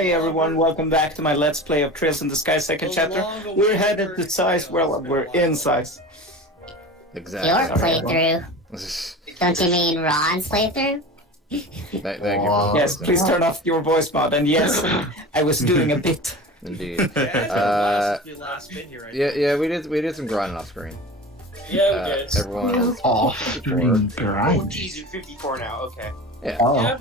Hey everyone, welcome back to my Let's Play of Trails in the Sky second chapter. We're headed to size, well, we're in size. Exactly. Your playthrough. Don't you mean Ron's playthrough? Thank you for Yes, please turn off your voice mod, and yes, I was doing a bit. Indeed. last been here. Yeah, we did some grinding off screen. Yeah, we did. Everyone is Off-screen grind. Geez, you're 54 now. Okay. Yeah. Oh. Yeah.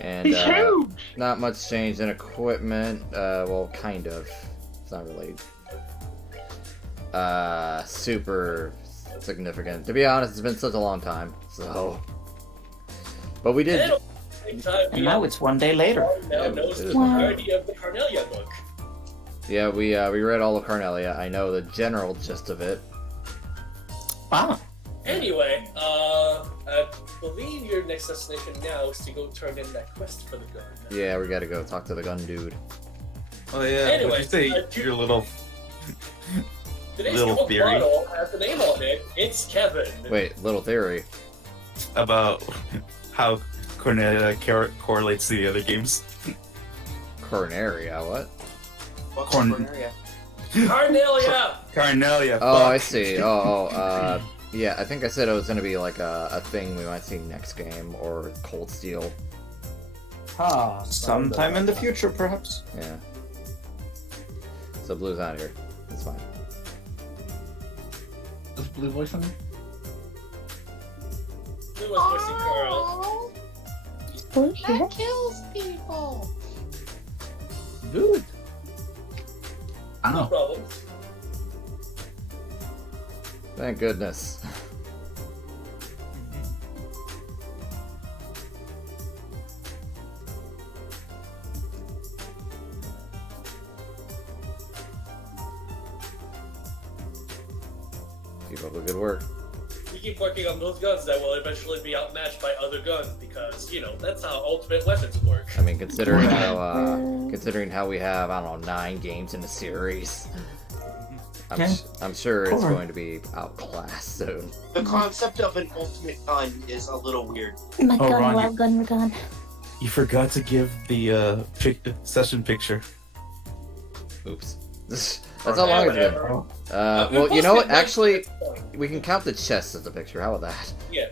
And He's huge! not much change in equipment. Well, kind of. It's not really super significant. To be honest, it's been such a long time. So, but we did. And now it's one day later. Now knows the entirety of the Carnelia book. Yeah, we read all of Carnelia. I know the general gist of it. Ah. Anyway, I believe your next destination now is to go turn in that quest for the gun. Yeah, we gotta go talk to the gun dude. Oh yeah. Anyway, What'd you say your little Today's little book theory bottle has the name on it. It's Kevin. Wait, little theory. about how Cornelia correlates to the other games? Corneria, what? Carnelia. Carnelia. Oh, fuck. I see. Yeah, I think I said it was gonna be like a thing we might see next game, or Cold Steel. Ah, sometime in the future, perhaps. Yeah. So Blue's out here. It's fine. Is Blue voice on me? Who was voicing Carl? That kills people. Dude. No Ow. problem. Thank goodness. Keep up the good work. You keep working on those guns that will eventually be outmatched by other guns because, you know, that's how ultimate weapons work. I mean, considering how we have, I don't know, 9 games in the series, I'm sure it's going to be outclassed soon. The concept of an ultimate gun is a little weird. My Oh, gun, Ron, well gun, we're gone. You forgot to give the session picture. Oops. That's how long it's been. Whatever. Well, you know what? Actually, we can count the chest as a picture. How about that? Yeah.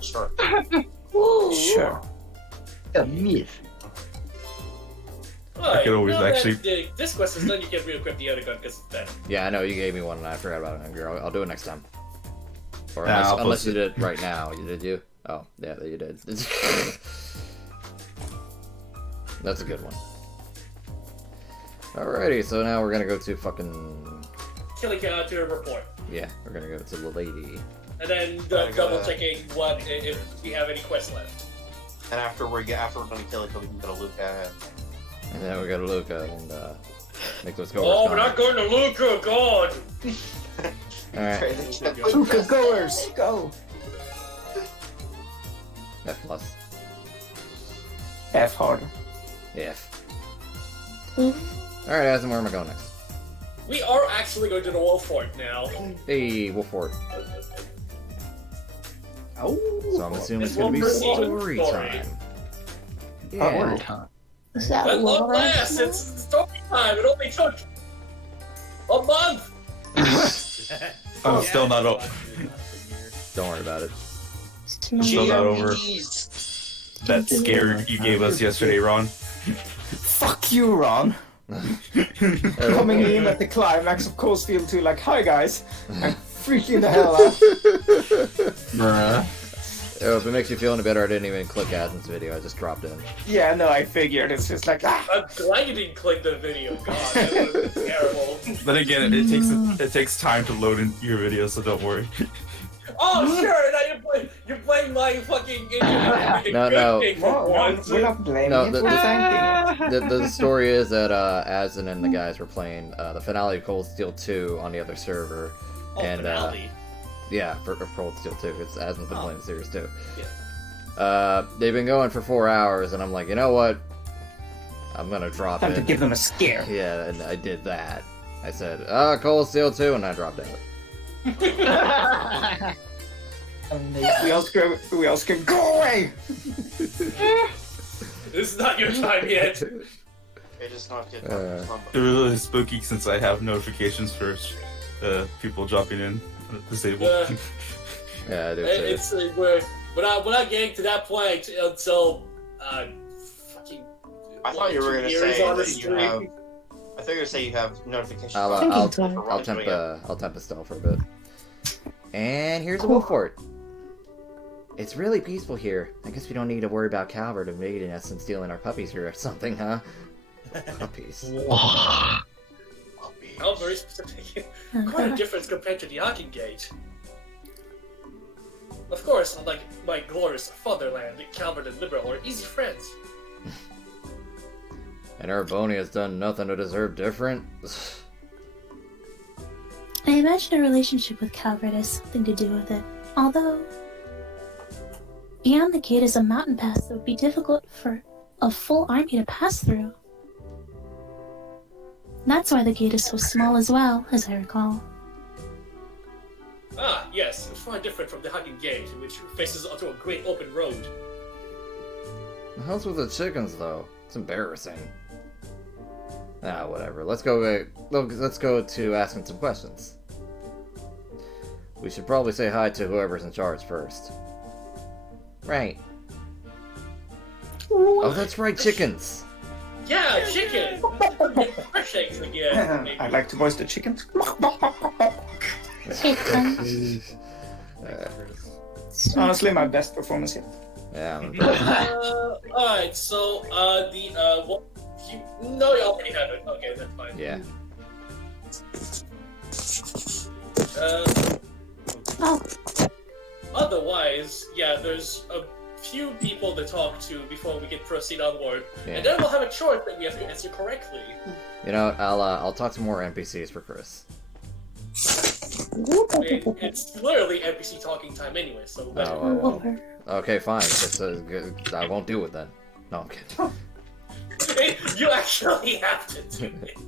Sure. Sure. A myth. Alright, could always now that actually- this quest is done, you can re-equip the other gun because it's better. Yeah, I know you gave me one and I forgot about it. Angry. I'll do it next time. Or Nah, I'll unless post you it. did it right now. Did you? Oh, yeah, you did. That's a good one. Alrighty, so now we're gonna go to fucking... Killing to a report. Yeah, we're gonna go to the lady. And then double checking what if we have any quests left. And after we're gonna kill it, we can go to Luca. And then we go to Luca and make those goers. Oh, we're not going to Luca, God! Alright, Luca goers, go! F plus. F harder. F. Alright, Aslan, where am I going next? We are actually going to the Wolf Fort now. Hey, Wolford. Oh. So I'm assuming it's This gonna be will proceed story with time. Oh. Yeah. Is that At long Laura? last, it's story time. It only took a month. Oh, still not over. Don't worry about it. Still not over GMGs. that scare you gave us yesterday, Ron. Fuck you, Ron. Coming in at the climax of Cold Steel 2 like, hi guys, I'm freaking the hell out. Bruh. Oh, if it makes you feel any better, I didn't even click Aslan's video. I just dropped in. Yeah, no, I figured. It's just like, ah. I'm glad you didn't click the video. God, that would have been terrible. Then again, it takes time to load in your video, so don't worry. Oh, sure, now you're playing my fucking internet. No. Thing for No, once. we're not blaming No, it, the- we're thanking it. The story is that Aslan and the guys were playing the finale of Cold Steel 2 on the other server. Oh, and finale. Yeah, for Cold Steel 2, because Aslan's been playing the series too. Yeah. They've been going for 4 hours, and I'm like, you know what? I'm gonna drop Time in. to give them a scare. Yeah, and I did that. I said, Cold Steel 2, and I dropped out. We all scream, go away! This is not your time yet. It is not good. It's really spooky since I have notifications for people dropping in disabled. Yeah, I do too. It's we're not getting to that point until fucking. I thought you were gonna years say on the that you street. have. I thought you were gonna say you have notifications. I'll for temp a stall for a bit. And here's a wolf fort. It's really peaceful here. I guess we don't need to worry about Calvert invading us and stealing our puppies here or something, huh? Puppies. How very specific. Quite a difference compared to the Hawking Gate. Of course, unlike my glorious fatherland, Calvert and Liberal are easy friends. And Arboni has done nothing to deserve different. I imagine a relationship with Calvert has something to do with it. Although, beyond the gate is a mountain pass that would be difficult for a full army to pass through. That's why the gate is so small as well, as I recall. Ah, yes, it's far different from the Hawking Gate, which faces onto a great open road. The hell's with the chickens, though? It's embarrassing. Ah, whatever. Let's go to asking some questions. We should probably say hi to whoever's in charge first. Right. Oh, that's right, chickens! Yeah, chicken! Fresh eggs again. maybe. I like to voice the chickens. Honestly, my best performance yet. Yeah. Alright, so, what, no, you already have it. Okay, that's fine. Yeah. Oh, Otherwise, yeah, there's a few people to talk to before we can proceed onward. Yeah. And then we'll have a choice that we have to answer correctly. You know what? I'll talk to more NPCs for Chris. I mean, it's literally NPC talking time anyway, so... Oh, okay, fine. I won't do it then. No, I'm kidding. You actually have to do it.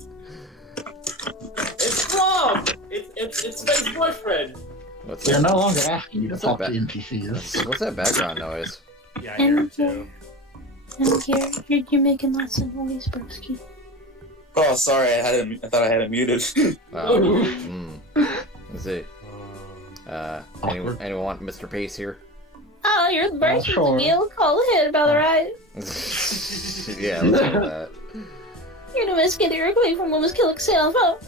It's Rob! It's Faye's boyfriend! What's They're that? no longer asking you to What's talk to that NPCs. What's that background noise? Yeah, I hear and it too. you're making lots of noise, broski. Oh, sorry, I thought I had it muted. Let's see. Anyone want Mr. Pace here? Oh, you're the bird sure. with the yellow call ahead about it, right? Yeah, let's do that. You're the best kid that you're away from almost killing cell phone.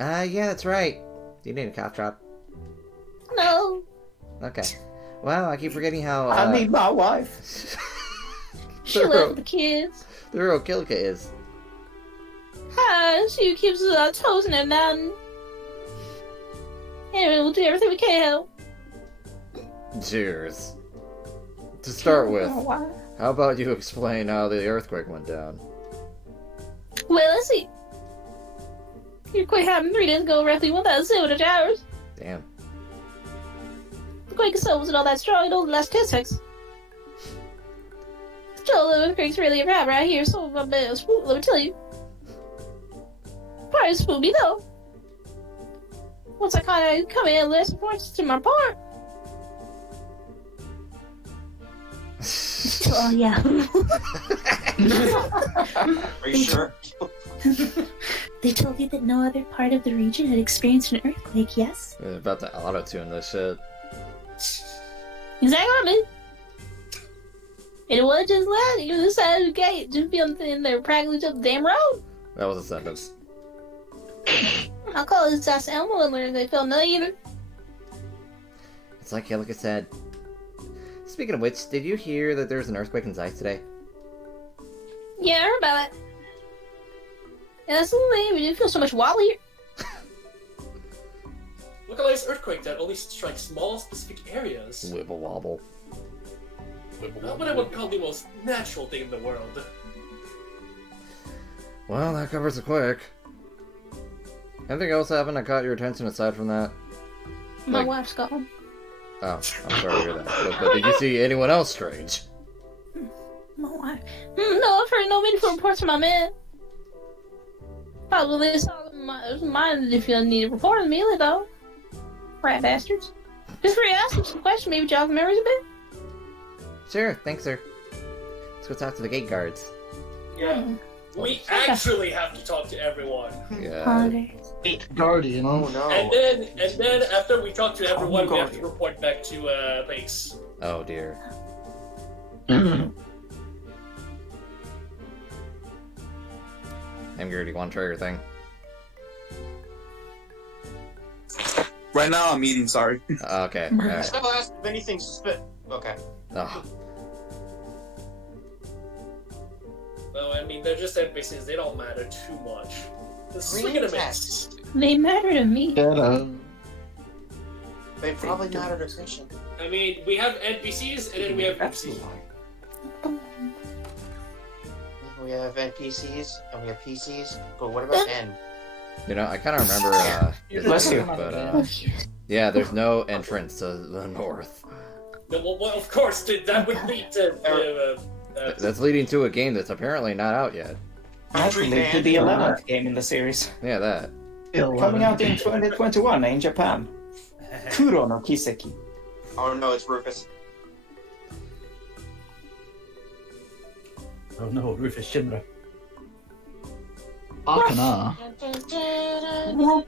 Yeah, that's right. Do you need a cough drop? No. Okay. Wow, I keep forgetting how, I need my wife. She left with the kids. thorough Kilka is. Hi, she keeps us toasting at mountain. Anyway, we'll do everything we can help. Cheers. To start with, Oh, wow. how about you explain how the earthquake went down? Well, let's see. Your quake happened 3 days ago, roughly 1,700 hours. Damn. The quake itself wasn't all that strong, it only lasted 10 seconds. Still, the earthquake's really a rap right here, so I'm a spook, let me tell you. Probably spooked me though. Once I kinda come in and listen points to my part. Oh, yeah. Are you sure? They told you that no other part of the region had experienced an earthquake, yes? We're about to auto-tune this shit. Exactly what I mean. And it wasn't just that, you the side of the gate, just be in there practically up the damn road. That was a sentence. I'll call it Sass Elmo and learn they felt nothing either. It's like Kilka said. Speaking of which, did you hear that there's an earthquake in Zeiss today? Yeah, I heard about that. And that's the thing, we didn't feel so much wobbly here. Look at this earthquake that only strikes small, specific areas. Wibble wobble. Not what I would call the most natural thing in the world. Well, that covers the quake. Anything else happen that caught your attention aside from that? My Like- wife's gone. Oh, I'm sorry to hear that. But did you see anyone else strange? My wife. No, I've heard no meaningful reports from my men. Probably they saw mine if you need to report immediately, though. Rat bastards. Just for you asking some question, maybe jog the memories a bit? Sure, thanks, sir. Let's go talk to the gate guards. Yeah. We actually have to talk to everyone. Yeah. Guardian. Oh no. And then after we talk to everyone, we have to report back to base. Oh dear. Amger, do you want to try your thing? Right now, I'm eating. Sorry. Okay. I Alright. still asked if anything Okay. Oh. No, I mean they're just NPCs. They don't matter too much. The swing and a miss. They matter to me. Get up. They probably matter to Christian. I mean, we have NPCs and then we have That's PCs. We have NPCs and we have PCs, but what about N? You know, I kind of remember Bless you. but yeah, there's no entrance to the north. No, well, of course, that would lead to. That's leading to a game that's apparently not out yet. Actually, to the 11th game in the series. Yeah, that. Coming out in 2021 in Japan. Kuro no Kiseki. Oh no, it's Rufus. Oh no, Rufus Shinra. Arcana. Oh,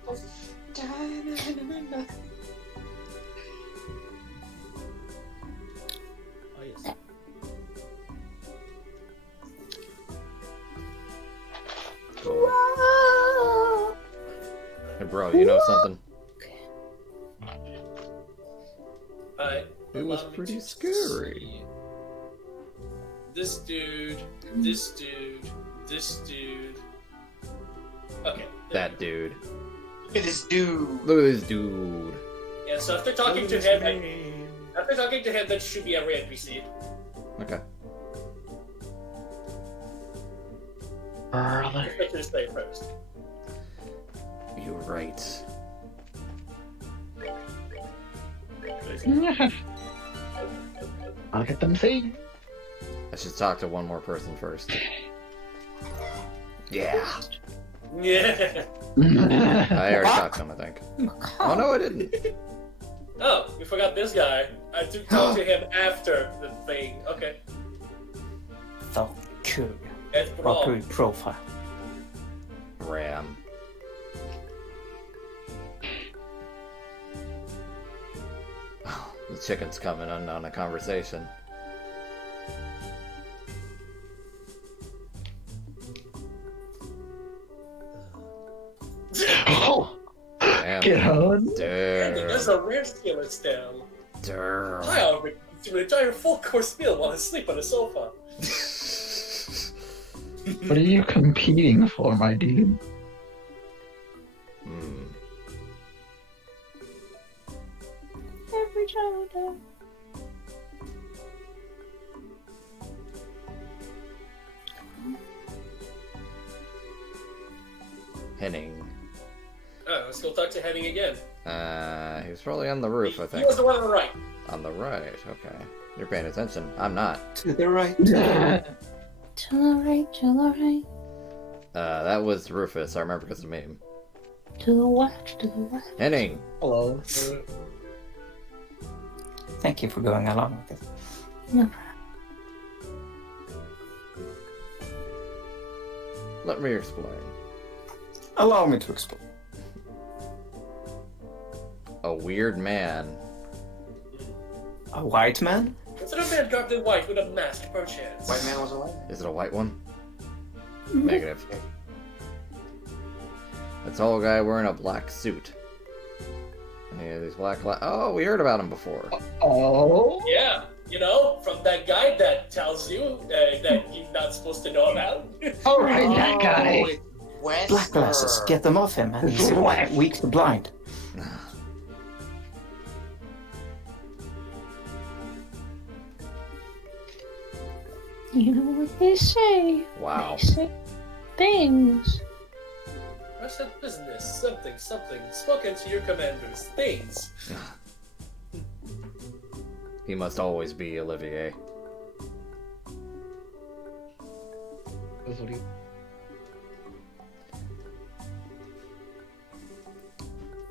yes. Hey, bro, you know something? It was allow me pretty to scary. see. This dude, this dude, this dude. Okay. That dude. Look at this dude. Look at this dude. Yeah, so after talking to him, that should be every NPC. Okay. Brother. Let's just say first. You're right. I'll get them seen. I should talk to one more person first. Yeah. Yeah. I already talked to him, I think. Oh no, I didn't. Oh, we forgot this guy. I took talk to him after the thing. Okay. So cool. That's bra. Proper profile. Ram. The chicken's coming on a conversation. Oh, Damn. get on. Andy, Damn. that's a rare skill it's down. Damn. Hi, Albert. Through an entire full course meal while asleep on the sofa. What are you competing for, my dude? Hmm. Every child. Henning. Alright, let's go talk to Henning again. He was probably on the roof, I He think. was the one on the right. On the right, okay. You're paying attention. I'm not. To the right. To the right, to the right, That was Rufus, I remember because of the meme. to the left, to the left. Henning! Hello. Thank you for going along with it. No Let me explain. Allow me to explain. A weird man. A white man? Consider a man draped in white with a mask, perchance. White man was alive. Is it a white one? Negative. A tall guy wearing a black suit. And he has these black oh, we heard about him before. Oh. Yeah, you know, from that guy that tells you that you're not supposed to know about. Alright, that guy. it's Wesker. Black glasses. Get them off him. And he's weak to blind. You know what they say. Wow. They say things. I said business, something, spoken to your commanders, things. He must always be Olivier. That's what he...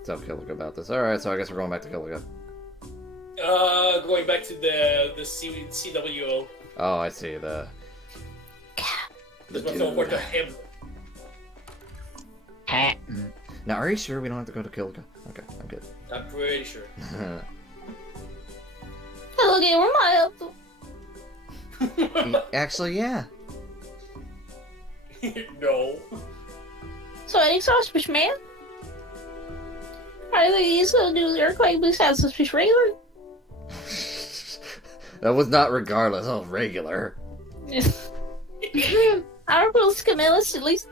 Tell Killick about this. Alright, so I guess we're going back to Killick. Going back to the CWO. Oh, I see. The This one's so important to him. Hatton. Now, are you sure we don't have to go to Kilka? Okay, I'm good. I'm pretty sure. Hello, game. Where am I? Actually, yeah. No. So any suspicious man? I think he's gonna do the earthquake besides suspicious regular. That was not regardless of regular. Our rules Camillus at least.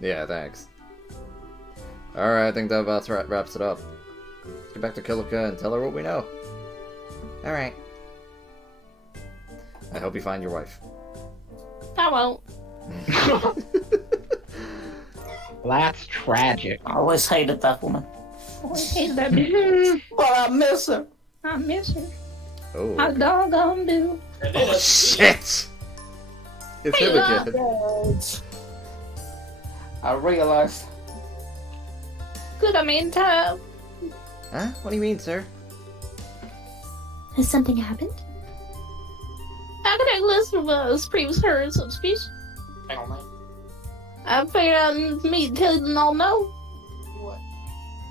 Yeah, thanks. Alright, I think that about wraps it up. Let's get back to Kilika and tell her what we know. Alright. I hope you find your wife. I won't. That's tragic. I always hated that woman. Always hated that bitch. But I miss her. I miss her. Oh. I doggone do. And then Oh, shit! It's him again. I realized. Good, I'm in time. Huh? What do you mean, sir? Has something happened? How can I listen to us previous heard some speech? Hang on, mate. I figured out me tell them all no. What?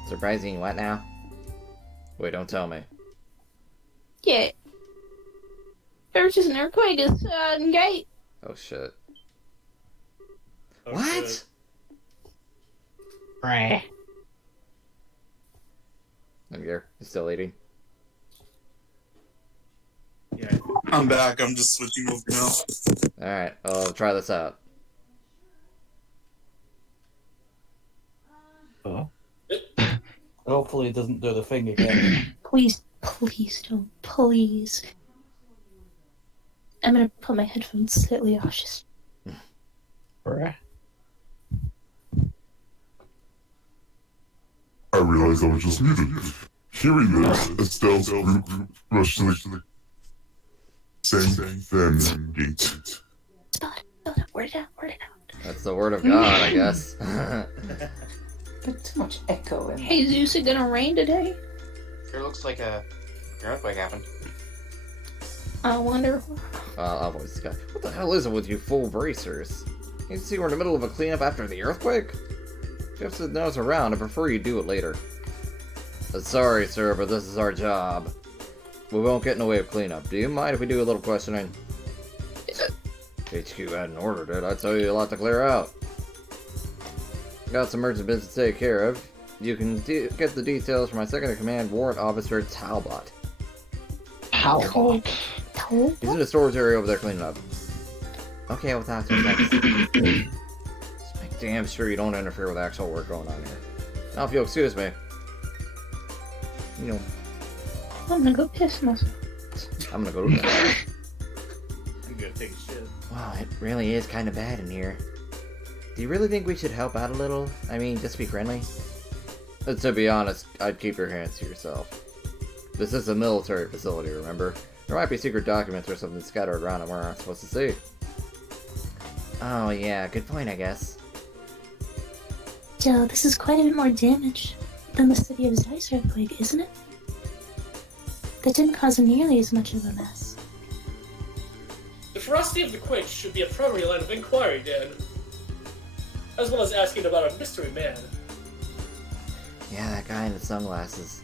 Surprising what now? Wait, don't tell me. Yeah. There's just an earthquake at the gate. Oh shit. Oh, What? shit. Bruh. I'm here. You still eating? Yeah. I'm back. I'm just switching over now. Alright, I'll try this out. Oh. Hopefully it doesn't do the thing again. Please, please don't. Please. I'm gonna put my headphones slightly off. Just Bruh. I realized I was just muted. Hearing this, Estelle's group rushed to the same then gate. spell it, word it out, word it out. That's the word of God, I guess. Bit too much echo in there. Hey Zeus, it gonna rain today? Sure looks like an earthquake happened. I wonder. I'll voice this guy. What the hell is it with you full bracers? You see we're in the middle of a cleanup after the earthquake? If you have to nose around, I prefer you do it later. Sorry, sir, but this is our job. We won't get in the way of cleanup. Do you mind if we do a little questioning? HQ hadn't ordered it. I'd tell you a lot to clear out. Got some urgent business to take care of. You can get the details from my second-in-command warrant officer, Talbot. Talbot. He's in the storage area over there cleaning up. Okay, I'll talk to him next. Just make damn sure you don't interfere with actual work going on here. Now, if you'll excuse me. You know, I'm gonna go piss myself. I'm gonna go to bed. I'm gonna take a shit. Wow, it really is kind of bad in here. Do you really think we should help out a little? I mean, just be friendly? To be honest, I'd keep your hands to yourself. This is a military facility, remember? There might be secret documents or something scattered around and we're not supposed to see. Oh yeah, good point, I guess. Joe, this is quite a bit more damage than the city of Zeiss earthquake, isn't it? That didn't cause nearly as much of a mess. The ferocity of the quake should be a primary line of inquiry, Dan. As well as asking about a mystery man. Yeah, that guy in the sunglasses.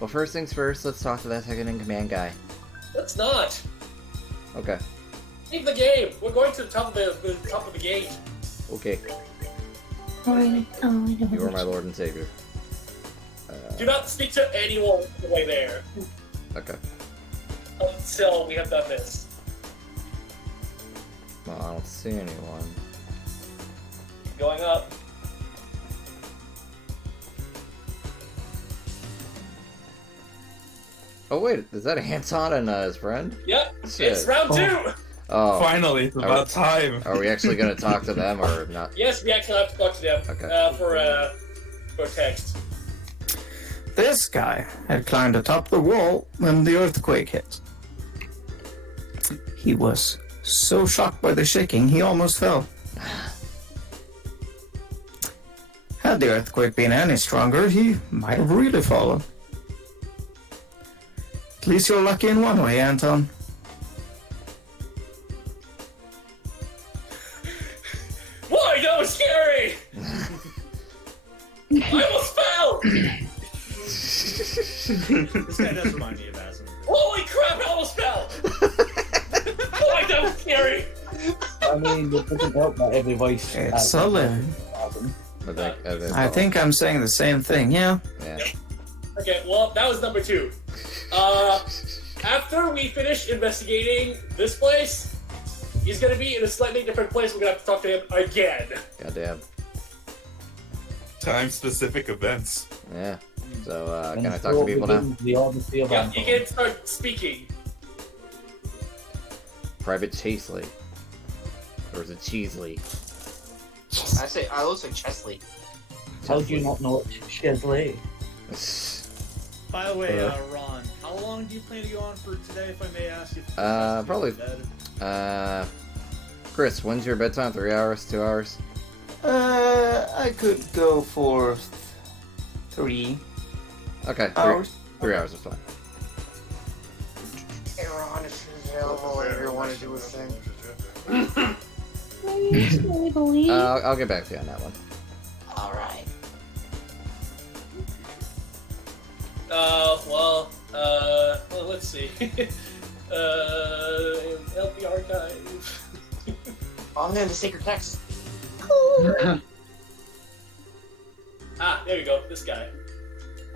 Well, first things first, let's talk to that second-in-command guy. Let's not. Okay. Leave the game. We're going to the top of the gate. Okay. I know. You are my lord and savior. Do not speak to anyone on the way there Okay. until we have done this. Well, I don't see anyone. Going up. Oh wait, is that Anton and his friend? Yep. Shit. It's round two. Oh. Finally, it's about time. Are we actually gonna talk to them or not? Yes, we actually have to talk to them. Okay. For text. This guy had climbed atop the wall when the earthquake hit. He was so shocked by the shaking, he almost fell. Had the earthquake been any stronger, he might have really fallen. At least you're lucky in one way, Anton. Why? That was scary! I almost fell! This guy does remind me of Asim. Holy crap, I almost fell! Boy, that was scary! I mean, it doesn't help that every voice. It's solid. I think I'm saying the same thing, yeah? Yeah. Okay, well, that was number 2. After we finish investigating this place, he's gonna be in a slightly different place. We're gonna have to talk to him again. Goddamn. Time-specific events. Yeah. So, can I talk to people now? Yeah, you can start speaking. Private Chesley. Or is it Cheesley? I looks like Chesley. How do you not know it's Chesley? By the way, Ron, how long do you plan to go on for today, if I may ask you? Probably. Chris, when's your bedtime? 3 hours? 2 hours? I could go for 3 Okay, hours. 3 hours is fine. Hey, Ron, if you're available and you want to do a thing. I'll get back to you on that one. Alright. Well, let's see. Help the archive. I'm in the secret text. Ah, there you go, this guy.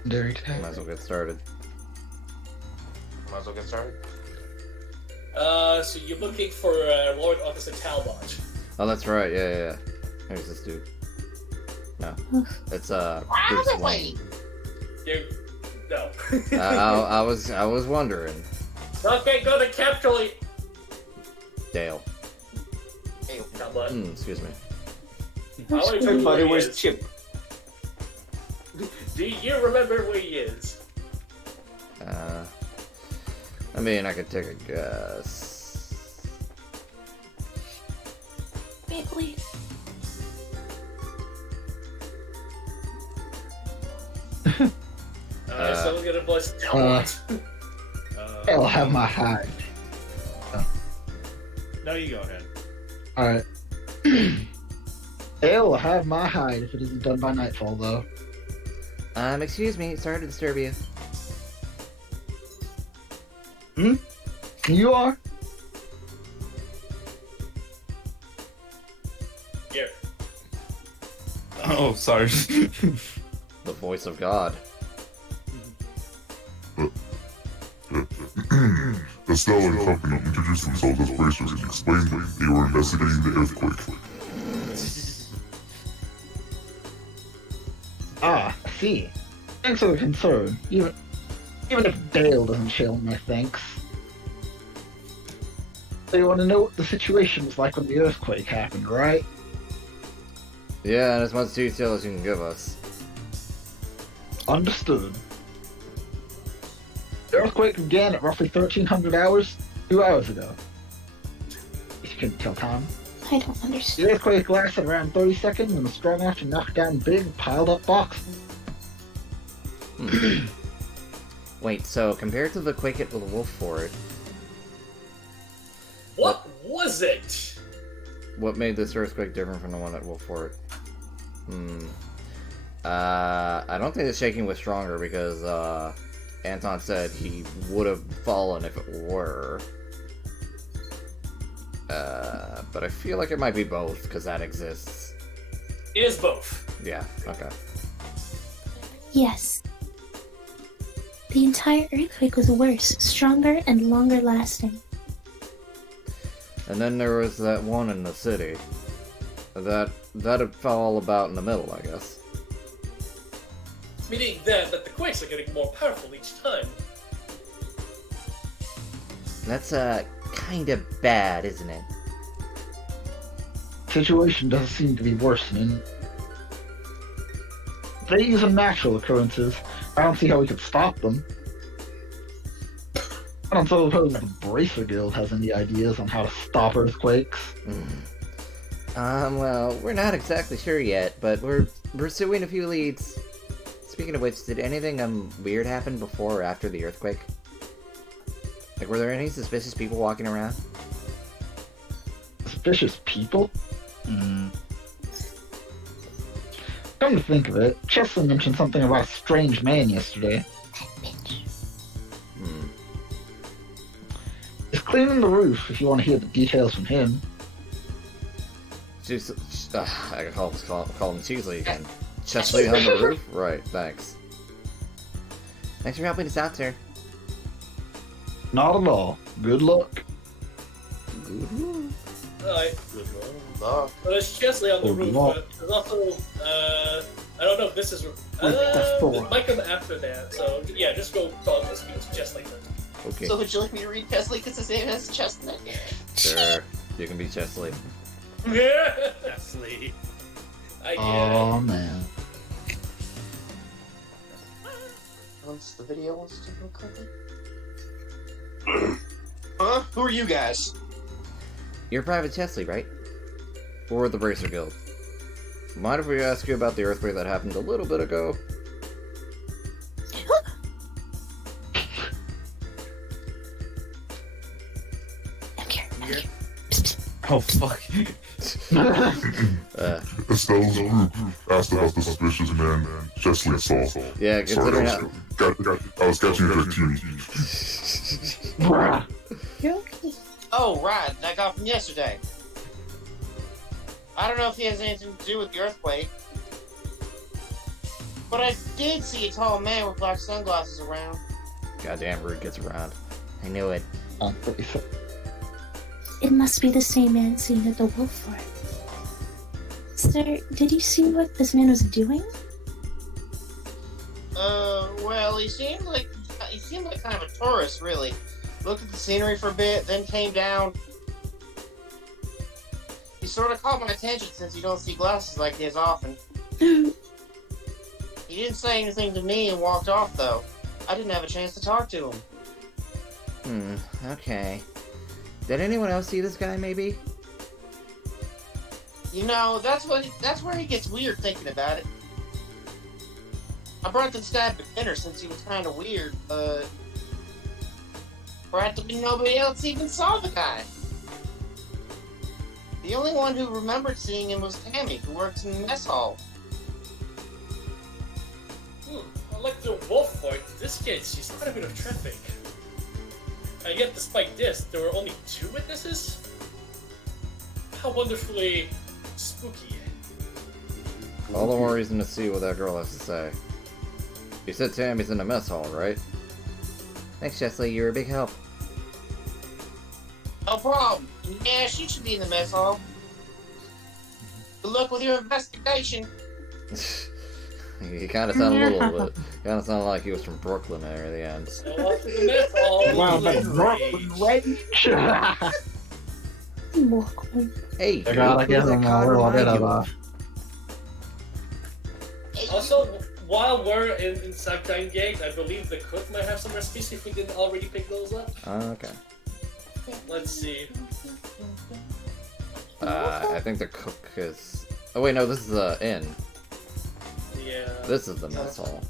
Very Might as well get started. Might as well get started. So you're looking for Lord Officer Talbot. Oh, that's right. Yeah. Who's this dude? No, it's Bruce Wayne. No. I was wondering. Okay, go to Capitally. Dale. Hey, Talbot. Excuse me. Everybody, where's Chip? Do you remember where he is? I mean, I could take a guess. Me, please. Someone's gonna voice Talbot. I'll have my hide. No, you go ahead. Alright. I'll have my hide if it isn't done by nightfall, though. Excuse me. Sorry to disturb you. You are? Here. Oh, sorry. The voice of God. Estelle and company introduced themselves as bracers and explained they were investigating the earthquake. Ah, I see. Thanks for the concern. Even if Dale doesn't show my thanks. So you want to know what the situation was like when the earthquake happened, right? Yeah, and as much detail as you can give us. Understood. The earthquake began at roughly 1300 hours, 2 hours ago. You couldn't tell time. I don't understand. The earthquake lasted around 30 seconds and was strong enough to knock down big, piled-up boxes. Wait, so compared to the quake at the Wolf Fort, What was it? what made this earthquake different from the one at Wolf Fort? I don't think the shaking was stronger because Anton said he would have fallen if it were. But I feel like it might be both because that exists. It is both. Yeah. Okay. Yes. The entire earthquake was worse, stronger, and longer lasting. And then there was that one in the city. That fell all about in the middle, I guess. Meaning then that the quakes are getting more powerful each time. That's kind of bad, isn't it? Situation doesn't seem to be worsening. These are natural occurrences. I don't see how we could stop them. I don't suppose the Bracer Guild has any ideas on how to stop earthquakes. Well, we're not exactly sure yet, but we're pursuing a few leads. Speaking of which, did anything weird happen before or after the earthquake? Like, were there any suspicious people walking around? Suspicious people? Come to think of it, Chesley mentioned something about a strange man yesterday. Hmm. He's cleaning the roof if you want to hear the details from him. I can call him Cheesley again. Chesley on the roof? Right, thanks. Thanks for helping us out, sir. Not at all. Good luck. Alright. Good luck. Well, there's Chesley on the Good roof, luck. but there's also, I don't know if this is, it might come after that, so yeah, just go talk to Chesley then. Okay. So would you like me to read Chesley because his name has Chestnut? Sure. You can be Chesley. Yeah! Chesley. I get Oh man. Once the video wants to go quickly. Huh? Who are you guys? You're Private Chesley, right? Or the Bracer Guild. Mind if we ask you about the earthquake that happened a little bit ago? Oh fuck. Estelle's group asked about the suspicious man Chesley saw. Yeah, Sorry, considering I was catching you at teeny. Bruh. Oh, right, that guy from yesterday. I don't know if he has anything to do with the earthquake. But I did see a tall man with black sunglasses around. Goddamn rude gets around. I knew it. I'm pretty sure. It must be the same man seen at the wolf fort. Sir, did you see what this man was doing? Well, he seemed like kind of a tourist, really. Looked at the scenery for a bit, then came down. He sort of caught my attention since you don't see glasses like his often. He didn't say anything to me and walked off, though. I didn't have a chance to talk to him. Okay. Did anyone else see this guy, maybe? You know, that's where he gets weird thinking about it. I brought this guy to dinner since he was kind of weird, but practically nobody else even saw the guy. The only one who remembered seeing him was Tammy, who works in the mess hall. Like the wolf fight, this kid sees quite a bit of traffic. And yet, despite this, there were only 2 witnesses? How wonderfully spooky. All the more reason to see what that girl has to say. You said Tammy's in the mess hall, right? Thanks, Chesley. You're a big help. No problem. Yeah, she should be in the mess hall. Good luck with your investigation. He kind of sounded a little bit. Kind of sounded like he was from Brooklyn there at the end. So off to the mess hall. Wow, but Brooklyn Rage. Hey, I gotta get him Also, while we're in Sunshine Gate, I believe the cook might have some recipes if we didn't already pick those up. Okay. Let's see. I think the cook is... Oh wait, no, this is the inn. Yeah. This is the mess hall.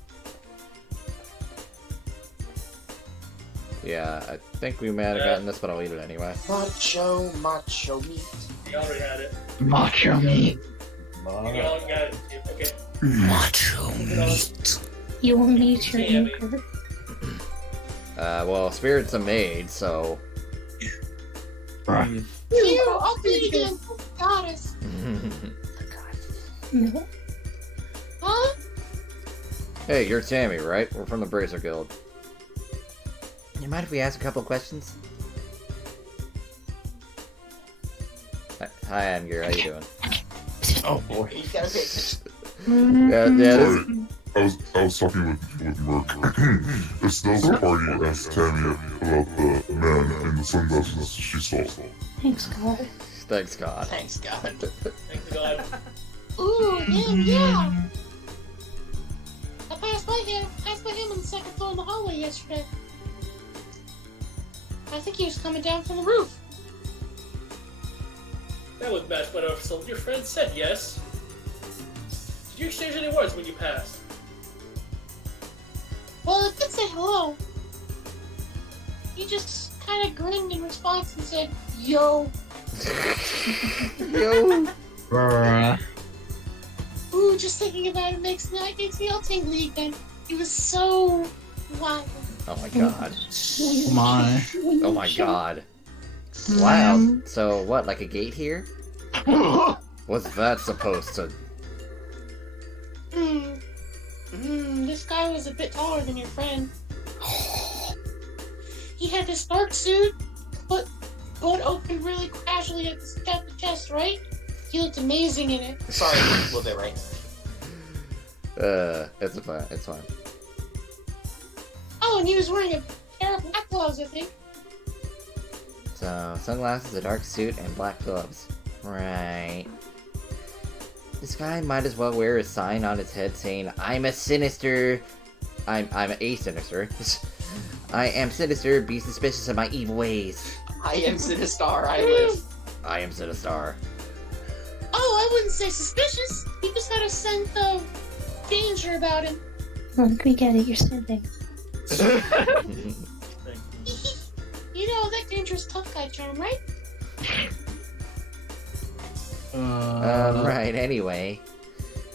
Yeah, I think we may have gotten this, but I'll eat it anyway. Macho meat. You already had it. Macho meat. You all got it. Okay. Macho meat. You will meet your anchor. Well, Spirit's a maid, so... You, I'll do it again. Goddess. No. Huh? Hey, you're Tammy, right? We're from the Bracer Guild. You mind if we ask a couple questions? Hi, Amgir. How you doing? Oh boy. You gotta pay attention. I was talking with Merc. Estelle's party asked Tammy about the man in the sunglasses she saw. Thanks, God. Thanks, God. Thanks, God. Thanks God. Ooh, yeah. I passed by him on the second floor in the hallway yesterday. I think he was coming down from the roof. That would match what your friend said, yes? Did you exchange any words when you passed? Well, I did say hello. He just kind of grinned in response and said, "Yo." Yo. Bruh. Ooh, Ooh, just thinking about it makes me all tingly again. It was so wild. Oh my god. Oh my. Oh my god. Wow. So what, like a gate here? What's that supposed to... This guy was a bit taller than your friend. He had this dark suit, but opened really casually at the chest, right? He looked amazing in it. Sorry, a little bit right. It's fine. It's fine. Oh, and he was wearing a pair of black gloves, I think. So, sunglasses, a dark suit, and black gloves. Right. This guy might as well wear a sign on his head saying, I'm a sinister... I'm a sinister. I am sinister, be suspicious of my evil ways. I am Sinistar, I live. I am Sinistar. Oh, I wouldn't say suspicious. He just had a sense of danger about him. Look, we get it, you're sending. You know, that dangerous tough guy charm, right? Right, anyway.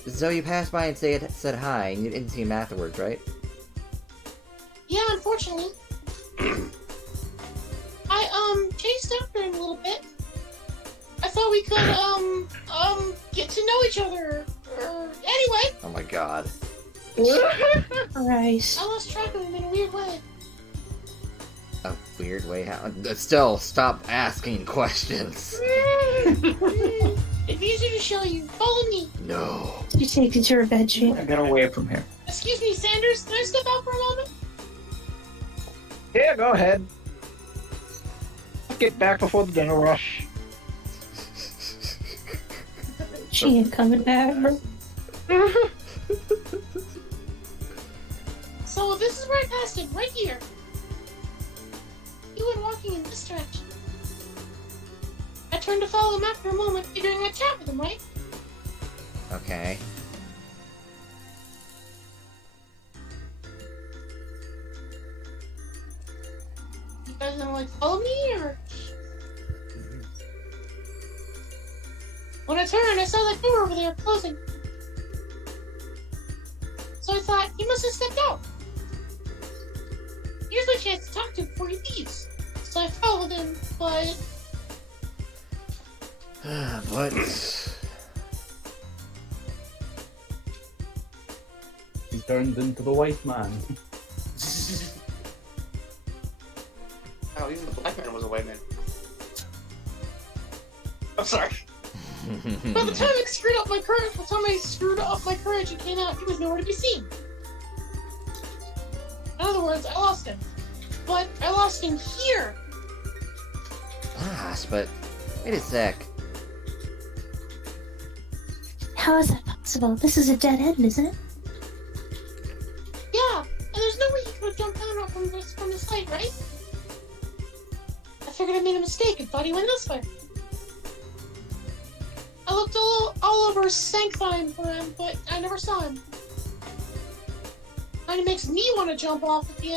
So you passed by and said hi, and you didn't see him afterwards, right? Yeah, unfortunately. I, chased after him a little bit. I thought we could, get to know each other. Anyway. Oh my god. Christ. I lost track of him in a weird way. A weird way? How? Still, stop asking questions. It's easy to show you. Follow me. No. You take it to your bedroom. Get away from here. Excuse me, Sanders. Can I step out for a moment? Yeah, go ahead. Get back before the dinner rush. She ain't coming back. So this is where I passed him, right here. He went walking in this direction. I turned to follow him after a moment, figuring I'd chat with him, right? Okay. You guys gonna like follow me, or? When I turned, I saw that door over there closing. So I thought, he must have stepped out. Here's my chance to talk to him before he leaves. So I followed him, but... What? He turned into the white man. Oh, even the black man was a white man. I'm sorry. By the time I screwed up my courage and came out, he was nowhere to be seen. In other words, I lost him. But I lost him here. Gosh, but wait a sec. How is that possible? This is a dead end, isn't it? Yeah, and there's no way he could have jumped down from the site, right? I figured I made a mistake and thought he went this way. I looked all over Sanctine for him, but I never saw him. Kinda makes me want to jump off at the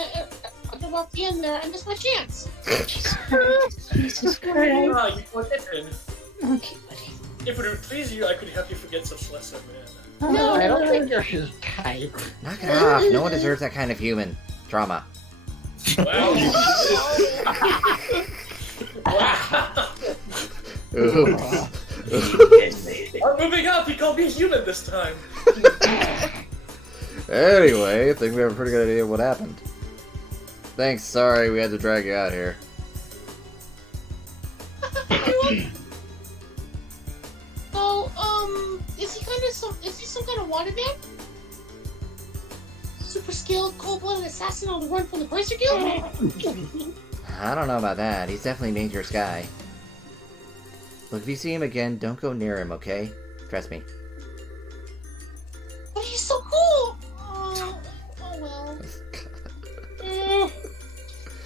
end there and miss my chance. Jesus Christ. You put it in. Okay, buddy. If it would please you, I could help you forget such lesson, man. No, I don't think you're his type. Knock it off. No one deserves that kind of human trauma. Wow. Wow. Oops. I'm moving up. He called me human this time. Anyway, I think we have a pretty good idea of what happened. Thanks, sorry we had to drag you out here. So, is he some kind of wanted man? Super skilled, cold-blooded assassin on the run from the Bracer Guild? I don't know about that. He's definitely a dangerous guy. Look, if you see him again, don't go near him, okay? Trust me. But he's so cool! Oh well.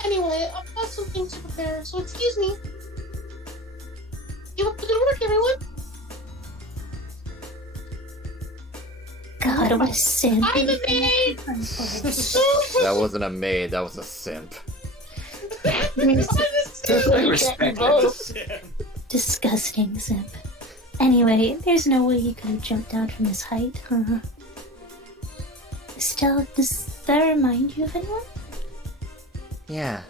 Anyway, I've got some things to prepare, so excuse me. You up to good work, everyone? God, what a sin. I'm a maid! That wasn't a maid, that was a simp. Respect. Disgusting simp. Anyway, there's no way he could have jumped down from his height, huh? Estelle, does that remind you of anyone? Yeah.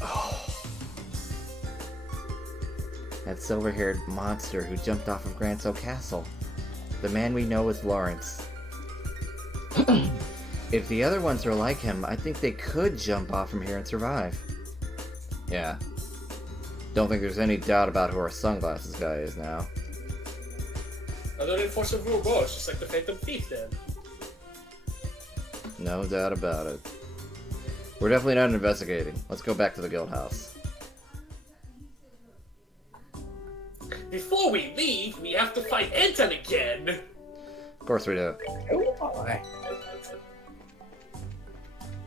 Oh. That silver-haired monster who jumped off of Granso Castle. The man we know as Lawrence. If the other ones are like him, I think they could jump off from here and survive. Yeah. Don't think there's any doubt about who our sunglasses guy is now. Other enforcer of rule goes, just like the Phantom Thief then. No doubt about it. We're definitely not investigating. Let's go back to the guild house. Before we leave, we have to fight Anton again! Of course we do. Oh boy.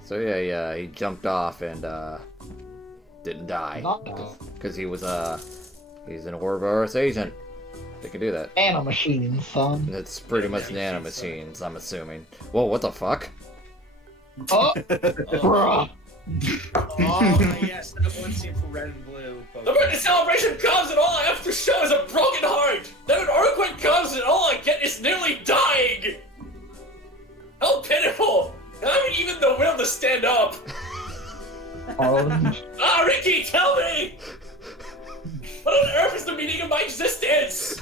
So yeah, he jumped off and didn't die. Not die. Because he was he's an Ouroboros agent. They can do that. Nanomachines, son. It's pretty much nanomachines, I'm assuming. Whoa, what the fuck? Oh, bruh. Oh, yes, that one scene from Red and Blue. The birthday celebration comes and all I have to show is a broken heart! Then an earthquake comes and all I get is nearly dying! How pitiful! I haven't even the will to stand up! Ricky, tell me! What on earth is the meaning of my existence?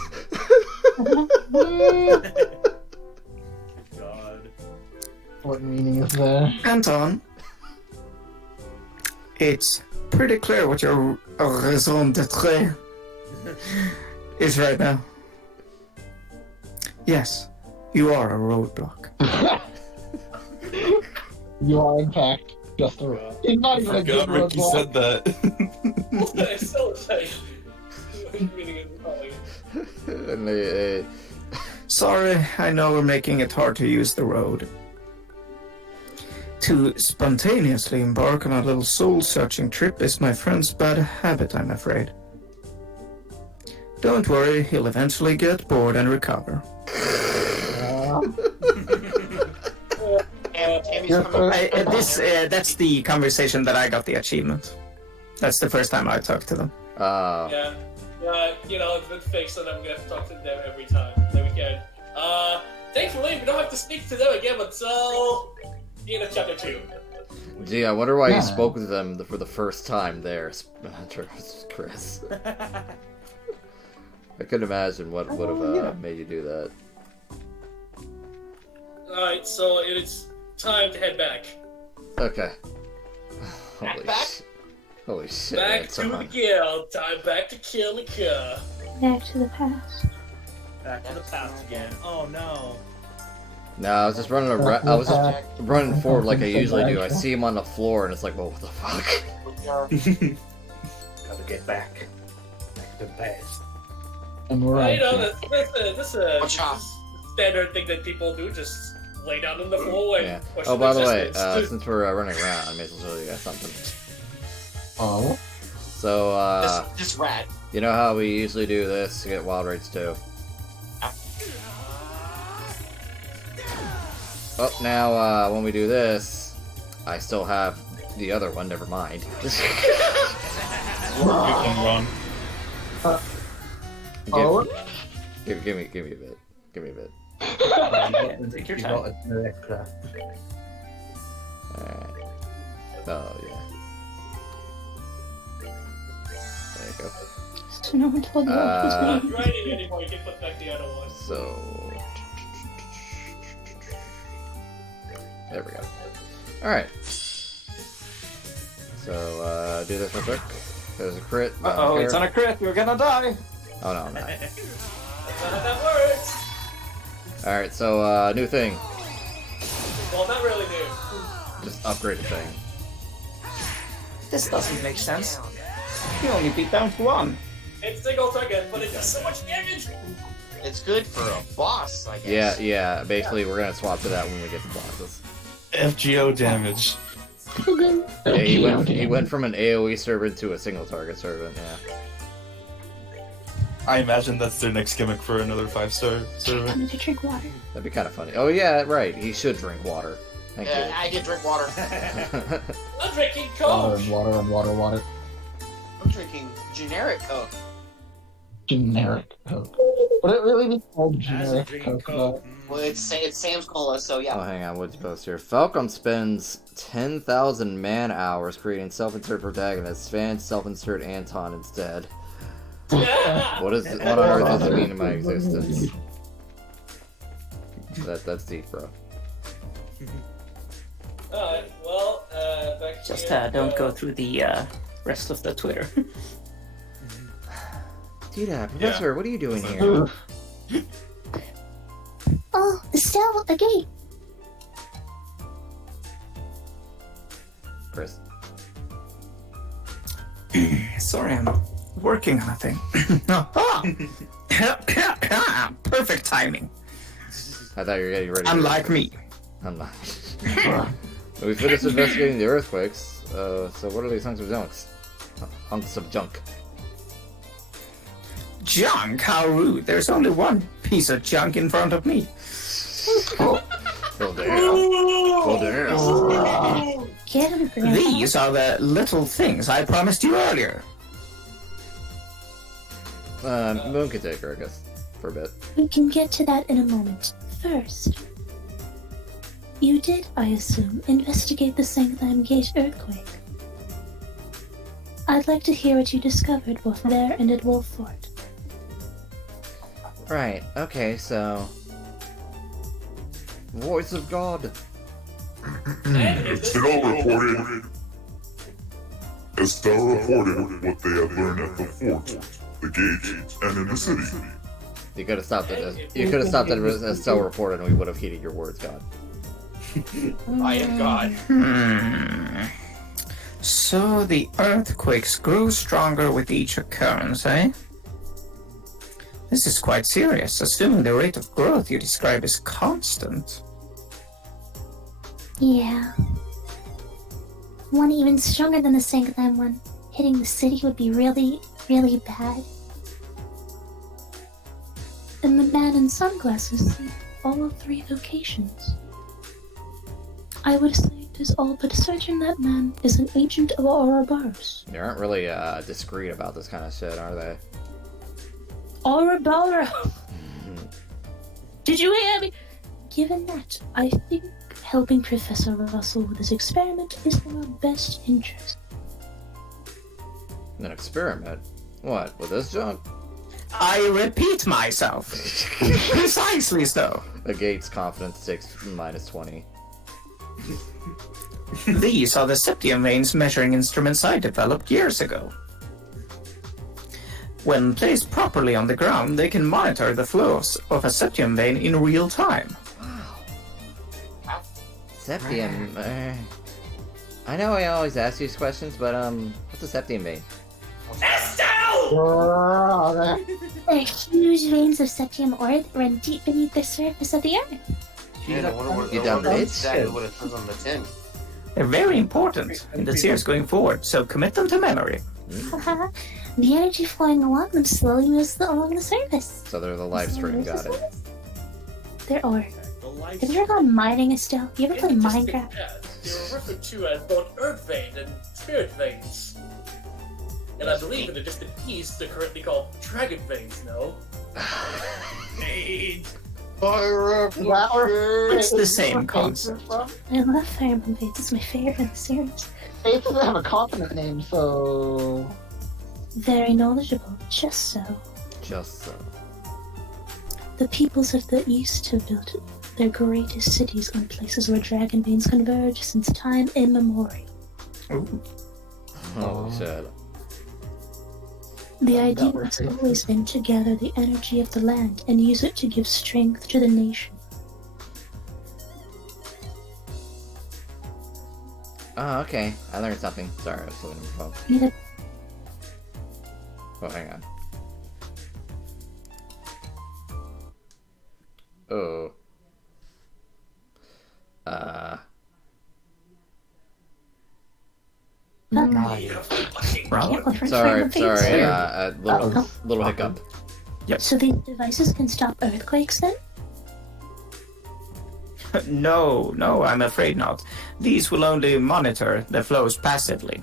God. What meaning is there? Anton, it's pretty clear what your raison d'être is right now. Yes, you are a roadblock. You are, in fact, just a road. It's not even a good Forgot Ricky roadblock. said that. It's so exciting. Meaning is probably- And they, Sorry, I know we're making it hard to use the road. To spontaneously embark on a little soul-searching trip is my friend's bad habit, I'm afraid. Don't worry, he'll eventually get bored and recover. That's the conversation that I got the achievement. That's the first time I talked to them. Yeah, you know, it's been fixed, and I'm gonna have to talk to them every time. There we go. Thankfully, we don't have to speak to them again until the end of chapter 2. Gee, I wonder why you spoke with them for the first time there, Chris. I couldn't imagine what would have made you do that. Alright, so it's time to head back. Okay. Back? Holy shit. Back to the guild. Time back to kill the car. Back to the past. Back to the past again. Oh no. No, I was just running around. I was just running forward like I usually do. I see him on the floor, and it's like, well, what the fuck? Gotta get back. Back to the past. And we're You know, on. that's a standard thing that people do. Just lay down on the floor and Yeah. question Oh, by the way, existence. since we're running around, I may as well show you guys something. Oh? So, This rat. you know how we usually do this to get wild rates too? Oh, now, when we do this, I still have the other one, never mind. Good one, Ron. Give me a bit. Give me a bit. Take your time. Alright. Oh, yeah. There you go. So no one told you what was Not made. grinding anymore. You can put back the other one. So... There we go. Alright. So, do this real quick. There's a crit. Uh-oh, it's on a crit. We're gonna die. Oh, no, I'm not. That's not how that works. Alright, so, new thing. Well, not really new. Just upgrade the thing. This doesn't make sense. You only beat down to one. It's single target, but it does so much damage. It's good for a boss, I guess. Yeah, basically we're gonna swap to that when we get to bosses. FGO damage. Yeah, he went from an AoE servant to a single target servant, yeah. I imagine that's their next gimmick for another 5-star servant. I'm gonna drink water. That'd be kind of funny. Oh yeah, right, he should drink water. Thank Yeah, you. I can drink water. I'm drinking Water Coke. and water and water. I'm drinking generic Coke. generic Coke. Would it really be called As a generic drinking Coke, though? Coke. Well, it's Sam's Cola, so yeah. Oh, hang on, what's post here? Falcom spends 10,000 man-hours creating self-insert protagonists. Fans self-insert Anton instead. What on earth does it mean in my existence? That's deep, bro. Alright, well, back Just here, don't go through the rest of the Twitter. Tita, Professor, what are you doing here? Oh, Estelle, a gate. Chris. Sorry, I'm working on a thing. Perfect timing. I thought you were getting ready. Unlike me. I'm not. We finished investigating the earthquakes, so what are these hunks of junk? Hunks of junk. Junk? How rude. There's only one piece of junk in front of me. Oh damn. Oh damn. Get him, Grandpa. These are the little things I promised you earlier. Moon can take her, I guess, for a bit. We can get to that in a moment. First, you did, I assume, investigate the Sanktheim Gate earthquake. I'd like to hear what you discovered both there and at Wolffort. Right, okay, so... Voice of God. Estelle reported what they had learned at the fort, the gate, and in the city. You could have stopped it. You could have stopped it as Estelle reported, and we would have heeded your words, God. I am God. So the earthquakes grew stronger with each occurrence, eh? This is quite serious, assuming the rate of growth you describe is constant. Yeah. One even stronger than the Sanktheim one. Hitting the city would be really, really bad. And the man in sunglasses see all 3 locations. I would say it is all but certain that man is an agent of Ouroboros. They aren't really discreet about this kind of shit, are they? Ouroboros! Did you hear me? Given that, I think helping Professor Russell with his experiment is in our best interest. An experiment? What, with this junk? I repeat myself. Precisely so. The gate's confidence takes -20. These are the septium veins measuring instruments I developed years ago. When placed properly on the ground, they can monitor the flows of a septium vein in real time. Septium. I know I always ask these questions, but what's a septium vein? They're huge veins of septium ore that run deep beneath the surface of the earth. Man, I wonder what, You dumb bitch. exactly what it says on the tin. They're very important in the series going forward, so commit them to memory. The energy flowing along them slowly moves along the surface. So they're the live stream, got it. They're ore. The life. Have you ever gone mining, Estelle? You ever play Minecraft? They were referred to as both Earth Vein and Spirit Veins. And I believe in the distant east, they're currently called Dragon Veins, no? It's the same concept. I love Fire Emblem Fates. It's my favorite in the series. It doesn't have a continent name, so... Very knowledgeable. Just so. Just so. The peoples of the East have built their greatest cities on places where dragon veins converge since time immemorial. Holy shit. The idea has always been to gather the energy of the land and use it to give strength to the nation. Oh, okay. I learned something. Sorry, I was looking at my phone. Either Oh, hang on. Oh. Sorry, little hiccup. Yep. So these devices can stop earthquakes then? No, I'm afraid not. These will only monitor the flows passively.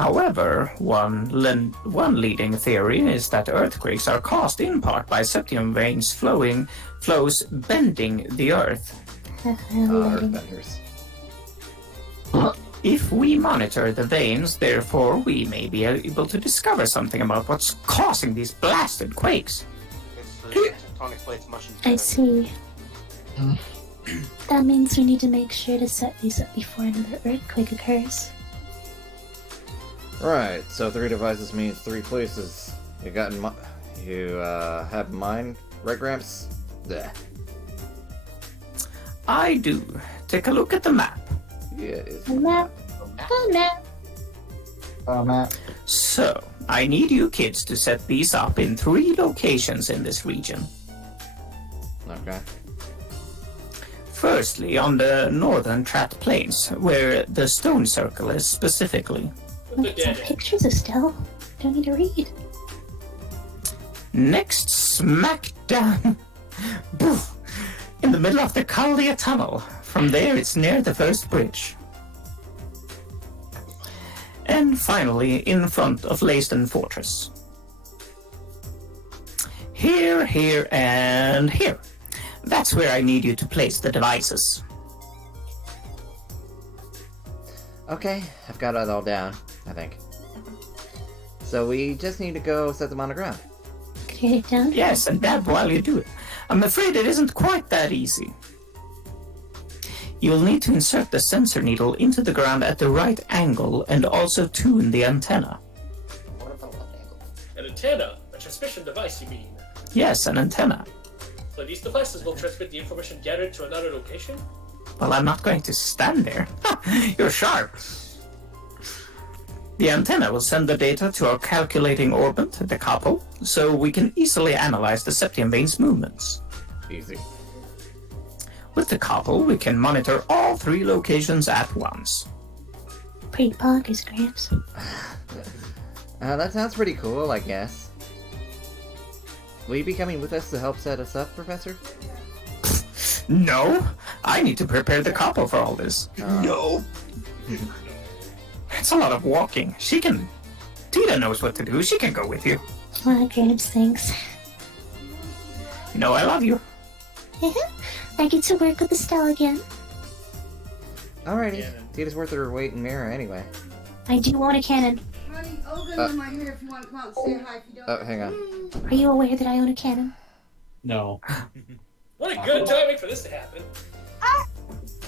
However, one leading theory is that earthquakes are caused in part by septium veins flows bending the earth. Earthbenders. If we monitor the veins, therefore, we may be able to discover something about what's causing these blasted quakes. It's the tectonic plates much I see. That means we need to make sure to set these up before another earthquake occurs. Right, so 3 devices means 3 places. You got in you have in mind, right, Gramps? Yeah. I do. Take a look at the map. Yeah, it's A map. A map. Matt. So, I need you kids to set these up in 3 locations in this region. Okay. Firstly, on the northern Trat Plains, where the stone circle is specifically. Look at some pictures, Estelle. Don't need to read. Next, smack down. Boof! In the middle of the Caldia Tunnel. From there, it's near the first bridge. And finally, in front of Leyston Fortress. Here, here, and here. That's where I need you to place the devices. Okay, I've got it all down, I think. So we just need to go set them on the ground. Get it down? Yes, and dab while you do it. I'm afraid it isn't quite that easy. You'll need to insert the sensor needle into the ground at the right angle and also tune the antenna. An antenna? A transmission device, you mean? Yes, an antenna. So these devices will transmit the information gathered to another location? Well, I'm not going to stand there. You're sharp. The antenna will send the data to our calculating orbit, the couple, so we can easily analyze the septium veins movements. Easy. With the couple, we can monitor all 3 locations at once. Pretty bonkers, Gramps. That sounds pretty cool, I guess. Will you be coming with us to help set us up, Professor? No, I need to prepare the couple for all this. No. It's a lot of walking. Tita knows what to do. She can go with you. Well, Gramps, thanks. You know I love you. I get to work with Estelle again. Alrighty. Tita's worth her weight in mirror anyway. I do want a cannon. Honey, Olga's in my hair if you want to come out and say hi if you don't. Oh, hang on. Are you aware that I own a cannon? No. What a good timing for this to happen.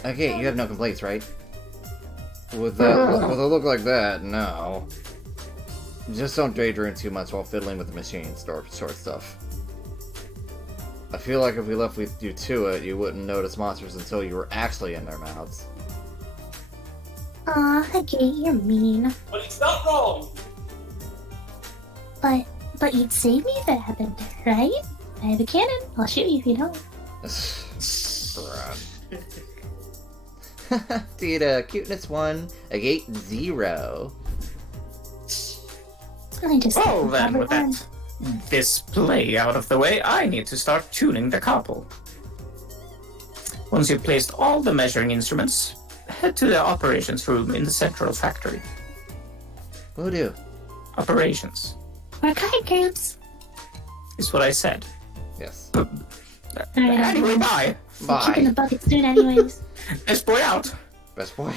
Okay, you have no complaints, right? With a look like that, no. Just don't daydream too much while fiddling with the machine, sort of stuff. I feel like if we left you to it, you wouldn't notice monsters until you were actually in their mouths. Aw, I get it, you're mean. But it's not wrong. But you'd save me if that happened, right? I have a cannon. I'll shoot you if you don't. Tita, cuteness 1, a gate 0. I just Well then, with that display out of the way, I need to start tuning the couple. Once you've placed all the measuring instruments, head to the operations room in the central factory. Who do? Operations. Work hard, Gramps. Is what I said. Yes. Anyway, bye. I'm keeping the bucket soon anyways. Best boy out. Best boy.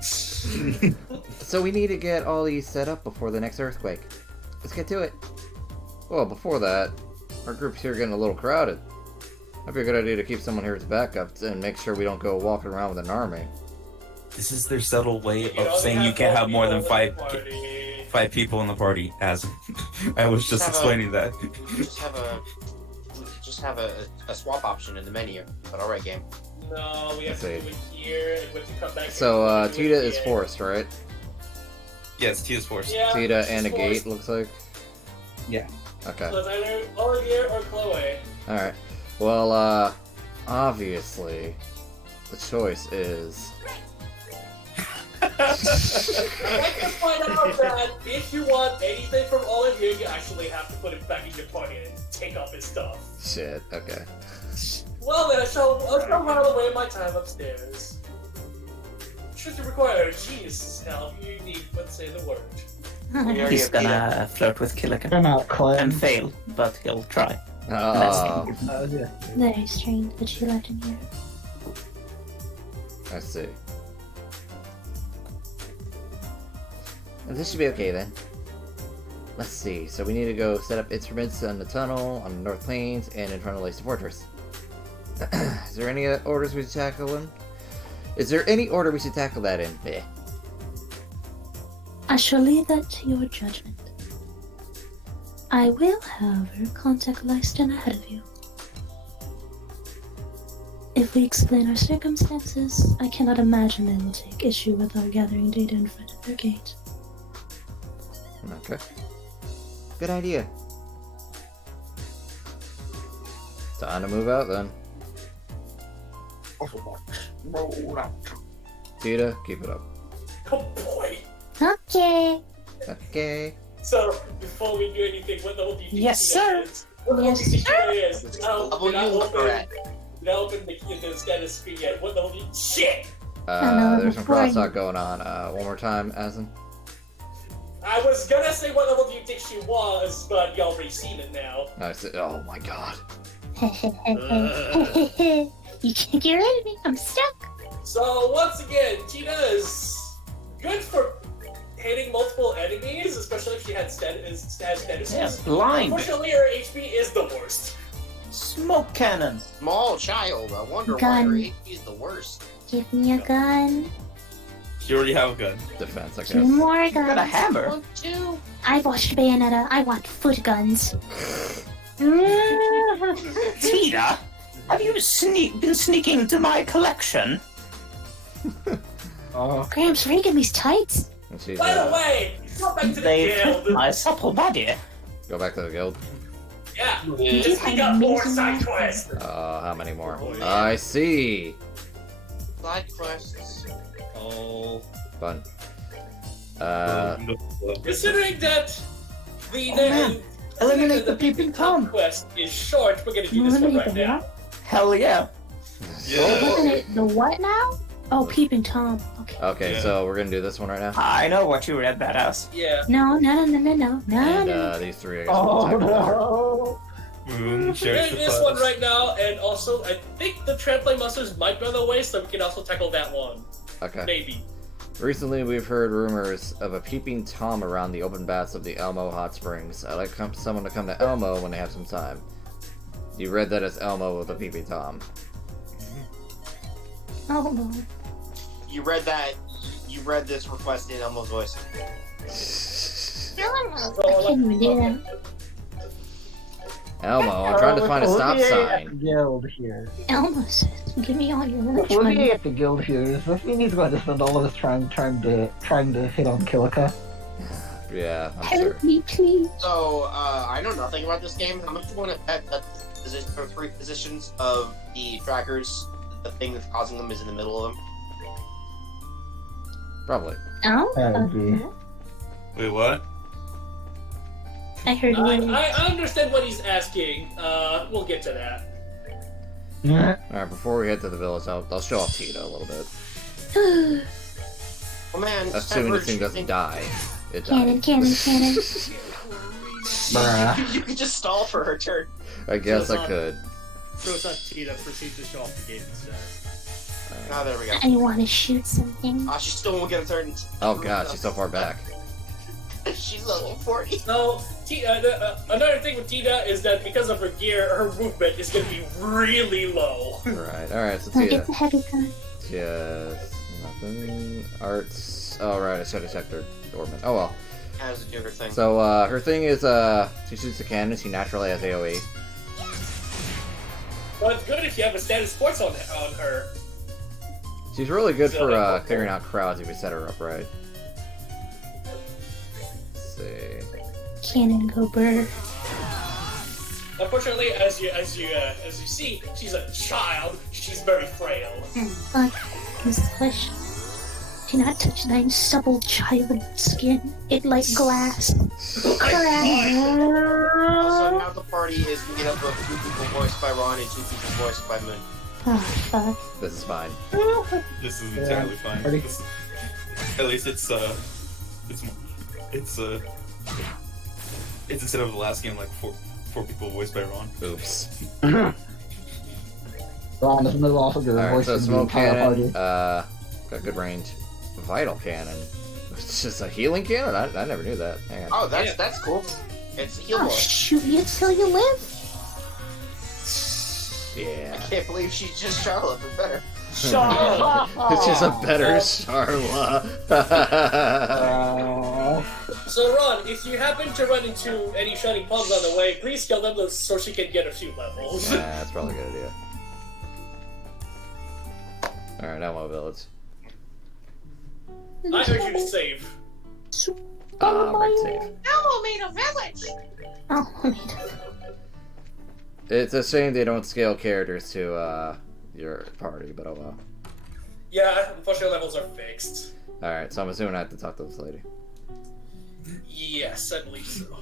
So we need to get all these set up before the next earthquake. Let's get to it. Well, before that, our group's here getting a little crowded. Might be a good idea to keep someone here as backup and make sure we don't go walking around with an army. This is their subtle way of saying you can't have more than five people in the party. As I was just explaining that. Just have a swap option in the menu. But alright, game. No, we have to do it here, and we have to come back. So, Tita is forced, right? Yes, Tita's forced. Yeah, Tita she's and a forced. gate, looks like. Yeah. Okay. So it's either Olivier or Chloe. Alright. Well, obviously, the choice is... I'd like to find out that if you want anything from Olivier, you actually have to put it back in your party and take off his stuff. Shit, okay. Well then, I'll run away my time upstairs. should you require genius's help, you need but say the word. He's gonna flirt with Killican They're not and cleansed. fail, but he'll try. Oh, Yeah. Very strange that she let him here. I see. Well, this should be okay then. Let's see. So we need to go set up instruments on the tunnel, on the North Plains, and in front of Lacey Fortress. Is there any orders we should tackle in? Is there any order we should tackle that in? Eh. I shall leave that to your judgment. I will, however, contact Lyston ahead of you. If we explain our circumstances, I cannot imagine they will take issue with our gathering data in front of their gate. Okay. Good idea. Time to move out then. Roll out. Tita, keep it up. Oh boy! Okay. Okay. So, before we do anything, what the hell do you think Yes, sir. is? What the hell do you think Yes, it is? Now, Double not you, open, correct. not open the status screen yet. What the hell do you... Shit! There's some before crosstalk you- going on. One more time, Asin. I was gonna say what level do you think she was, but y'all already seen it now. I said, oh my god. You can't get rid of me. I'm stuck. So, once again, Tita is good for hitting multiple enemies, especially if she has statuses. Yeah, blind. Unfortunately, her HP is the worst. Smoke cannon. Small child, I wonder why Gun. her HP is the worst. Give me a gun. You already have a gun. Defense, I Two guess. more You got a guns. hammer. 1, 2. I watched Bayonetta. I want foot guns. Tita, have you been sneaking into my collection? Gramps, where are you getting these tights? And she's, By the way, go back to the They guild. fit my supple body. go back to the guild. Yeah, You just have pick up more amazing side eyes. quests. How many more? Oh, yeah. I see. Side quests. Oh. Fun. Considering that the man. Eliminate the peeping Tom. quest is short, we're gonna do this one Eliminate right the now. what? Hell yeah. Eliminate the what now? Oh, peeping Tom. Okay. Okay, Yeah. so we're gonna do this one right now. I know what you read, badass. Yeah. No. And these three, I guess we'll Oh tackle that. no! Boom, We're shares doing the this one fuzz. right now, and also I think the trampoline monsters might be on the way, so we can also tackle that one. Okay. Maybe. Recently, we've heard rumors of a peeping Tom around the open baths of the Elmo Hot Springs. I'd like someone to come to Elmo when they have some time. You read that as Elmo with a peeping Tom. Oh no. You read that. You read this request in Elmo's voice. I can't even do that. Elmo, I'm trying to find a stop Olivier at the sign. guild here. Elmo says, give me all your rich Olivier money. at the guild here. Does this mean he's going to spend all of his time trying to hit on Kilika? Yeah, I'm sure. Help me, please. So, I know nothing about this game. How much do you want to bet that the 3 positions of the trackers, the thing that's causing them, is in the middle of them? Probably. Oh? Maybe. Wait, what? I heard you. I understand what he's asking. We'll get to that. Alright, before we head to the village, I'll show off Tita a little bit. Oh man, Assuming this thing doesn't die. It died. Cannon. Bruh. You could just stall for her turn. I guess So I it's could. So it's not Tita, proceed to show off the game instead. Ah, there we go. I want to shoot something. Ah, she still won't get a turn. Oh god, she's so far back. She's level 40. So, another thing with Tita is that because of her gear, her movement is going to be really low. Alright, so I'll Tita. get the heavy gun. Just nothing. Arts. Oh right, I should have checked her dormant. Oh well. How does it do her thing? So her thing is she shoots the cannon, she naturally has AoE. Well, it's good if you have a status sports on her. She's really good So, for clearing out crowds if you set her up right. Let's see. Cannon go burr. Unfortunately, as you see, she's a child. She's very frail. Fuck this flesh. Do not touch thine supple child skin. It like glass. Also, now the party is made up of 2 people voiced by Ron and 2 people voiced by Moon. Oh, fuck. This is fine. This is entirely fine. At least it's instead of the last game like four people voiced by Ron. Oops. Ron doesn't move off of your Alright, voice. so to the smoke entire cannon, party. got good range. Vital cannon. It's just a healing cannon? I never knew that. Hang on. Oh, that's cool. It's a heal Oh, book. shoot you till you live. Yeah. I can't believe she's just Charlotte, but better. It's just a better Charla. So, Ron, if you happen to run into any shining palms on the way, please kill them so she can get a few levels. Yeah, that's probably a good idea. Alright, now my village. I urge you to save. Red save. Elmo made a village! It's a shame they don't scale characters to your party, but oh well. Yeah, unfortunately levels are fixed. Alright, so I'm assuming I have to talk to this lady. Yes, I believe so.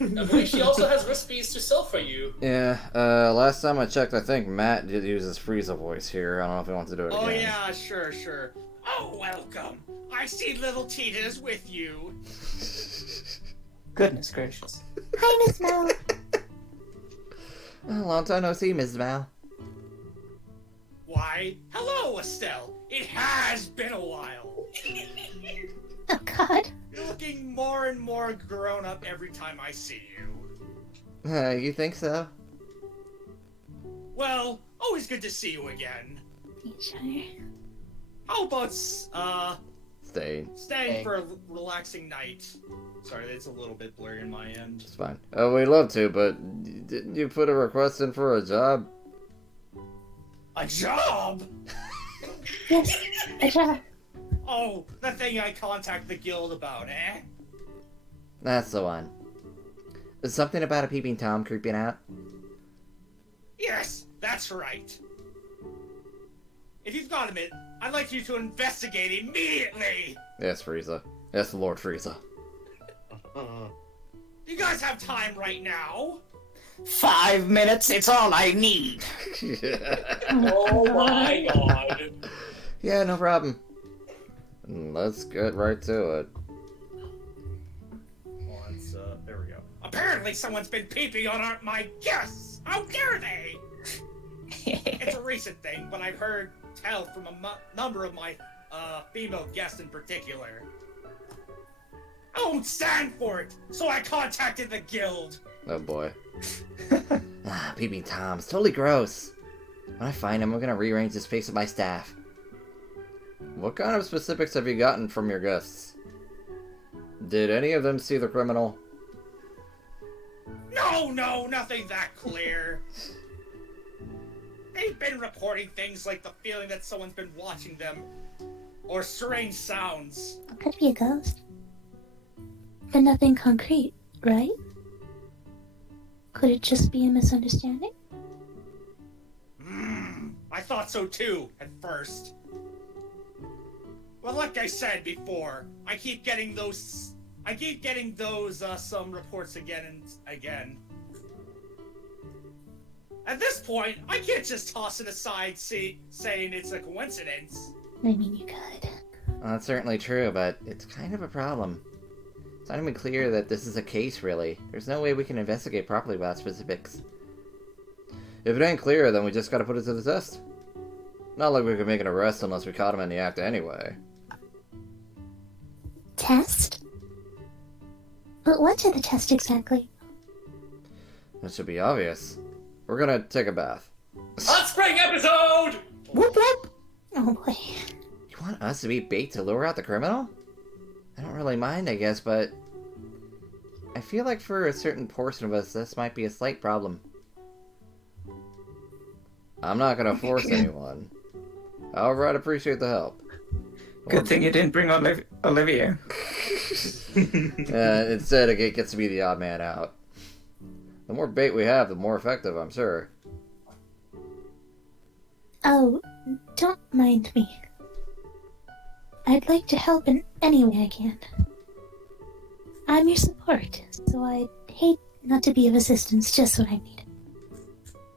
I believe she also has recipes to sell for you. Yeah, last time I checked, I think Matt did use his Frieza voice here. I don't know if he wants to do it again. Oh yeah, sure. Oh, welcome. I see little Tita is with you. Goodness gracious. Hi, Miss Mel. Long time no see, Mrs. Mal. Why, hello, Estelle. It has been a while. Oh, God. You're looking more and more grown up every time I see you. You think so? Well, always good to see you again. How about, staying for a relaxing night? Sorry, it's a little bit blurry on my end. It's fine. We'd love to, but didn't you put a request in for a job? A job? Yes, a job. Oh, the thing I contact the guild about, eh? That's the one. Is something about a peeping Tom creeping out? Yes, that's right. If you've got a minute, I'd like you to investigate immediately! Yes, Frieza. Yes, Lord Frieza. You guys have time right now? 5 minutes, it's all I need. Oh my god. Yeah, no problem. Let's get right to it. There we go. Apparently someone's been peeping on my guests! How dare they! It's a recent thing, but I've heard tell from a number of my, female guests in particular. I won't stand for it, so I contacted the guild. Oh boy. Peeping Tom's totally gross. When I find him, I'm gonna rearrange his face with my staff. What kind of specifics have you gotten from your guests? Did any of them see the criminal? No, nothing that clear. They've been reporting things like the feeling that someone's been watching them, or strange sounds. Could be a ghost. But nothing concrete, right? Could it just be a misunderstanding? I thought so too, at first. Well, like I said before, I keep getting those, some reports again and again. At this point, I can't just toss it aside saying it's a coincidence. I mean, you could. Well, that's certainly true, but it's kind of a problem. It's not even clear that this is a case, really. There's no way we can investigate properly without specifics. If it ain't clear, then we just gotta put it to the test. Not like we could make an arrest unless we caught him in the act anyway. Test? But what to the test exactly? That should be obvious. We're gonna take a bath. Hot spring episode! Whoop whoop! Oh boy. You want us to be bait to lure out the criminal? I don't really mind, I guess, but I feel like for a certain portion of us, this might be a slight problem. I'm not gonna force anyone. However, I'd appreciate the help. Good thing you didn't bring Olivia. Instead, it gets to be the odd man out. The more bait we have, the more effective, I'm sure. Oh, don't mind me. I'd like to help in any way I can. I'm your support, so I'd hate not to be of assistance just when I need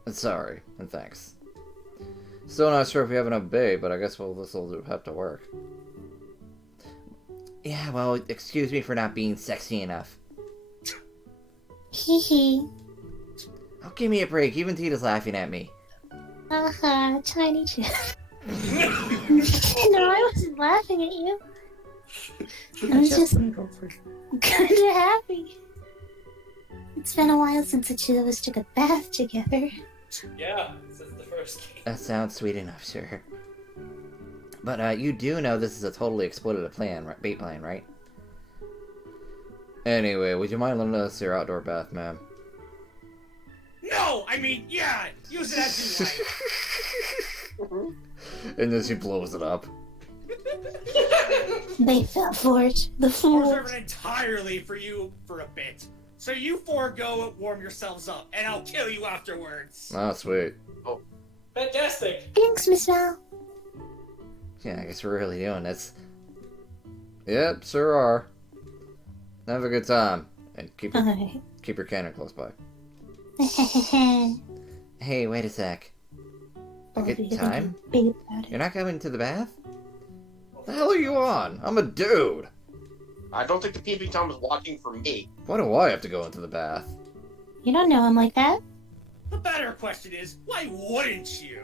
it. Sorry, and thanks. Still not sure if we have enough bait, but I guess this will have to work. Yeah, well, excuse me for not being sexy enough. Hee hee. Oh, give me a break. Even Tita's laughing at me. Tiny chip. No, I wasn't laughing at you. I was just kind of happy. It's been a while since the two of us took a bath together. Yeah, since the first game. That sounds sweet enough, sure. But you do know this is a totally exploitative plan, bait plan, right? Anyway, would you mind lending us your outdoor bath, ma'am? No, I mean, yeah, use it as you like. And then she blows it up. They fell for it. The I'll fool. reserve it entirely for you for a bit. So you four go warm yourselves up, and I'll kill you afterwards. Oh, sweet. Oh, fantastic. Thanks, Miss Val. Yeah, I guess we're really doing this. Yep, sure are. Have a good time. And keep your cannon close by. Hey, wait a sec. A good time? You're not coming to the bath? The hell are you on? I'm a dude. I don't think the peeping Tom is watching for me. Why do I have to go into the bath? You don't know him like that. The better question is, why wouldn't you?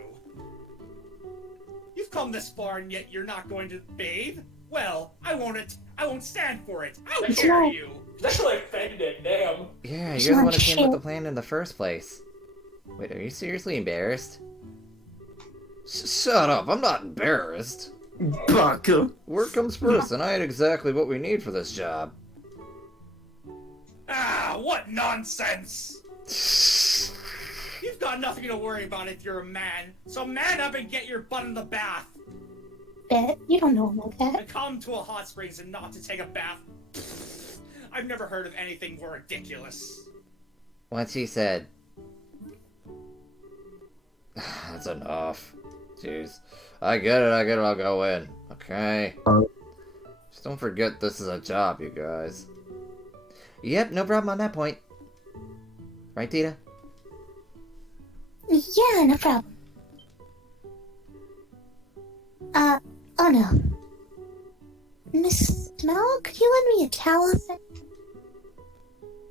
You've come this far and yet you're not going to bathe? Well, I won't stand for it. How dare you? That's like offended, damn. Yeah, you're the one who came with the plan in the first place. Wait, are you seriously embarrassed? Shut up, I'm not embarrassed. Baka. Work comes first, and I had exactly what we need for this job. Ah, what nonsense! You've got nothing to worry about if you're a man, so man up and get your butt in the bath. Bet you don't know him like that. And come to a hot springs and not to take a bath. I've never heard of anything more ridiculous. What she said. That's enough. Jeez. I get it, I'll go in. Okay. Just don't forget this is a job, you guys. Yep, no problem on that point. Right, Tita? Yeah, no problem. Oh no. Miss Mel, could you lend me a towel?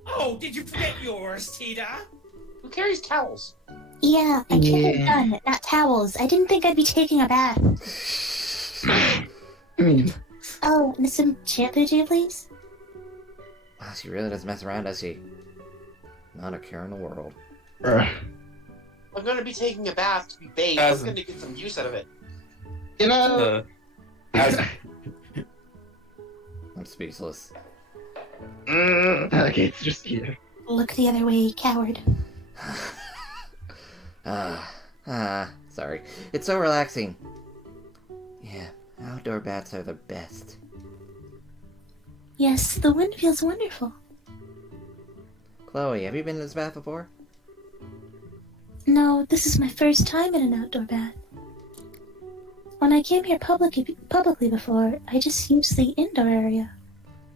Oh, did you forget yours, Tita? Who carries towels? Yeah, I can't have done, not towels. I didn't think I'd be taking a bath. Oh, and some shampoo too, please? Wow, she really doesn't mess around, does she? Not a care in the world. I'm gonna be taking a bath to be bathed. I'm gonna get some use out of it. You know... I'm speechless. Okay, it's just here. Look the other way, coward. Sorry. It's so relaxing. Yeah, outdoor baths are the best. Yes, the wind feels wonderful. Chloe, have you been in this bath before? No, this is my first time in an outdoor bath. When I came here publicly before, I just used the indoor area.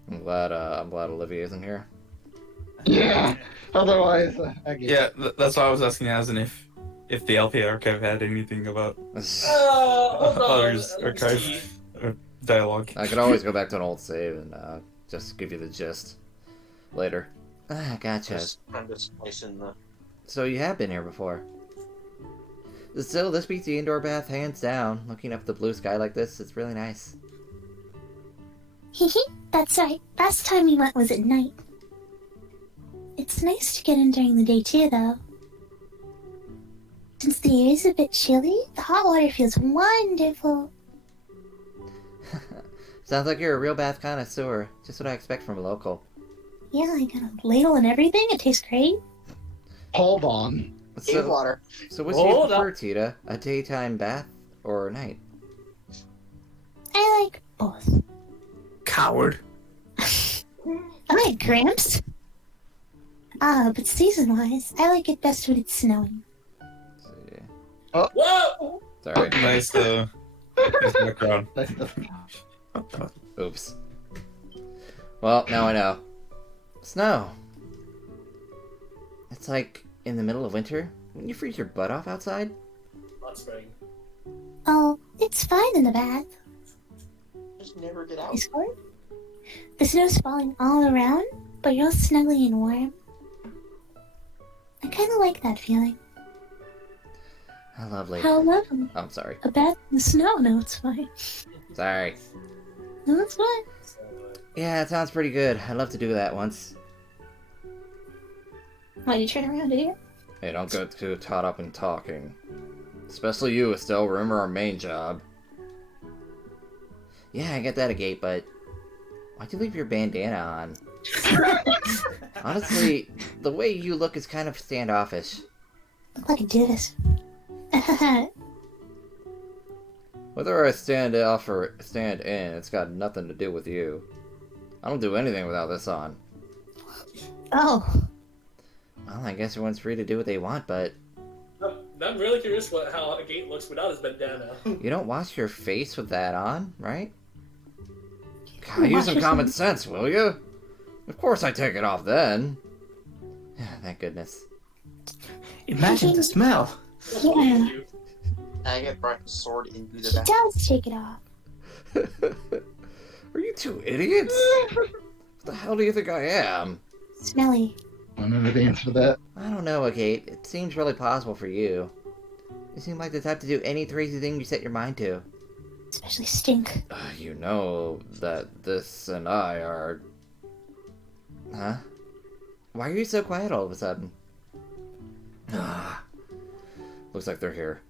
I'm glad Olivia isn't here. Yeah. Otherwise, I guess. Yeah, that's why I was asking as if the LP archive had anything about others archive or dialogue. I could always go back to an old save and just give you the gist later. Gotcha. So you have been here before. Still, this beats the indoor bath hands down. Looking up at the blue sky like this, it's really nice. Hehe, that's right. Last time we went was at night. It's nice to get in during the day too, though. Since the air is a bit chilly, the hot water feels wonderful. Sounds like you're a real bath connoisseur. Just what I expect from a local. Yeah, I got a ladle and everything. It tastes great. Hold on. Water. So what do you prefer, Tita? A daytime bath or a night? I like both. Coward. I like cramps. But season-wise, I like it best when it's snowing. Oh. Whoa! Sorry. Nice, nice background. Oops. Well, now I know. Snow. It's like in the middle of winter when you freeze your butt off outside. Hot spring. Oh, it's fine in the bath. Just never get out. Is it? The snow's falling all around, but you're all snuggly and warm. I kind of like that feeling. How lovely. How lovely. I'm sorry. A bath in the snow? No, it's fine. Sorry. No, it's fine. Yeah, it sounds pretty good. I'd love to do that once. Why did you turn around, idiot? Hey, don't get too caught up in talking. Especially you, Estelle. Remember our main job. Yeah, I get that, Agate, but why'd you leave your bandana on? Honestly, the way you look is kind of standoffish. Look like a Judas. Whether I stand off or stand in, it's got nothing to do with you. I don't do anything without this on. Oh. Well, I guess everyone's free to do what they want, but I'm really curious how a gate looks without his bandana. you don't wash your face with that on, right? God, use some common sense, will you? Of course I take it off then. Thank goodness. Imagine the smell. Yeah. I get brought the sword into the He bath. does take it off. Are you two idiots? What the hell do you think I am? Smelly. I remember the answer to that. I don't know, Kate. It seems really possible for you. You seem like the type to do any crazy thing you set your mind to. Especially stink. You know that this and I are... Huh? Why are you so quiet all of a sudden? Looks like they're here.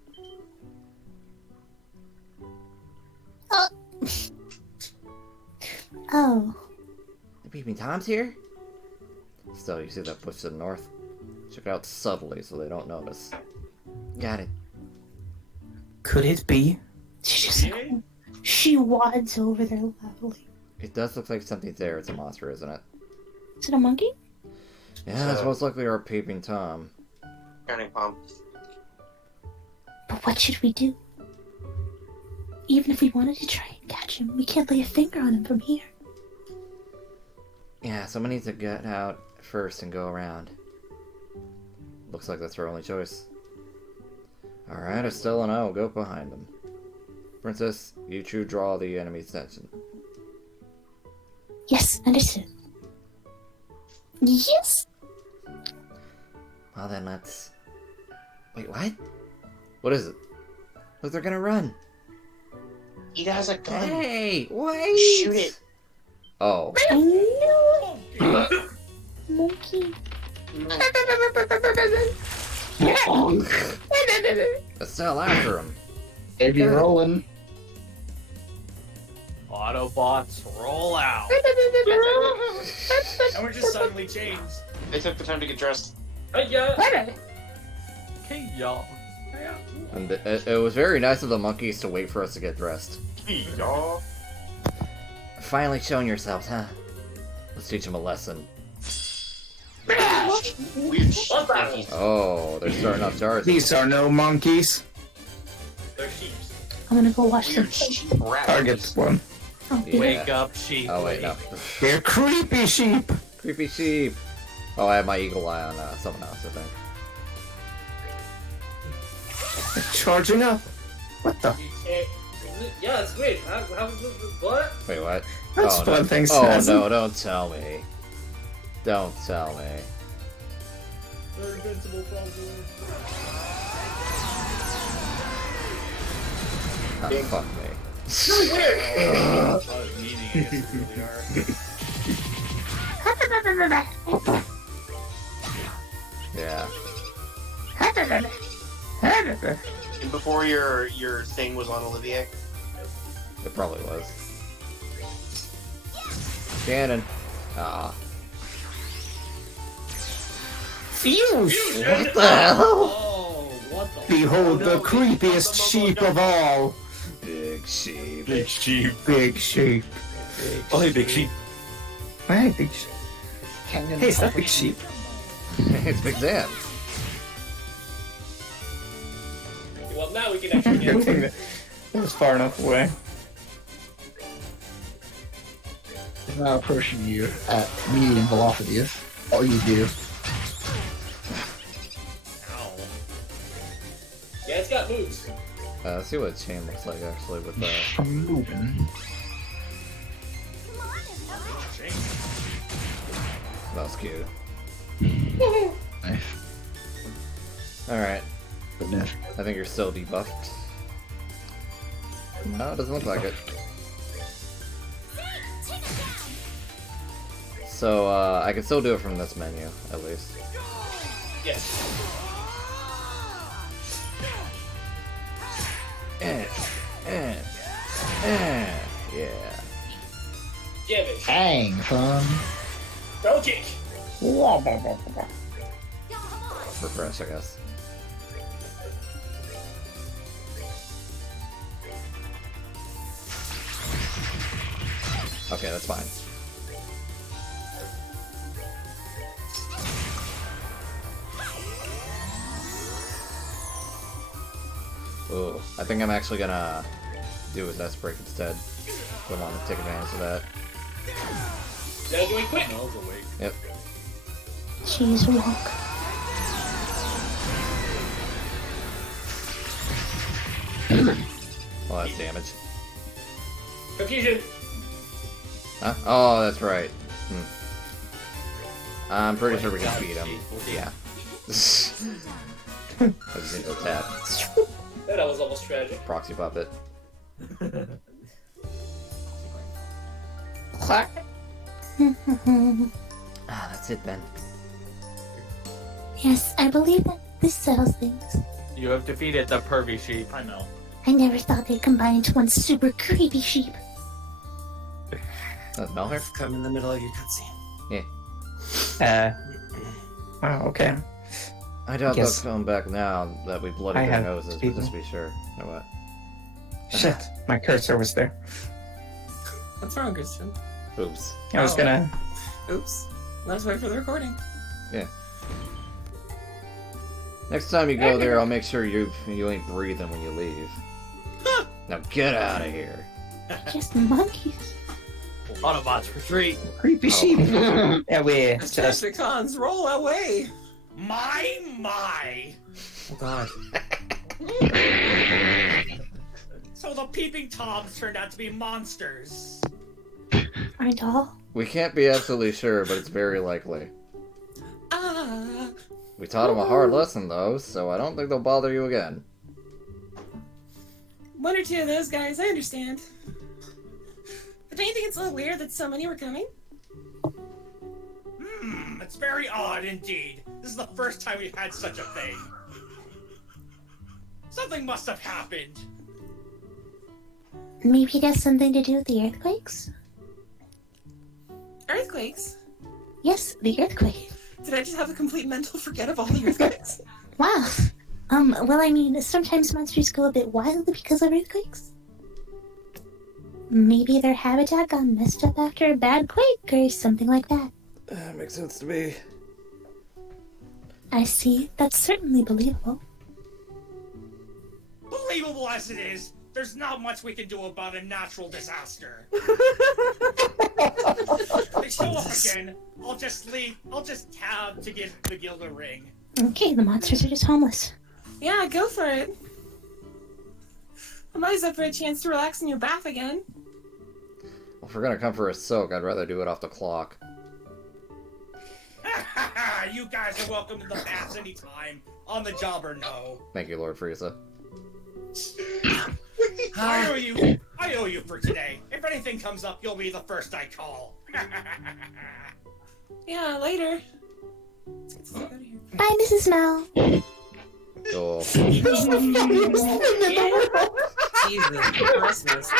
Oh. The Peeping Tom's here? Still, you see that bush to the north? Check it out subtly so they don't notice. Got it. Could it be? She wads over there loudly. It does look like something's there. It's a monster, isn't it? Is it a monkey? Yeah, that's most likely our Peeping Tom. Counting palm. But what should we do? Even if we wanted to try and catch him, we can't lay a finger on him from here. Yeah, someone needs to get out first and go around. Looks like that's our only choice. Alright, Estelle and I will go behind them. Princess, you two draw the enemy's attention. Yes, understood. Yes! Well then, let's... Wait, what? What is it? Look, they're gonna run! He has a gun. Hey, wait! Shoot it. Oh. Monkey. Estelle, after him. Maybe rolling. Autobots, roll out. And we're just suddenly changed. They took the time to get dressed. Okay, y'all. And it was very nice of the monkeys to wait for us to get dressed. Y'all. Finally showing yourselves, huh? Let's teach them a lesson. Weird shit. Oh, they're starting off charging. These are no monkeys. They're sheep. I'm gonna go watch them. Weird sheep Target one. Oh, Yeah. Wake up, sheep. Oh wait, no. They're creepy sheep. Creepy sheep. Oh, I have my eagle eye on someone else, I think. They're charging up. What the? Yeah, it's weird. What? Wait, what? That's oh, fun no. things. Oh no, don't tell me. Don't tell me. They're invincible, probably. Oh, fuck me. Really weird. Yeah. And before your thing was on Olivier. It probably was. Cannon. Ah. Fuse! What the hell? Oh, what the? Behold the creepiest sheep of all. Big sheep. Big sheep. Big sheep. Oh, hey, big sheep. Hey, big sheep. Hey, is that big sheep? It's Big Dan. Well, now we can actually Good get. thing that was far enough away. Now approaching you at medium velocity is all you do. Ow. Yeah, it's got moves. Let's see what a chain looks like actually with that. I'm moving. That was cute. Nice. Alright. Goodness. I think you're still debuffed. No, it doesn't look like it. So, I can still do it from this menu, at least. Yes. Yeah. Give it. Dang, son. Go kick. Refresh, I guess. Okay, that's fine. Ooh, I think I'm actually gonna do a Death Break instead. I want to take advantage of that. Gotta do it quick. Yep. Cheese walk. Well, that's damage. Confusion. Huh? Oh, that's right. I'm pretty sure we can beat him. Yeah. I just need to tap. That was almost tragic. Proxy puppet. That's it then. Yes, I believe that this settles things. You have defeated the pervy sheep. I know. I never thought they'd combine into one super creepy sheep. That's Melher? Come in the middle of your cutscene. Yeah. Oh, okay. I doubt Guess- they'll come back now that we bloodied I their have noses, but people. just be sure. You know what? Shit, my cursor was there. What's wrong, Christian? Oops. I was gonna. Oops. Let's wait for the recording. Yeah. Next time you go there, I'll make sure you ain't breathing when you leave. Now get out of here. Just monkeys. Autobots retreat. Creepy sheep. Yeah, we just. Decepticons, roll away. My! Oh god. So the peeping toms turned out to be monsters. Aren't all? We can't be absolutely sure, but it's very likely. Ah. We taught them a hard lesson, though, so I don't think they'll bother you again. One or two of those guys, I understand. But don't you think it's a little weird that so many were coming? It's very odd indeed. This is the first time we've had such a thing. Something must have happened. Maybe it has something to do with the earthquakes? Earthquakes? Yes, the earthquake. Did I just have a complete mental forget of all the earthquakes? Wow. Well, I mean, sometimes monsters go a bit wild because of earthquakes. Maybe their habitat got messed up after a bad quake or something like that. Makes sense to me. I see. That's certainly believable. Believable as it is, there's not much we can do about a natural disaster. They show up again. I'll just leave. I'll just tab to give the guild a ring. Okay, the monsters are just homeless. Yeah, go for it. I'm always up for a chance to relax in your bath again. Well, if we're gonna come for a soak, I'd rather do it off the clock. You guys are welcome in the baths anytime, on the job or no. Thank you, Lord Frieza. I owe you for today. If anything comes up, you'll be the first I call. Yeah, later. Bye, Mrs. Mel. Cool. Jesus Christmas.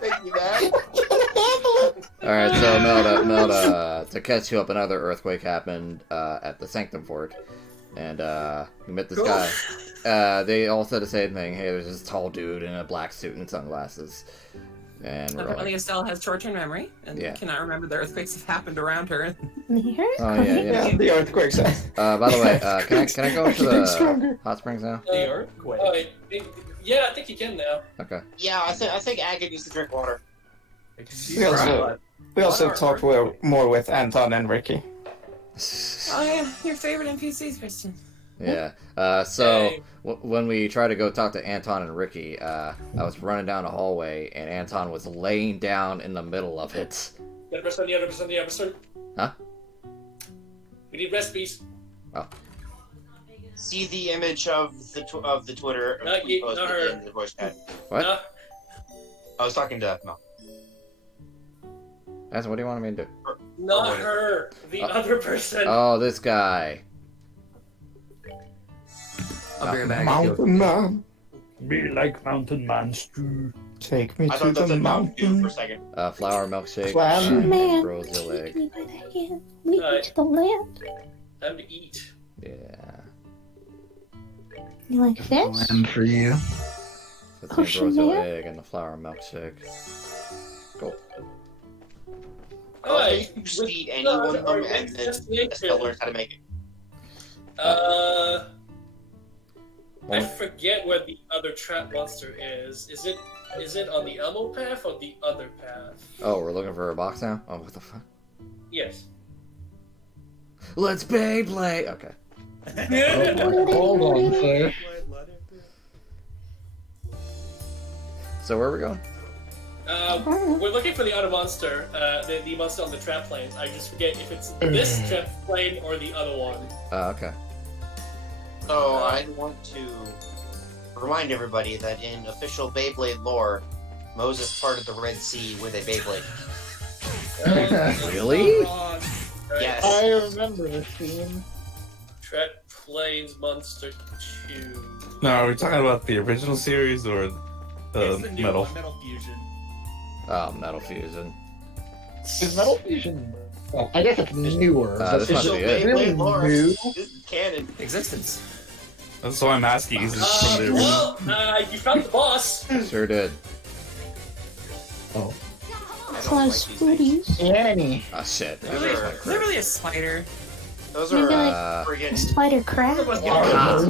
Thank you, Dad. Alright, so Melda, to catch you up, another earthquake happened at the Sanctum Fort. And we met this guy. They all said the same thing. Hey, there's this tall dude in a black suit and sunglasses. And we're Apparently like, Estelle has short-term memory and Yeah. cannot remember the earthquakes that have happened around her. The oh yeah, yeah. The earthquakes. By the way, can I go into the hot springs now? The earthquake. Yeah, I think you can now. Okay. Yeah, I think Aga needs to drink water. We also talked more with Anton and Ricky. Oh yeah, your favorite NPCs, Christian. Yeah. When we tried to go talk to Anton and Ricky, I was running down a hallway, and Anton was laying down in the middle of it. The other person. Huh? We need recipes. Oh. See the image of the Twitter we posted in the voice chat. What? No. I was talking to Mel. That's what do you want me to do? Not her. The other person. Oh, this guy. I'll be right back. Mountain Man. Be like mountain man stew. Take me I to thought that's the a Mountain Dew mountain. for a second. Flour milkshake. Clam. Man, Brazil take egg. me by the hand. Lead me Alright. to the land. Time to eat. Yeah. You like this? Land for you. The Ocean Brazil man? egg and the flour milkshake. Cool. Alright. You just eat any one of them and then Estelle learns how to make it. I forget where the other trap monster is. Is it on the Elmo path or the other path? Oh, we're looking for a box now? Oh, what the fuck? Yes. Let's Beyblade! Okay. Hold on, sir. So where are we going? We're looking for the other monster, the monster on the trap planes. I just forget if it's this trap plane or the other one. Okay. So I want to remind everybody that in official Beyblade lore, Moses parted the Red Sea with a Beyblade. Really? Yes. I remember this scene. Trap planes monster 2. No, are we talking about the original series or the It's the new metal? one, Metal Fusion. Oh, Metal Fusion. Is Metal Fusion? Well, I guess it's newer. but this is must it be it. really Beyblade lore. new? This is canon. Existence. That's why I'm asking. Is this from the original? Well, you found the boss. Sure did. Oh. It's a lot of spooties. Annie. Ah, shit. Those Is are, there really a spider? those Maybe are like a friggin' spider crab.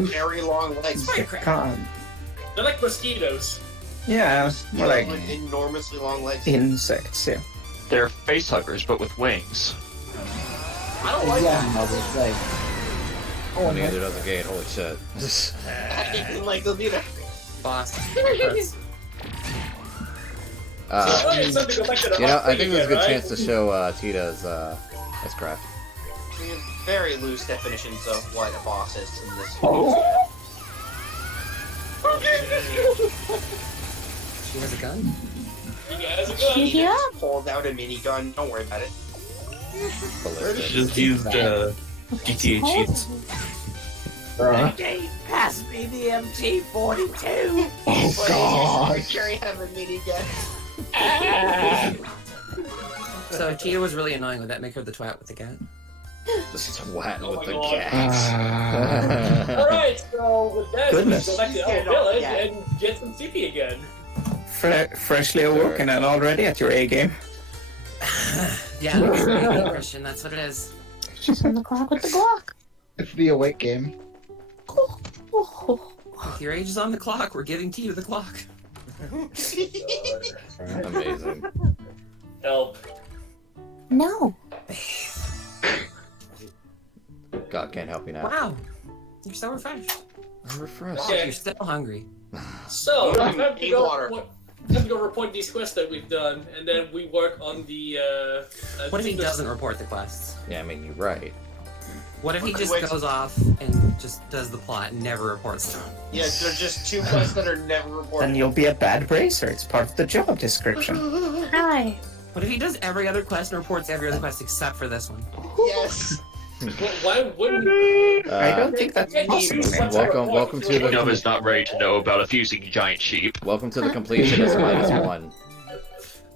very long legs. They're like mosquitoes. Yeah, more like With enormously long legs. insects, yeah. They're face huggers, but with wings. I don't like Yeah, that. I was like, Oh, neither does the gate. Holy shit. I didn't like those either. Boss. You know, I think there's a good chance to show Tita's his craft. We have very loose definitions of what a boss is in this. She has a gun. He Yeah. Pulled out a minigun. Don't worry about it. She just used GTA cheats. Pass me the MG42. Oh god. Jerry have a minigun. So Tita was really annoying. Would that make her the twat with the cat? Swat Oh with my the God. cat. Alright, so with that, Goodness. we go back to Yeah, our no, village yeah. and get some CP again. Freshly awoken and already at your A game. Yeah, Christian, that's what it is. She's on the clock with the Glock. It's the awake game. If your age is on the clock, we're giving Tita the clock. Amazing. Help. No. God can't help you now. Wow, you're so refreshed. I'm refreshed. Oh, you're still hungry. So, Yeah, time to need go water. report these quests that we've done, and then we work on the, What if he doesn't report the quests? Yeah, I mean, you're right. What if he just Wait. goes off and just does the plot and never reports them? Yeah, they're just two quests that are never reported. Then you'll be a bad bracer. It's part of the job description. Hi. What if he does every other quest and reports every other quest except for this one? Yes. Well, why wouldn't I don't think that's possible. Welcome to the Nova's not ready to know about a fusing giant sheep. welcome to the completionist -1.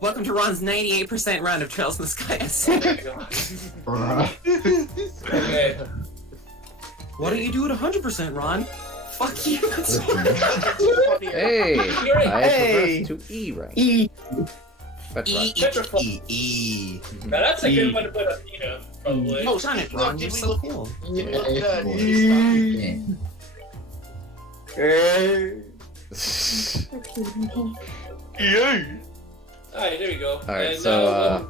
Welcome to Ron's 98% run of Trails in the Skies. Okay. Why don't you do it 100%, Ron? Fuck you. Hey, I Hey. progressed to E rank. E. E. Now that's a good one to put up, probably. Oh, sign it, Ron. You're so cool. Alright, there we go. Alright, And, so,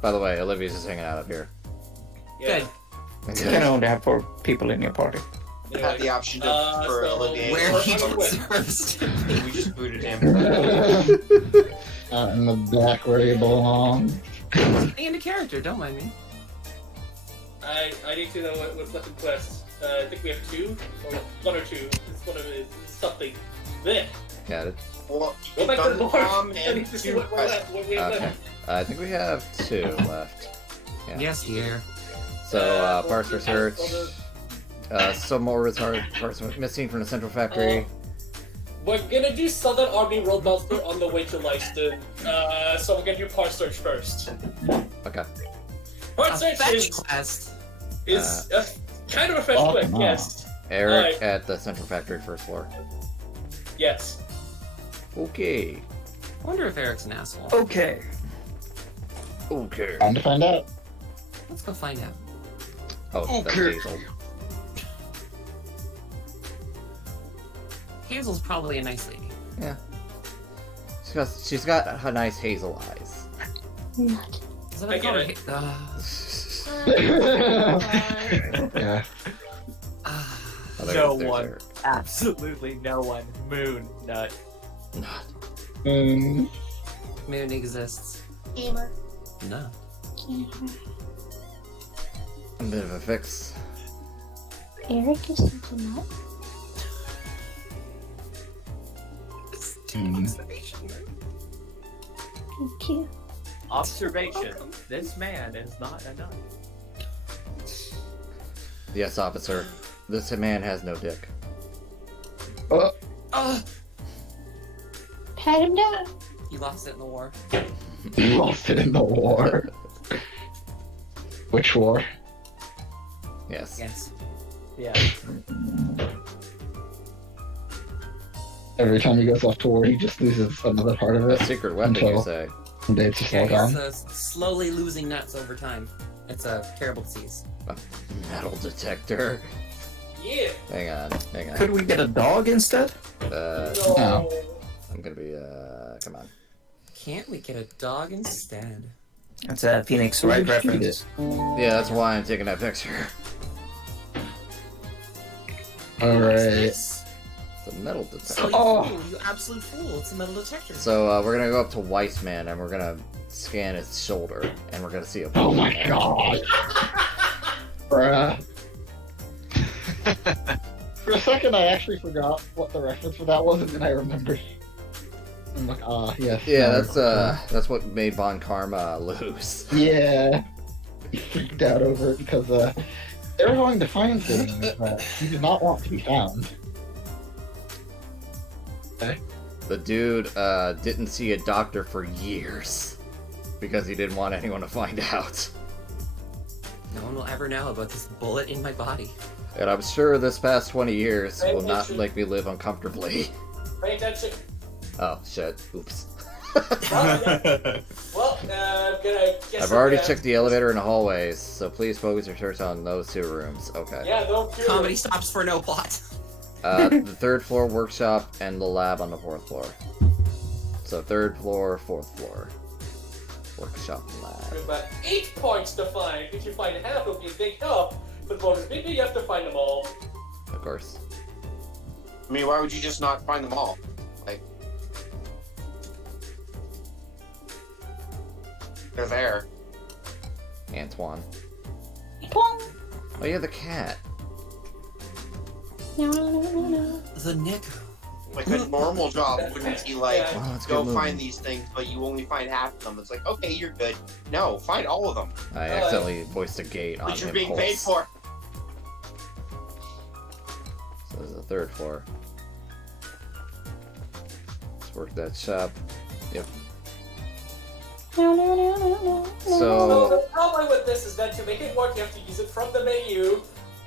by the way, Olivia's just hanging out up here. yeah. You can only have 4 people in your party. Had the option for Olivier. Where he or- deserves We just booted him. Out in the back where you belong. Getting into character, don't mind me. I need to know what's left in quest. I think we have 2, or 1 or 2. It's one of it. Something. There. Got it. Well, Go back to the board. Tom I need to see what we're left. What we have Okay. left. I think we have 2 left. Yeah. Yes, dear. So, parts research. Some more parts missing from the central factory. We're gonna do Southern Army Road Monster on the way to Leiston. So we're gonna do part search first. Okay. Part A search fetch quest. is kind of a fetch Oh, quest, no. yes. Eric Alright. at the central factory first floor. Yes. Okay. I wonder if Eric's an asshole. Okay. Okay. Time to find out. Let's go find out. Oh, that's Hazel. Hazel's probably a nice lady. Yeah. She's got her nice hazel eyes. Not. Is that I what I get call her? Yeah. No one. Absolutely no one. Moon nut. Mm. Moon exists. Gamer. No. A bit of a fix. Eric is something not. Thank you. Observation. This man is not a nut. Yes, officer. This man has no dick. Pat him down. He lost it in the war. You lost it in the war. Which war? Yes. Yes. Yeah. Every time he goes off to war, he just loses another part of it. A secret weapon, you until say? one day it's just all Yeah, gone. he's slowly losing nuts over time. It's a terrible disease. A metal detector. Yeah. Hang on. Could we get a dog instead? No. I'm gonna be, come on. Can't we get a dog instead? That's a Phoenix Wright reference. Yeah, that's why I'm taking that picture. Alright. It's a metal detector. So you absolute fool. It's a metal detector. So, we're gonna go up to Weissman and we're gonna scan his shoulder and we're gonna see a Oh my god. Bruh. For a second, I actually forgot what the reference for that was, and then I remembered. I'm like, yes. Yeah, that's what made Von Karma lose. Yeah. He freaked out over it because, they were going to find things that he did not want to be found. Okay. The dude, didn't see a doctor for years. Because he didn't want anyone to find out. No one will ever know about this bullet in my body. And I'm sure this past 20 years Pay will not attention. make me live uncomfortably. Pay attention. Oh, shit. Oops. Well, I'm gonna guess. I've already checked the elevator and the hallways, so please focus your search on those 2 rooms. Okay. Yeah, don't do Comedy it. stops for no plot. The 3rd floor workshop and the lab on the 4th floor. So 3rd floor, 4th floor. Workshop and lab. With about 8 points to find. If you find half, it'll be a big help. But the bonus maybe you have to find them all. Of course. I mean, why would you just not find them all? Like, they're there. Antoine. Boom. Oh yeah, the cat. No, no, no, no, no. The Nico. Like a normal job wouldn't be like, Oh, let's go get find moving. these things, but you only find half of them. It's like, okay, you're good. No, find all of them. I accidentally voiced a gate on Which you're impulse. being paid for. So this is the 3rd floor. Let's work that shop. Yep. No, no, no, no, no. So So the problem with this is that to make it work, you have to use it from the menu.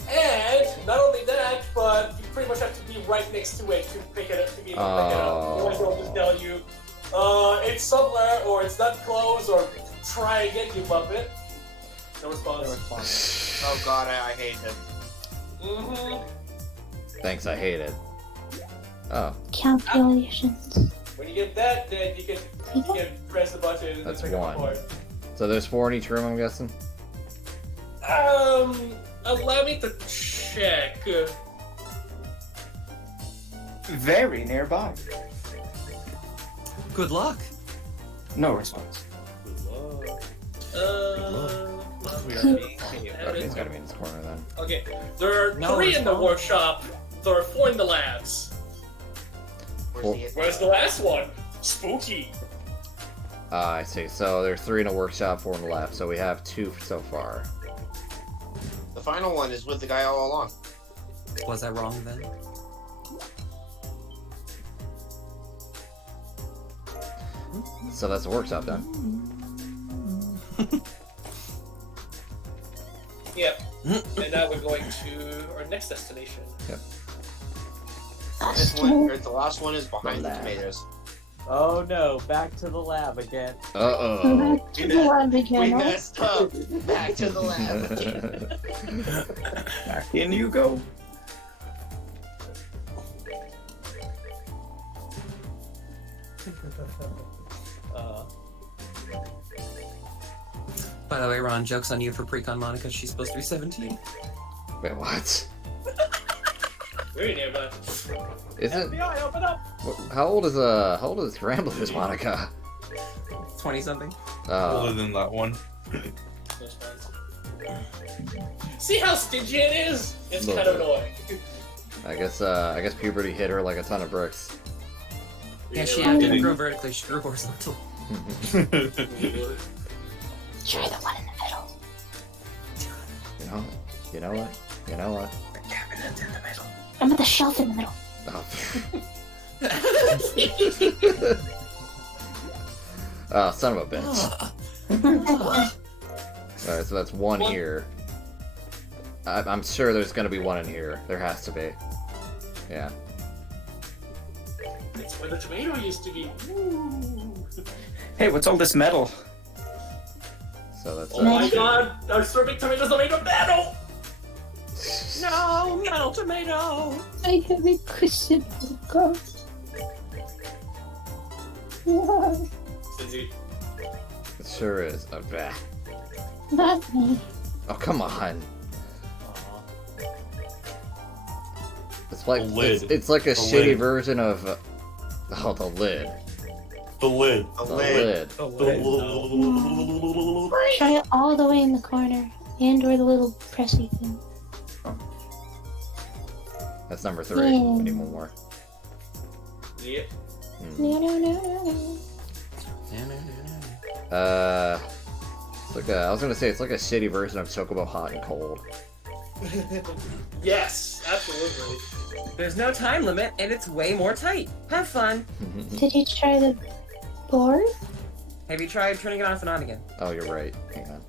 And not only that, but you pretty much have to be right next to it to pick it up, to be able to pick it up. Otherwise they'll just tell you, it's somewhere, or it's not close, or try again, you bump it. No response. Oh god, I hate him. Mm-hmm. thanks, I hate it. Oh, Calculations. When you get that, then you can press the button and That's pick up one. a part. so there's 4 in each room, I'm guessing. Allow me to check. very nearby. Good luck. No response. Okay, it's gotta be in this corner then. Okay, there are No, 3 it's in the not. workshop. There are 4 in the labs. Where's the last one? Spooky. I see. So there's 3 in a workshop, 4 in the lab. So we have 2 so far. The final one is with the guy all along. Was I wrong then? So that's the workshop done. Yep. And now we're going to our next destination. Yep. This one, or the last one, is behind the tomatoes. Oh no, back to the lab again. Uh-oh. Back to the lab again. We huh? messed up. Back to the lab. Back in you go. By the way, Ron, joke's on you for pre-con Monica. She's supposed to be 17. Wait, what? Very nearby. Isn't? FBI, open up! How old is Ramblers, Monica? 20 something. Older than that one. See how stingy it is? It's Little kind of bit. annoying. I guess puberty hit her like a ton of bricks. Yeah, she didn't grow vertically, she grew horizontal. Try the one in the middle. You know what? The cabinet in the middle. I'm at the shelf in the middle. Oh, son of a bitch. Alright, so that's one here. I'm sure there's gonna be one in here. There has to be. Yeah. It's where the tomato used to be. Woo. Hey, what's all this metal? So that's. Oh my god, our serving tomatoes are made of metal! No, metal tomato! I have a question for God. Why? Stingy. It sure is. Oh, bah. Not me. Oh, come on. It's like The lid. It's like a The shitty lid. version of. Oh, the lid. The lid. The The lid. lid. Try it all the way in the corner. And or the little pressy thing. That's number 3. Yeah. We need one more. Yep. No. It's like I was gonna say it's like a shitty version of Chocobo Hot and Cold. Yes, absolutely. There's no time limit, and it's way more tight. Have fun. Did you try the board? Have you tried turning it off and on again? Oh, you're right. Hang on.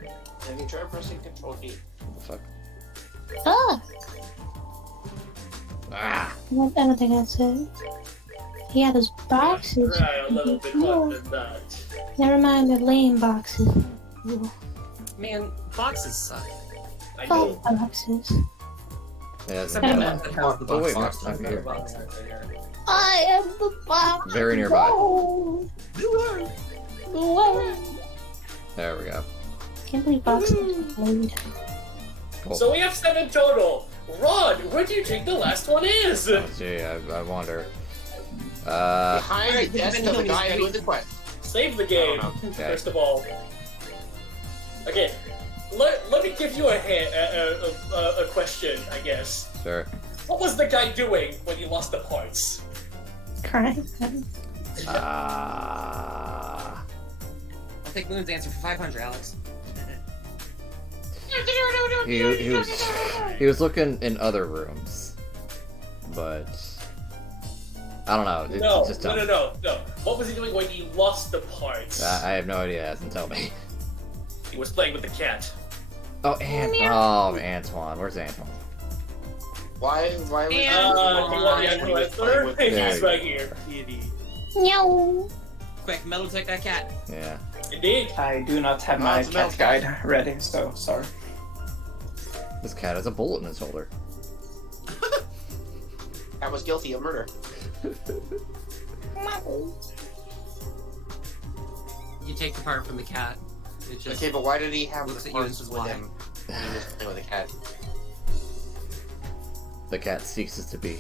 Have you tried pressing Control D? What the fuck? Ah! Ah! I don't think that's it. Yeah, those boxes. Try a little bit harder than that. Never mind the lame boxes. Ooh. Man, boxes suck. I Oh, know. boxes. Yeah, Except for that that has the Oh, wait, box. no, not here. I am the box. Very nearby. Oh, There we go. can't believe boxes are laid. Cool. So we have 7 total. Ron, where do you think the last one is? Oh, gee, I wonder. Behind the desk of the guy doing the quest. Save the game, Okay. first of all. Okay, let me give you a question, I guess. Sure. What was the guy doing when he lost the parts? Crying. I'll take Moon's answer for 500, Alex. He was looking in other rooms, but I don't know. It's No, just no, dumb. no. What was he doing when he lost the parts? I have no idea. It doesn't tell me. He was playing with the cat. Oh, Antoine. Where's Antoine? Why was you want the actual answer? He's right here. No. Quick, Metal, take that cat. Yeah. Indeed. I do not have my it's a cat guide ready, so sorry. This cat has a bullet in his shoulder. I was guilty of murder. You take the part from the cat. It just Okay, but why did he have looks the at you and parts says with why. him? He was playing with a cat. The cat ceases to be.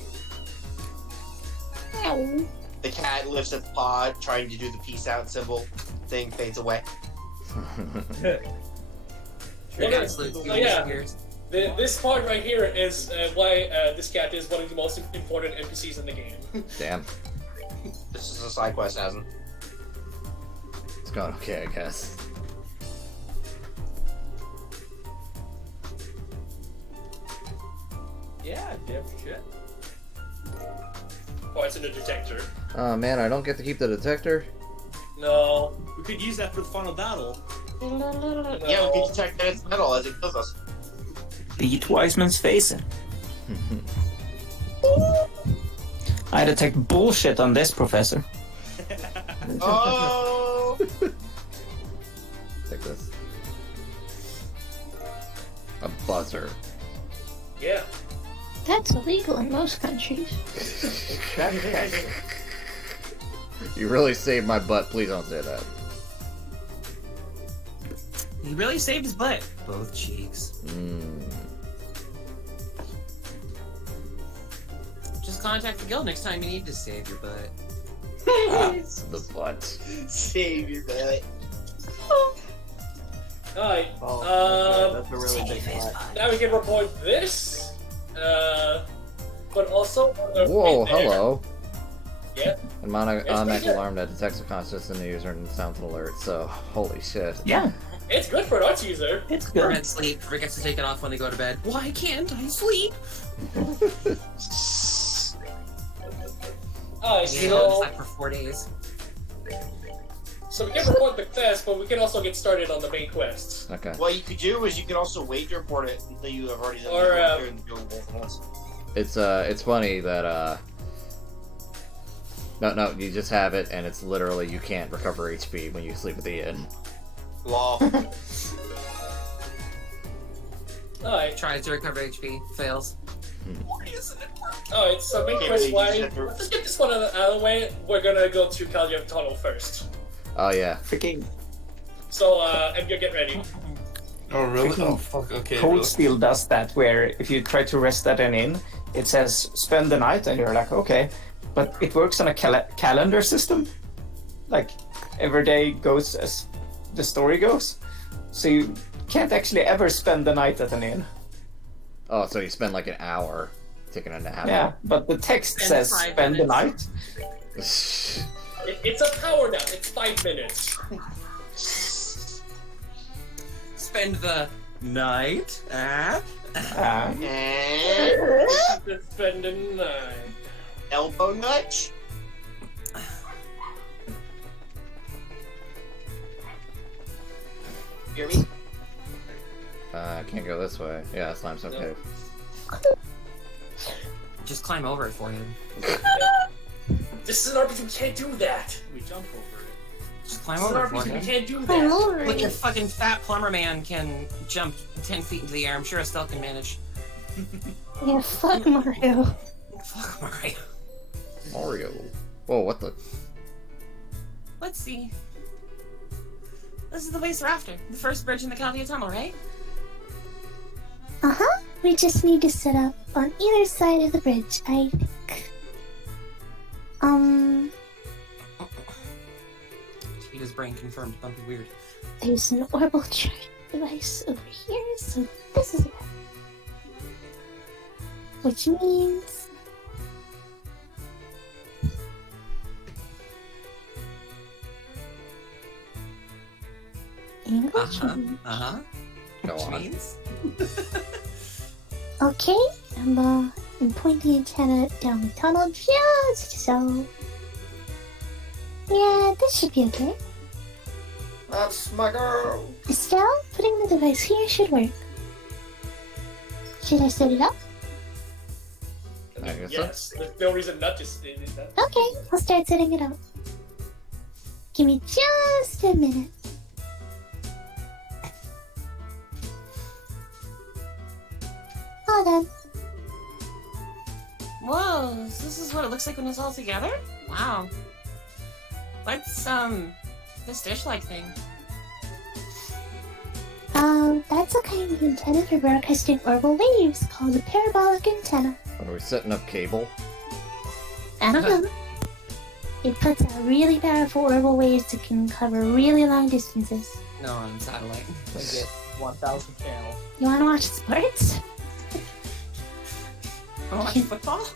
The cat lifts its paw, trying to do the peace out symbol. Thing fades away. This part right here is why this cat is one of the most important NPCs in the game. Damn. This is a side quest, hasn't? It's going okay, I guess. Yeah, damn shit. Oh, it's in the detector. Oh man, I don't get to keep the detector? No. We could use that for the final battle. Yeah, we can detect that it's metal as it kills us. Beat Wiseman's face. I detect bullshit on this, Professor. Oh! Take this. A buzzer. Yeah. That's illegal in most countries. You really saved my butt. Please don't say that. He really saved his butt. Both cheeks. Just contact the guild next time you need to save your butt. The butt. Save your butt. Alright. That's a really big spot. Now we can report this. But also. Whoa, hello. Yeah. An automatic alarm that detects the consciousness in the user and sounds an alert, so holy shit. Yeah. It's good for an arts user. It's Permanent sleep. Forgets to take it off when they go to bed. Why can't I sleep? Alright, Yeah, so. slept for 4 days. So we can report the quest, but we can also get started on the main quests. Okay. What you could do is you could also wait to report it until you have already done Or, It's funny that No, you just have it, and it's literally you can't recover HP when you sleep at the inn. Law. Alright. Tries to recover HP, fails. Why isn't it working? Alright, so main quest wise, let's get this one out of the way. We're gonna go to Kaljev Tunnel first. Oh yeah. Freaking. So, Edgar, get ready. Oh really? Freaking Oh fuck. Okay. Cold really. Steel does that, where if you try to rest at an inn, it says spend the night, and you're like, okay. But it works on a calendar system. Like, every day goes as the story goes. So you can't actually ever spend the night at an inn. Oh, so you spend like an hour taking a nap. Yeah, but the text says spend the night. It's a power nap. It's 5 minutes. Spend the night at... Spend the night. Elbow nudge? Hear me? I can't go this way. Yeah, Slime's okay. Just climb over it for him. This is an RPG, we can't do that. We jump over it. Just climb This is an over it for RPG, we him. can't do Climb that. over Look, it. the fucking fat plumber man can jump 10 feet into the air. I'm sure Estelle can manage. Yeah, fuck Mario. Fuck Mario. Mario. Whoa, what the? Let's see. This is the place we're after. The first bridge in the Caldia Tunnel, right? Uh-huh. We just need to set up on either side of the bridge, I think. Tita's brain confirmed. Bumpy weird. There's an orbital charge device over here, so this is it. Which means... English? Uh-huh. Go Which on. means... Okay, I'm pointing the antenna down the tunnel just so. Yeah, this should be okay. That's my girl. Estelle, putting the device here should work. Should I set it up? I guess Yes, there's no reason not to say that. Okay, I'll start setting it up. Give me just a minute. All done. Whoa, this is what it looks like when it's all together? Wow. What's, this dish-like thing? That's a kind of antenna for broadcasting orbital waves called a parabolic antenna. Are we setting up cable? I don't know. It puts out really powerful orbital waves that can cover really long distances. No, on satellite. They get 1,000 channels. You wanna watch sports? I watch football?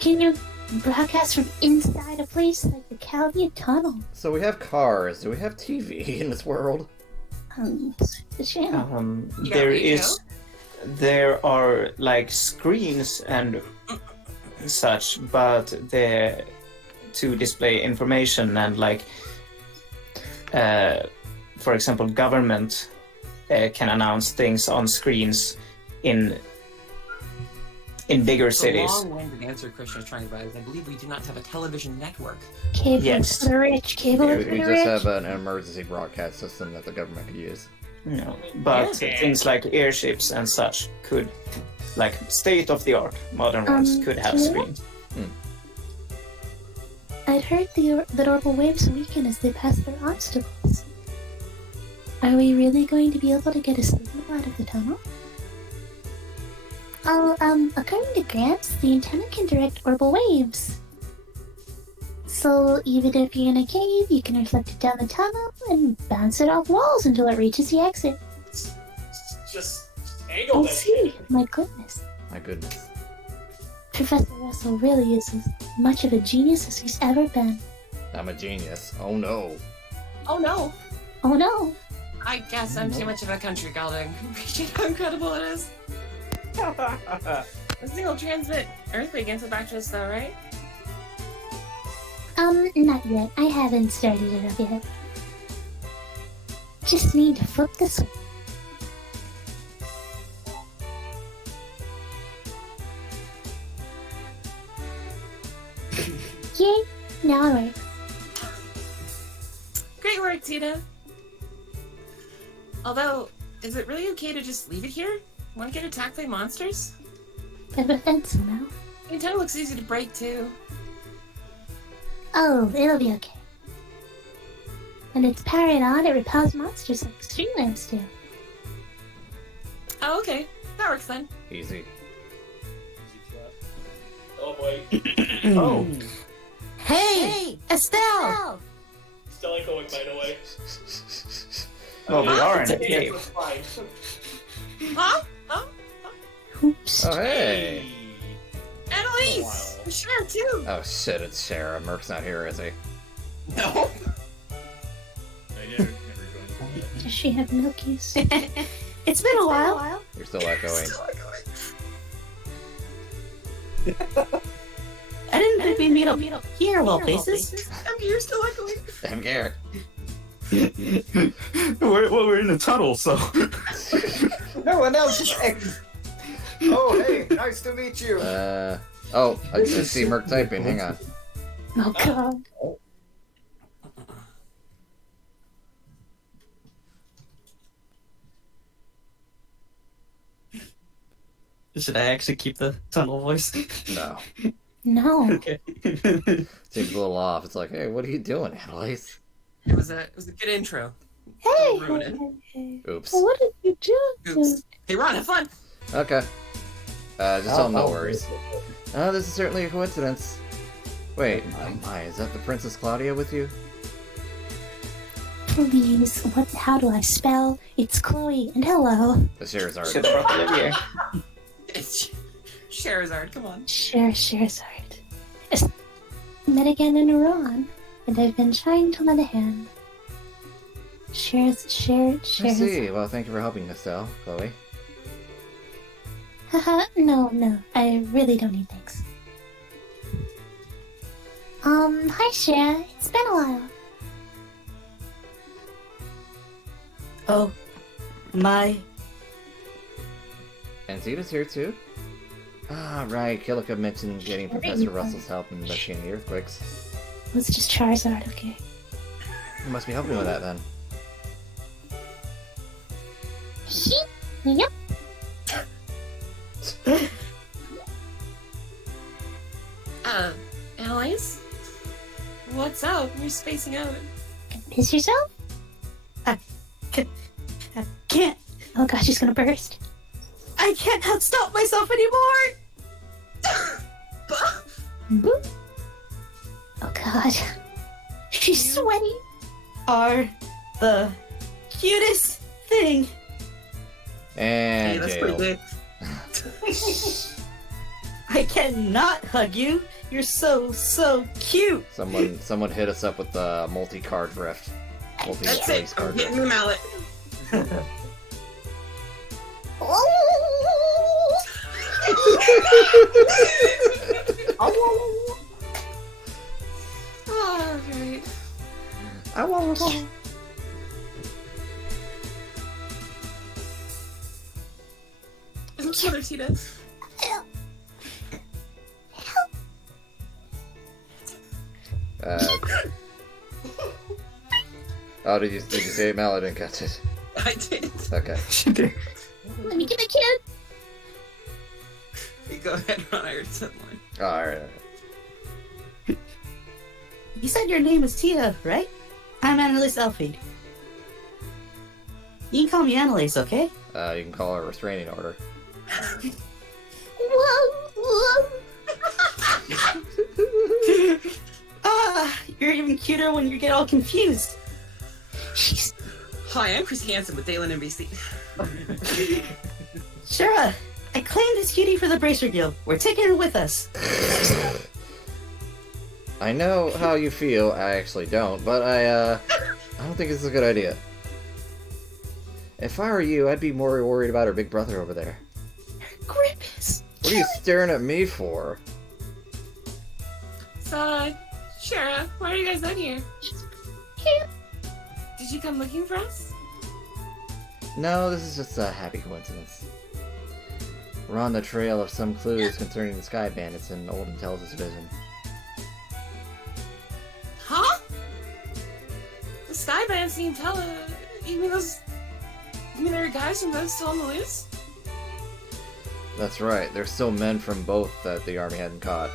Can you broadcast from inside a place like the Calumet Tunnel? So we have cars. Do we have TV in this world? The channel. There are like screens and such, but they're to display information and like, for example, government can announce things on screens in bigger cities. The long-winded answer Christian is trying to provide is I believe we do not have a television network. Cable Yes. for the rich. Cable We for the just rich. have an emergency broadcast system that the government could use. No, but things like airships and such could, like state-of-the-art modern ones, could have yeah. screens. I'd heard that orbital waves weaken as they pass through obstacles. Are we really going to be able to get a signal out of the tunnel? Oh, according to Gramps, the antenna can direct orbital waves. So even if you're in a cave, you can reflect it down the tunnel and bounce it off walls until it reaches the exit. Just angle Oh, that see, my goodness. My goodness. Professor Russell really is as much of a genius as he's ever been. I'm a genius. Oh no. Oh no! Oh no! I guess I'm too much of a country girl to appreciate how incredible it is. This thing will transmit earthquake info back to us though, right? Not yet. I haven't started it up yet. Just need to flip this one. Yay! Now it works. Great work, Tita. Although, is it really okay to just leave it here? Want to get attacked by monsters? Bit of a fence now. The antenna looks easy to break too. Oh, it'll be okay. When it's powered on, it repels monsters like street lamps do. Oh, okay. That works then. Easy. Oh boy. Oh. Hey! Estelle! Still ain't going, by the way. Well, we are in a Yeah, cave. it's fine. Huh? Huh? Oops. Oh hey! Annalise! I'm sure too! Oh shit, it's Shara. Merc's not here, is he? No! I never joined. Does she have milkies? It's been a while. You're still echoing. I didn't think we'd meet up here, well places. I'm here still echoing. I'm Garrett. we're in a tunnel, so. No one else is. Oh, hey, nice to meet you. Oh, I just see Merc typing. Hang on. Oh god. Should I actually keep the tunnel voice? No. No. Okay. Seems a little off. It's like, hey, what are you doing, Annalise? It was a good intro. Hey! Don't ruin it. Oops. What did you do? Oops. Hey Ron, have fun! Okay. Just tell him no I'll- worries. This is certainly a coincidence. Wait, oh my, is that the Princess Claudia with you? Please, how do I spell? It's Chloe, and hello. The Charizard. Should have brought Olivia. It's Charizard, come on. Charizard. Met again in Iran, and I've been trying to lend a hand. I see. Charizard. Well, thank you for helping us, though, Chloe. Haha, no, I really don't need thanks. Hi Shara, it's been a while. Oh, my. And Tita's here, too? Ah, right. Killica mentioned getting Professor Russell's help in investigating the earthquakes. It was just Charizard, okay? You must be helping with that, then. Yep. Annalise? What's up? You're spacing out. Piss yourself? I can't. Oh gosh, she's gonna burst. I can't stop myself anymore. Boop. God. She's sweaty. Are the cutest thing. And that's jail. pretty good. I cannot hug you. You're so cute. Someone hit us up with the multi-card drift. That's it. I'm hitting the mallet. Oh, right. I won't. What's Mother Tita? Oh, did you say it, Mel? I didn't catch it. I did. Okay. Let me get the kid. You go ahead, Ron. I heard someone. Oh, alright. You said your name was Tita, right? I'm Annalise Elfie. You can call me Annalise, okay? You can call her a restraining order. You're even cuter when you get all confused. Hi, I'm Chris Hansen with Dalen NBC. Shura, I claimed this cutie for the Bracer Guild. We're taking her with us. I know how you feel. I actually don't, but I don't think this is a good idea. If I were you, I'd be more worried about her big brother over there. Grippus. What are you staring at me for? So, Shara, why are you guys out here? Did you come looking for us? No, this is just a happy coincidence. We're on the trail of some clues concerning the Sky Bandits in old intelligence vision. Huh? The Sky Bandits seem you mean those... You mean there are guys from those still on the loose? That's right, there's still men from both that the army hadn't caught.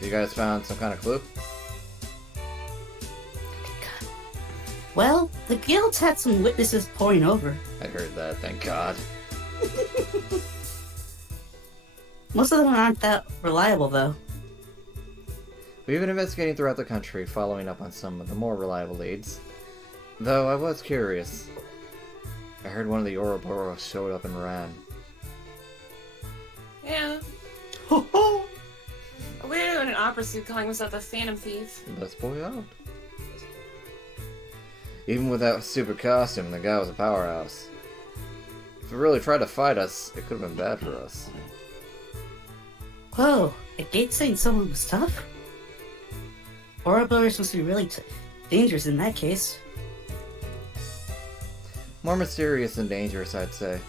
You guys found some kind of clue? Well, the guild's had some witnesses pouring over. I heard that, thank God. Most of them aren't that reliable, though. We've been investigating throughout the country, following up on some of the more reliable leads. Though I was curious. I heard one of the Ouroboros showed up and ran. Yeah. Ho ho! A weirdo in an opera suit calling himself the Phantom Thief. Best boy out. Even with that stupid costume, the guy was a powerhouse. If he really tried to fight us, it could have been bad for us. Whoa, a gate saying someone was tough? Ouroboros must be really dangerous in that case. More mysterious than dangerous, I'd say.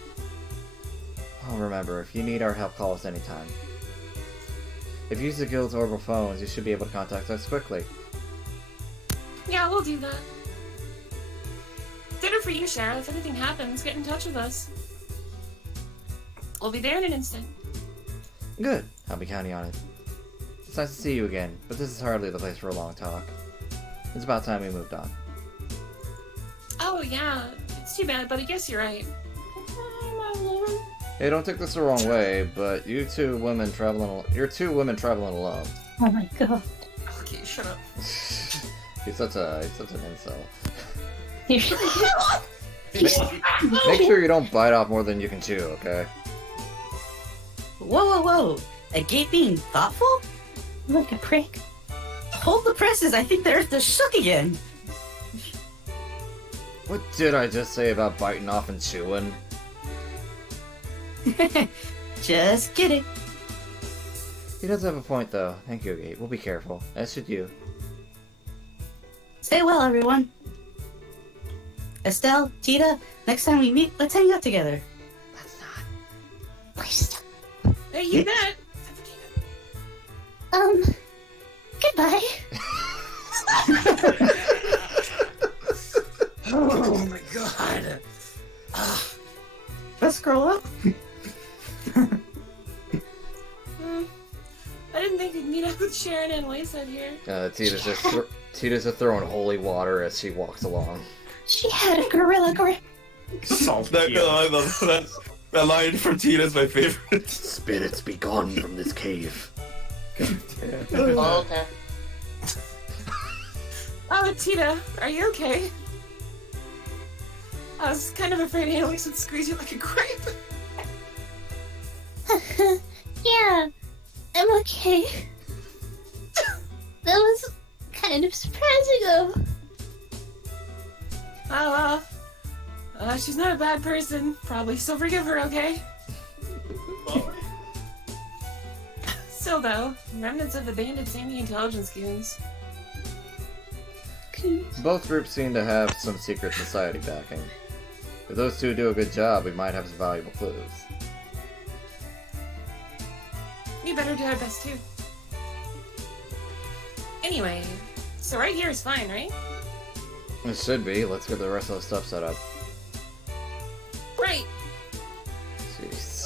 Oh, remember, if you need our help, call us anytime. If you use the guild's orbital phones, you should be able to contact us quickly. Yeah, we'll do that. Dinner for you, Shara. If anything happens, get in touch with us. We'll be there in an instant. Good. I'll be counting on it. It's nice to see you again, but this is hardly the place for a long talk. It's about time we moved on. Oh, yeah. It's too bad, but I guess you're right. Hey, don't take this the wrong way, but you're two women traveling alone. Oh my god. Okay, shut up. He's such an incel. You Make sure you don't bite off more than you can chew, okay? Whoa! A gate being thoughtful? like a prick. Hold the presses, I think the earth is shook again. What did I just say about biting off and chewing? Just kidding. He does have a point, though. Thank you, Gate. We'll be careful. As should you. Stay well, everyone. Estelle, Tita, next time we meet, let's hang out together. Please stop. Hey, you bet. Goodbye. Oh my god. Let's scroll up. I didn't think we'd meet up with Sharon and Lisa here. Tita's just throwing holy water as she walks along. She had a gorilla grip. That line from Tita's my favorite. Spirits be gone from this cave. Oh, okay. Oh, Tita, are you okay? I was kind of afraid Annalise would squeeze you like a grape. Yeah, I'm okay. That was kind of surprising, though. Oh, well. She's not a bad person. Probably still forgive her, okay? Still, though, remnants of abandoned Sandy intelligence goons. Both groups seem to have some secret society backing. If those two do a good job, we might have some valuable clues. We better do our best, too. Anyway, so right here is fine, right? It should be. Let's get the rest of the stuff set up. Right! Jeez.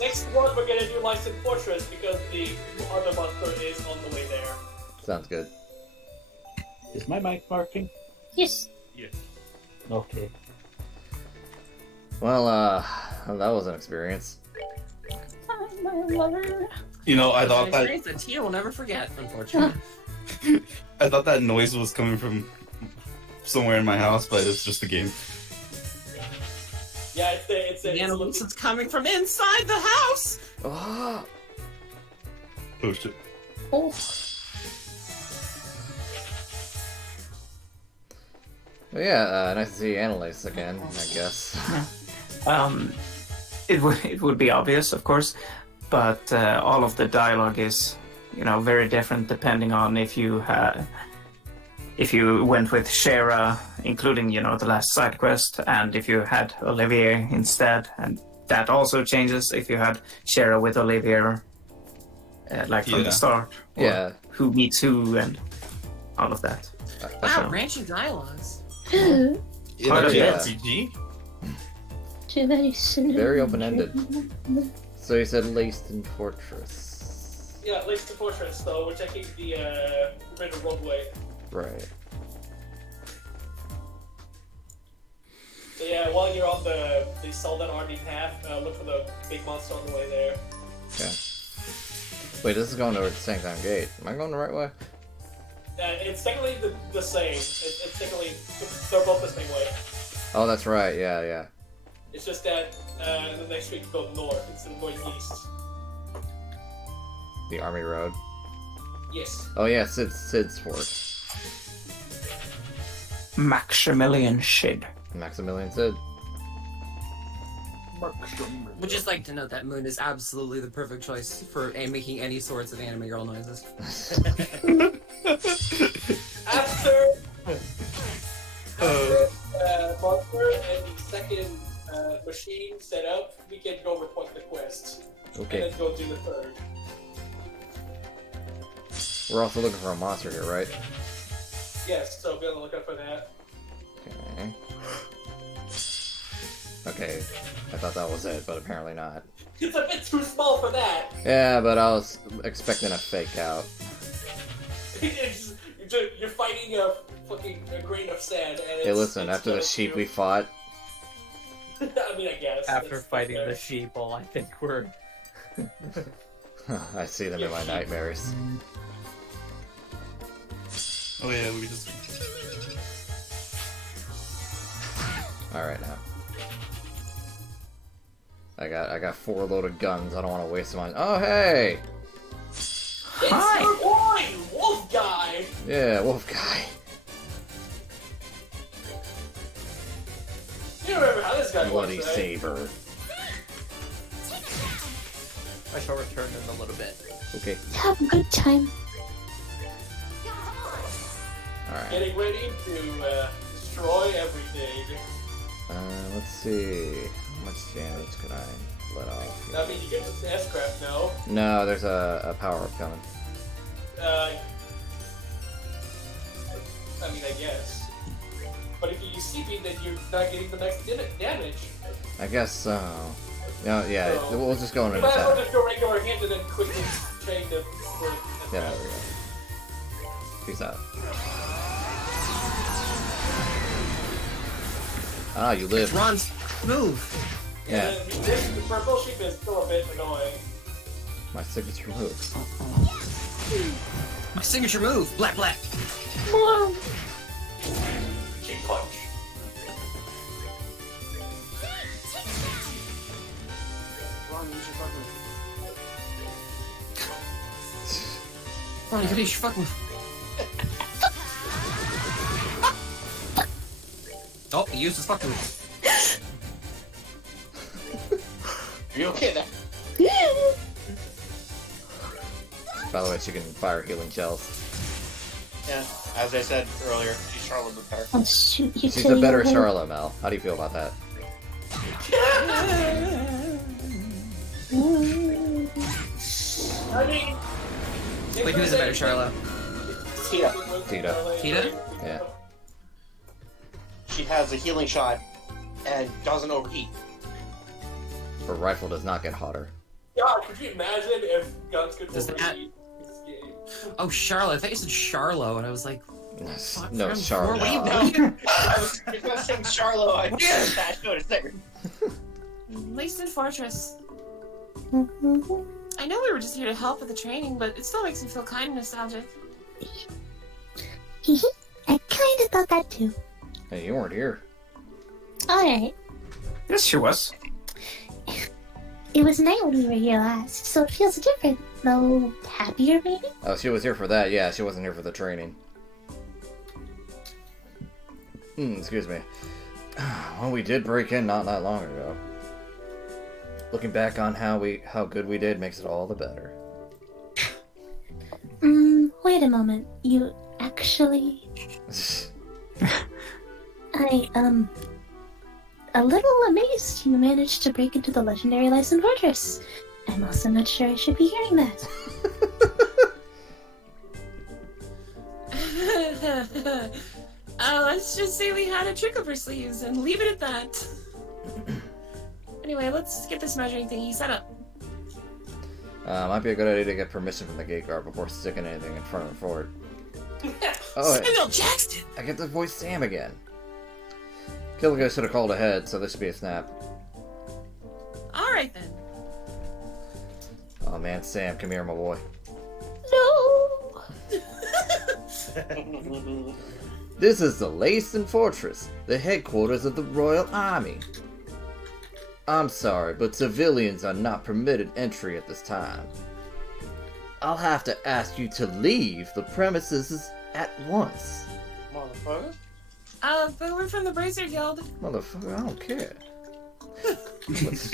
Next one we're gonna do Lyson Fortress because the other monster is on the way there. Sounds good. Is my mic working? Yes. Yes. Okay. Well, that was an experience. I'm my lover. You know, I thought that experience that Tia will never forget, unfortunately. I thought that noise was coming from somewhere in my house, but it's just the game. Yeah, it's It's coming from inside the house! Oh, Oh shit. Oh. well, yeah, nice to see Annalise again, I guess. It would be obvious, of course, but all of the dialogue is, you know, very different depending on if you went with Shara, including, you know, the last side quest, and if you had Olivier instead, and that also changes if you had Shara with Olivier, like from the start, or Yeah. who meets who, and all of that. Wow, branching dialogues. Quite a bit. RPG? Very open-ended. So you said Laced Fortress. Yeah, Laced Fortress though, which I think the River roadway. Right. So yeah, while you're on the Soldat Army path, look for the big monster on the way there. Okay. Wait, this is going to the same time gate. Am I going the right way? It's technically the same. It's technically, they're both the same way. Oh, that's right. Yeah, yeah. It's just that the next street you go north instead of going east. The Army Road. Yes. Oh yeah, Sid's Fort. Maximilian Shid. Maximilian Sid. Would just like to note that Moon is absolutely the perfect choice for making any sorts of anime girl noises. After monster and the second machine set up, we can go report the quest. Okay. And then go do the third. We're also looking for a monster here, right? Yes, so be on the lookout for that. Okay. Okay. I thought that was it, but apparently not. It's a bit too small for that. Yeah, but I was expecting a fake out. You're fighting a grain of sand, and Hey, listen, after the sheep we fought, I mean, I guess. After fighting the sheeple, I think we're... I see them in my nightmares. Oh yeah, we just... Alright now. I got 4 loaded guns, I don't want to waste mine. Oh hey! It's your boy, Wolf Guy! Yeah, Wolf Guy. You remember how this guy Bloody was, right? saber. I shall return in a little bit. Okay. Have a good time. Alright. Getting ready to destroy everything. Let's see. How much damage could I let off? I mean, you get this S-craft, no? No, there's a power-up coming. I mean, I guess. But if you use CP, then you're not getting the next damage. I guess so. No, yeah, So, we'll just go in you and might as well attack. just go regular hand and then quickly chain the... Yeah, there we go. Peace out. Ah, you live. Ron's move. Yeah, The purple sheep is still a bit annoying. my signature move. My signature move, black black. King punch. Ron, use your fucking. Ron, you gotta use your fucking. Oh, he used his fucking. Are you okay there? By the way, she can fire healing shells. Yeah, as I said earlier, she's Charlotte the better. I'll shoot you. She's till a better you're- Charlotte, Mel. How do you feel about that? I mean, Wait, who's a better Charlotte? Tita. Tita. Tita? Yeah. She has a healing shot and doesn't overheat. Her rifle does not get hotter. God, could you imagine if guns could Does that- overheat this game? Oh, Charlotte. I thought you said Charlo, and I was like, No, What Charlotte. are you I was discussing Charlo. I just that noticed there. Laced Fortress. I know we were just here to help with the training, but it still makes me feel kind of nostalgic. I kind of thought that too. Hey, you weren't here. Alright. Yes, she was. It was night when we were here last, so it feels different, though happier maybe? Oh, she was here for that. Yeah, she wasn't here for the training. Excuse me. Well, we did break in not that long ago. Looking back on how good we did makes it all the better. Wait a moment. You actually... a little amazed you managed to break into the legendary Lyson Fortress. I'm also not sure I should be hearing that. Let's just say we had a trick up our sleeves and leave it at that. Anyway, let's get this measuring thingy set up. Might be a good idea to get permission from the gate guard before sticking anything in front of the fort. Oh, Samuel Jackson! I get to voice Sam again. Killigo should have called ahead, so this should be a snap. Alright then. Oh man, Sam, come here, my boy. No! This is the Lacen Fortress, the headquarters of the Royal Army. I'm sorry, but civilians are not permitted entry at this time. I'll have to ask you to leave the premises at once. Motherfucker. But we're from the Bracer Guild. Motherfucker, I don't care.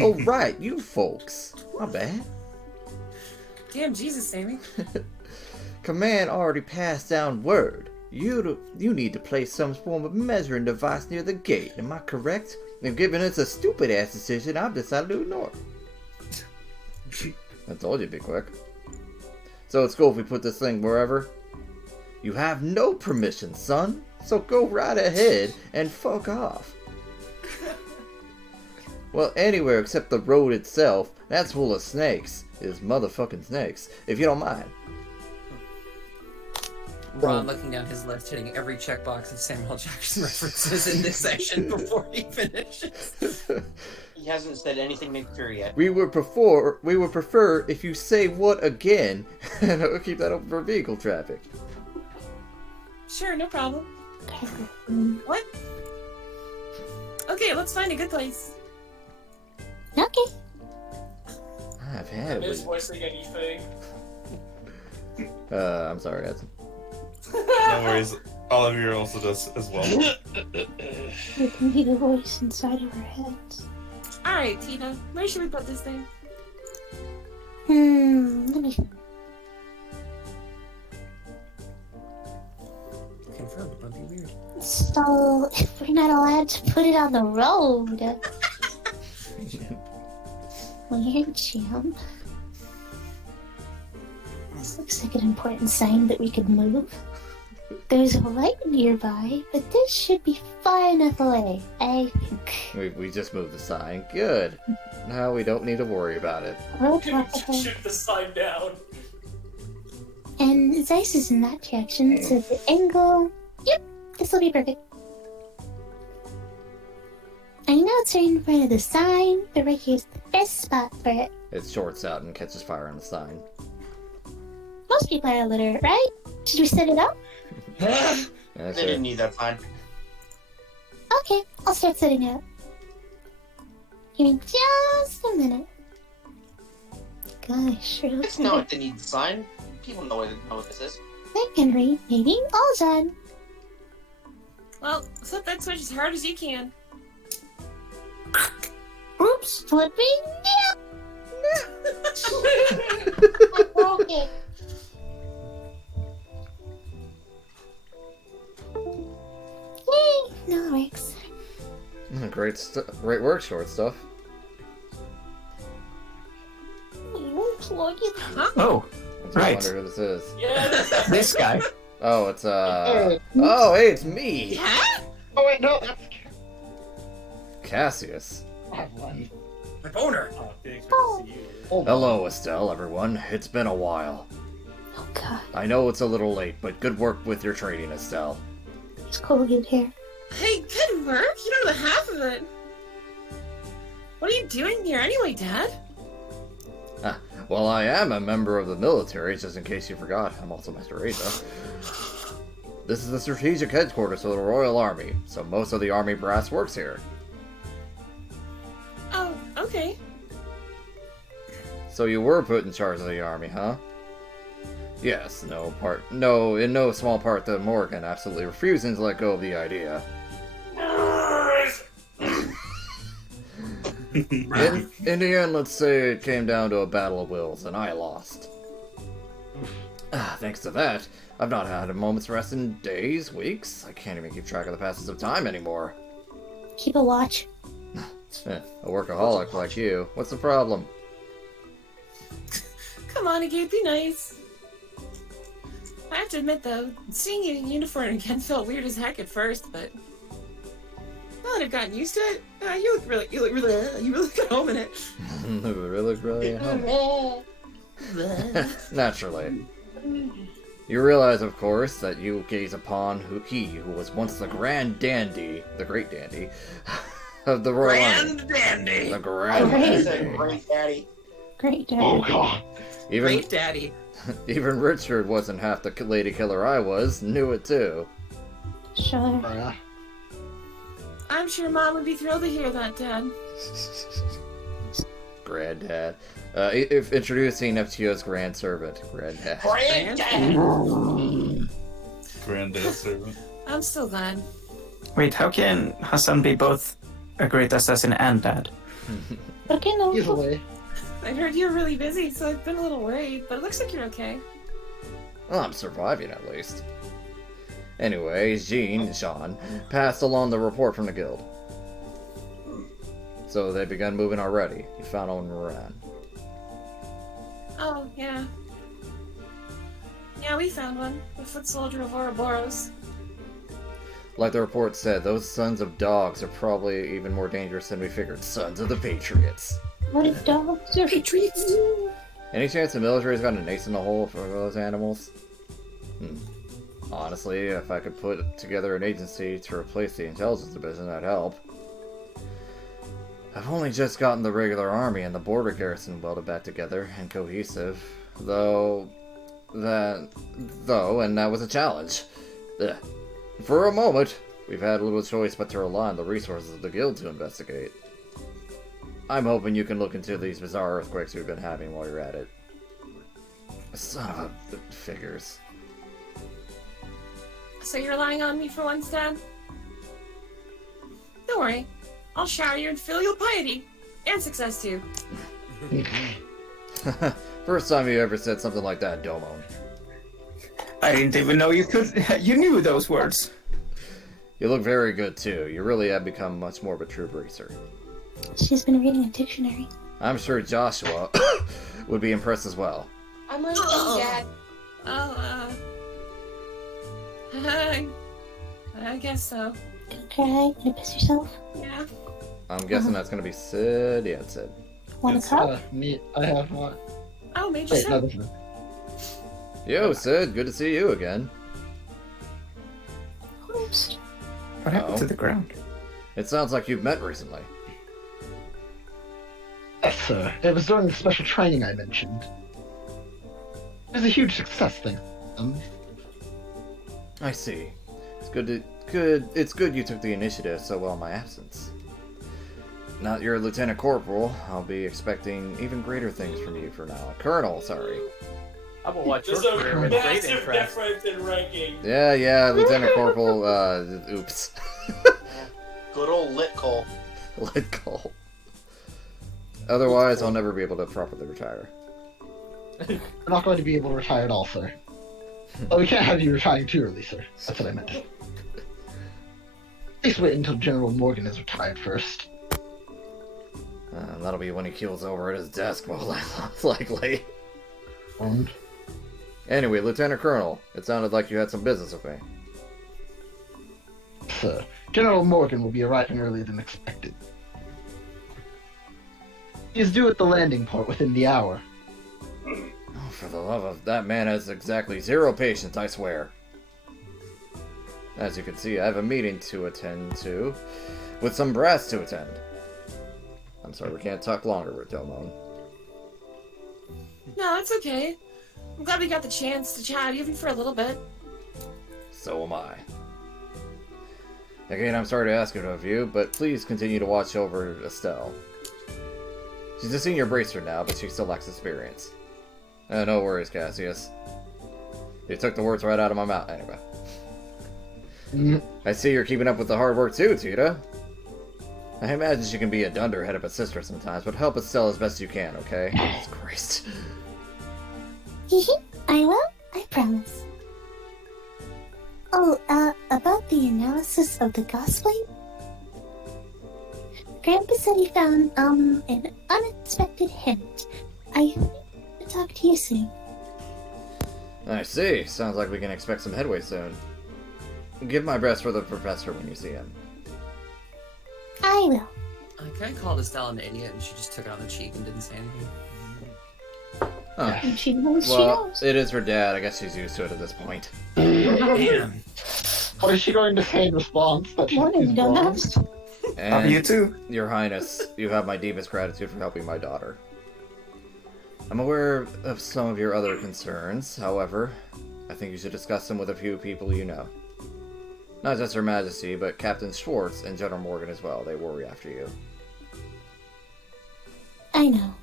Oh right, you folks. My bad. Damn Jesus, Sammy. Command already passed down word. You need to place some form of measuring device near the gate, am I correct? And given it's a stupid ass decision, I've decided to ignore it. I told you it'd be quick. So it's cool if we put this thing wherever? You have no permission, son. So go right ahead and fuck off. Well, anywhere except the road itself. That's full of snakes. Is motherfucking snakes. If you don't mind. Ron looking down his list, hitting every checkbox of Samuel Jackson references in this section before he finishes. He hasn't said anything made clear yet. We would prefer if you say what again, and I'll keep that open for vehicle traffic. Sure, no problem. What? Okay, let's find a good place. Okay. I've had Is it. voicing anything? I'm sorry, Edson. No worries. All of you also does as well. We can hear the voice inside of our heads. Alright, Tita, where should we put this thing? Let me... Confirmed, it might be weird. So, if we're not allowed to put it on the road... Weird, champ. This looks like an important sign that we could move. There's a light nearby, but this should be far enough away, I think. We just moved the sign. Good. Now we don't need to worry about it. Shoot the sign down. And Zeiss is in that direction, so the angle... Yep, this will be perfect. I know it's right in front of the sign, but right here's the best spot for it. It shorts out and catches fire on the sign. Most people are illiterate, right? Should we set it up? Yeah, They sure. didn't need that sign. Okay, I'll start setting it up. Give me just a minute. Gosh, really? It's not what they need the sign. People know what this is. I can read. Maybe all done. Well, flip that switch as hard as you can. Oops, flipping. I broke it. Yay, no it works. Great work, short stuff. Plug it. Oh, I just right. wonder who this is. Yeah. This guy. Oh, it's Oh, hey, it's me, Oh wait, no, that's Cassius. My boner. Oh, didn't expect to see you. Hello, Estelle, everyone. It's been a while. Oh god, I know it's a little late, but good work with your training, Estelle. it's cold in here. Hey, good work. You know the half of it. What are you doing here anyway, Dad? Well, I am a member of the military, just in case you forgot. I'm also Master Ada. This is the strategic headquarters of the Royal Army, so most of the army brass works here. Oh, okay. So you were put in charge of the army, huh? Yes, in no small part to Morgan absolutely refusing to let go of the idea. In the end, let's say it came down to a battle of wills, and I lost. Thanks to that, I've not had a moment's rest in days, weeks. I can't even keep track of the passage of time anymore. Keep a watch. A workaholic like you. What's the problem? Come on, Agape, be nice. I have to admit, though, seeing you in uniform again felt weird as heck at first, but now that I've gotten used to it, you look really at home in it. really at home. Naturally. You realize, of course, that you gaze upon who was once the Grand Dandy, the Great Dandy, of the Royal Army. Dandy. The Grand Dandy. Great daddy. Great Daddy. Oh god. Great daddy. Even Richard wasn't half the lady killer I was, knew it too. Sure. I'm sure Mom would be thrilled to hear that, Dad. Granddad. If introducing FTO's grand servant, Granddad. Granddad servant. I'm still glad. Wait, how can Hassan be both a great assassin and dad? Okay, no. Easily. I heard you were really busy, so I've been a little worried, but it looks like you're okay. Well, I'm surviving at least. Anyway, Jean passed along the report from the guild. So they begun moving already. You found on Moran. Oh, yeah. Yeah, we found one. The foot soldier of Ouroboros. Like the report said, those sons of dogs are probably even more dangerous than we figured. Sons of the Patriots. What if dogs are Patriots? Any chance the military's got an ace in the hole for those animals? Honestly, if I could put together an agency to replace the intelligence division, that'd help. I've only just gotten the regular army and the border garrison welded back together and cohesive, and that was a challenge. Ugh. For a moment, we've had little choice but to rely on the resources of the guild to investigate. I'm hoping you can look into these bizarre earthquakes we've been having while you're at it. Son of a figures. So you're relying on me for once, Dad? Don't worry. I'll shower you in filial piety. And success, too. First time you ever said something like that, Domon. I didn't even know you could. You knew those words. You look very good, too. You really have become much more of a true bracer. She's been reading a dictionary. I'm sure Joshua would be impressed as well. I'm ready to eat, Dad. I guess so. Gonna cry? Gonna piss yourself? Yeah. I'm guessing that's gonna be Sid. Yeah, it's Sid. Want a cup? Me, I have one. Oh, Major Wait, no, Sid. this is... Yo, Sid, good to see you again. Oops. What happened to the ground? It sounds like you've met recently. Yes, sir. It was during the special training I mentioned. was a huge success thing. I see. It's good you took the initiative so well in my absence. Now that you're a Lieutenant Corporal, I'll be expecting even greater things from you for now. Colonel, sorry. I will watch your There's career a with great massive interest. difference in ranking. Yeah, Lieutenant Corporal, oops. Good old lit coal. Lit coal. Otherwise, I'll never be able to properly retire. We're not going to be able to retire at all, sir. Oh, we can't have you retiring too early, sir. That's what I meant. At least wait until General Morgan is retired first. That'll be when he keels over at his desk, most likely. And? Anyway, Lieutenant Colonel, it sounded like you had some business with me. Sir, General Morgan will be arriving earlier than expected. He is due at the landing port within the hour. Oh, for the love of... That man has exactly 0 patience, I swear. As you can see, I have a meeting to attend to, with some brass to attend. I'm sorry, we can't talk longer with Delmon. No, it's okay. I'm glad we got the chance to chat even for a little bit. So am I. Again, I'm sorry to ask it of you, but please continue to watch over Estelle. She's a senior bracer now, but she still lacks experience. No worries, Cassius. You took the words right out of my mouth. Anyway. I see you're keeping up with the hard work too, Tita. I imagine she can be a dunderhead of a sister sometimes, but help Estelle as best you can, okay? Jesus Christ. I will, I promise. Oh, about the analysis of the Gosplate? Grandpa said he found, an unexpected hint. I think I'll talk to you soon. I see. Sounds like we can expect some headway soon. Give my best for the professor when you see him. I will. I kind of called Estelle an idiot, and she just took it on the cheek and didn't say anything. Huh. And she knows Well, it is her dad. I guess she's used to it at this point. Damn. What is she going to say in response? That she's wrong? And you too. Your Highness, you have my deepest gratitude for helping my daughter. I'm aware of some of your other concerns, however, I think you should discuss them with a few people you know. Not just Her Majesty, but Captain Schwartz and General Morgan as well. They worry after you. I know.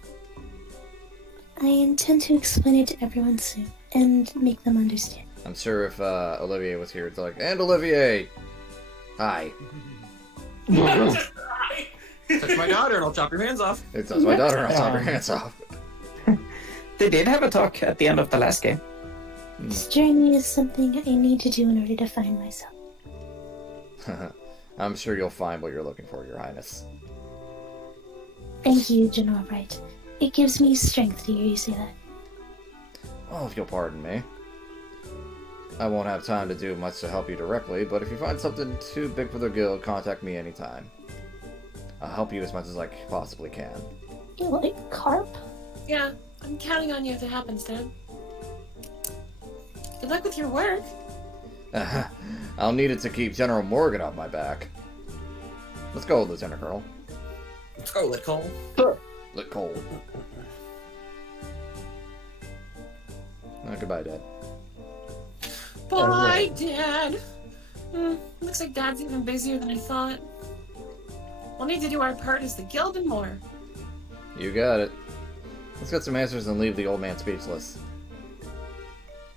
I intend to explain it to everyone soon, and make them understand. I'm sure if Olivier was here, it's like, and Olivier! Hi. Touch my daughter and I'll chop your hands off. It touch my daughter and I'll chop your hands off. They did have a talk at the end of the last game. This journey is something I need to do in order to find myself. I'm sure you'll find what you're looking for, Your Highness. Thank you, General Wright. It gives me strength to hear you say that. Well, if you'll pardon me. I won't have time to do much to help you directly, but if you find something too big for the guild, contact me anytime. I'll help you as much as I possibly can. You like carp? Yeah, I'm counting on you if it happens, Dad. Good luck with your work. I'll need it to keep General Morgan off my back. Let's go, Lieutenant Colonel. Let's go, Lit Cole. Lit Cole. Goodbye, Dad. Bye, Dad. Looks like Dad's even busier than I thought. We'll need to do our part as the guild and more. You got it. Let's get some answers and leave the old man speechless.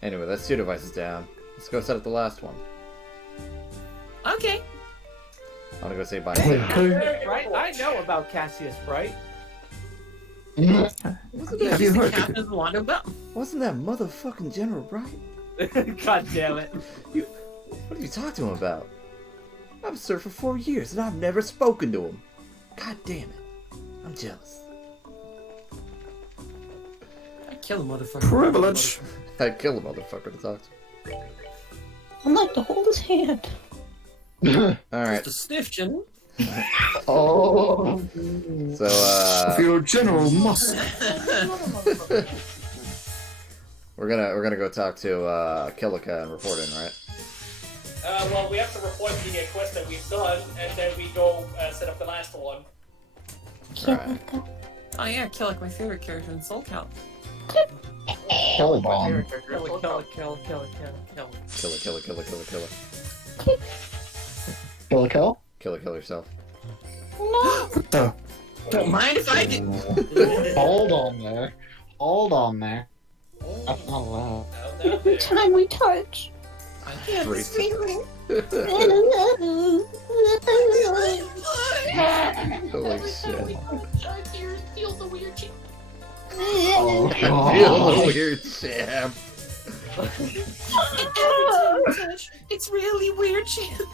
Anyway, that's 2 devices down. Let's go set up the last one. Okay. I'm gonna go say bye. Right? I know about Cassius Bright. Have you heard? Wasn't that motherfucking General Bright? God damn it. What are you talking to him about? I've served for 4 years and I've never spoken to him. God damn it. I'm jealous. I'd kill a motherfucker. Privilege. I'd kill a motherfucker to talk to. I'd like to hold his hand. Alright. Just a sniff, General. Oh. So, your general must. We're gonna go talk to Kilika and report in, right? Well, we have to report the quest that we've done, and then we go set up the last one. Right. Oh yeah, Killick, my favorite character in Soul Cal. Hold on. Kill it, kill it, kill it, kill it, kill it, kill it. Kill it, kill it, kill it, kill it, kill it. Kill a kill? Kill it, kill yourself. No. Don't mind if I do. Hold on there. Hold on there. That's not allowed. Every time we touch. I can't Freeze. feeling. Holy shit. Feel the weird shit. Oh, Feel God. the weird jam. Every time we touch, it's really weird, champ.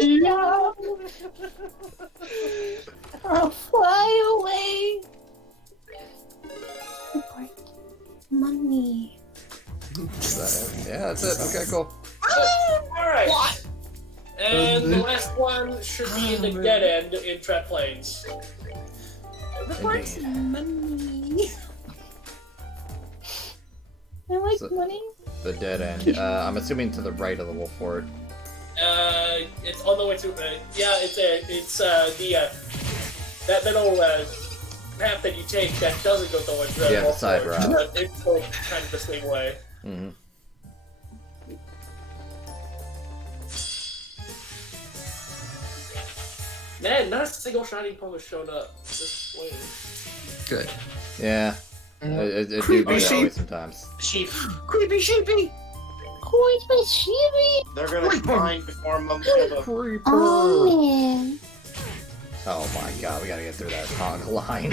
No. I'll fly away. Report. Money. Is that it? Yeah, that's it. Okay, cool. Alright. And the last one should be in the dead end in Trap Plains. Reports money. I like So- money. The dead end. I'm assuming to the right of the wolf fort. It's on the way to. Yeah, it's the that little path that you take that doesn't go towards the. Yeah, the side route. But it's going kind of the same way. Mm-hmm. Man, not a single shining pearl has shown up this way. Good. Yeah. It do Creepy be that way sheep. sometimes. Sheep. Creepy sheepy. Where's my sheepy? They're gonna find before Mum killed them. Oh man. Oh my god, we gotta get through that conch line.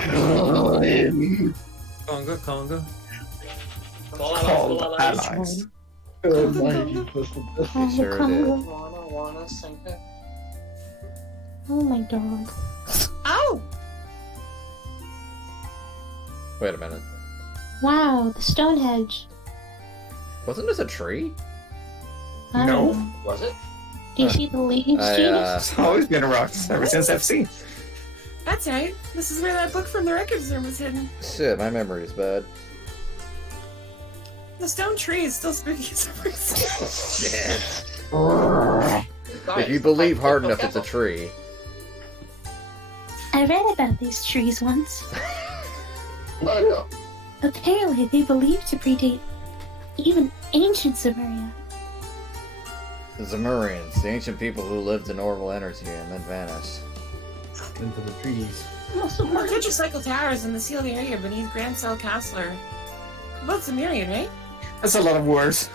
Conga, conga. Called allies. Oh my, you twisted this. You sure did. Wanna sink it? Oh my dog. Ow! Wait a minute. Wow, the Stonehenge. Wasn't this a tree? I No. don't know. Was it? Do you see the leaves, Genius? It's always been rocks ever since I've seen. That's right. This is where that book from the records room was hidden. Shit, my memory is bad. The stone tree is still spooky as ever. Shit. If you believe hard enough, it's a tree. I read about these trees once. Let it go. Apparently, they believed to predate even ancient Samaria. The Zamurians, the ancient people who lived in orbital energy and then vanished. Into the trees. More tetracycle towers in the sealed area beneath Grand Cell Castle. Both Sumerian, right? That's a lot of words.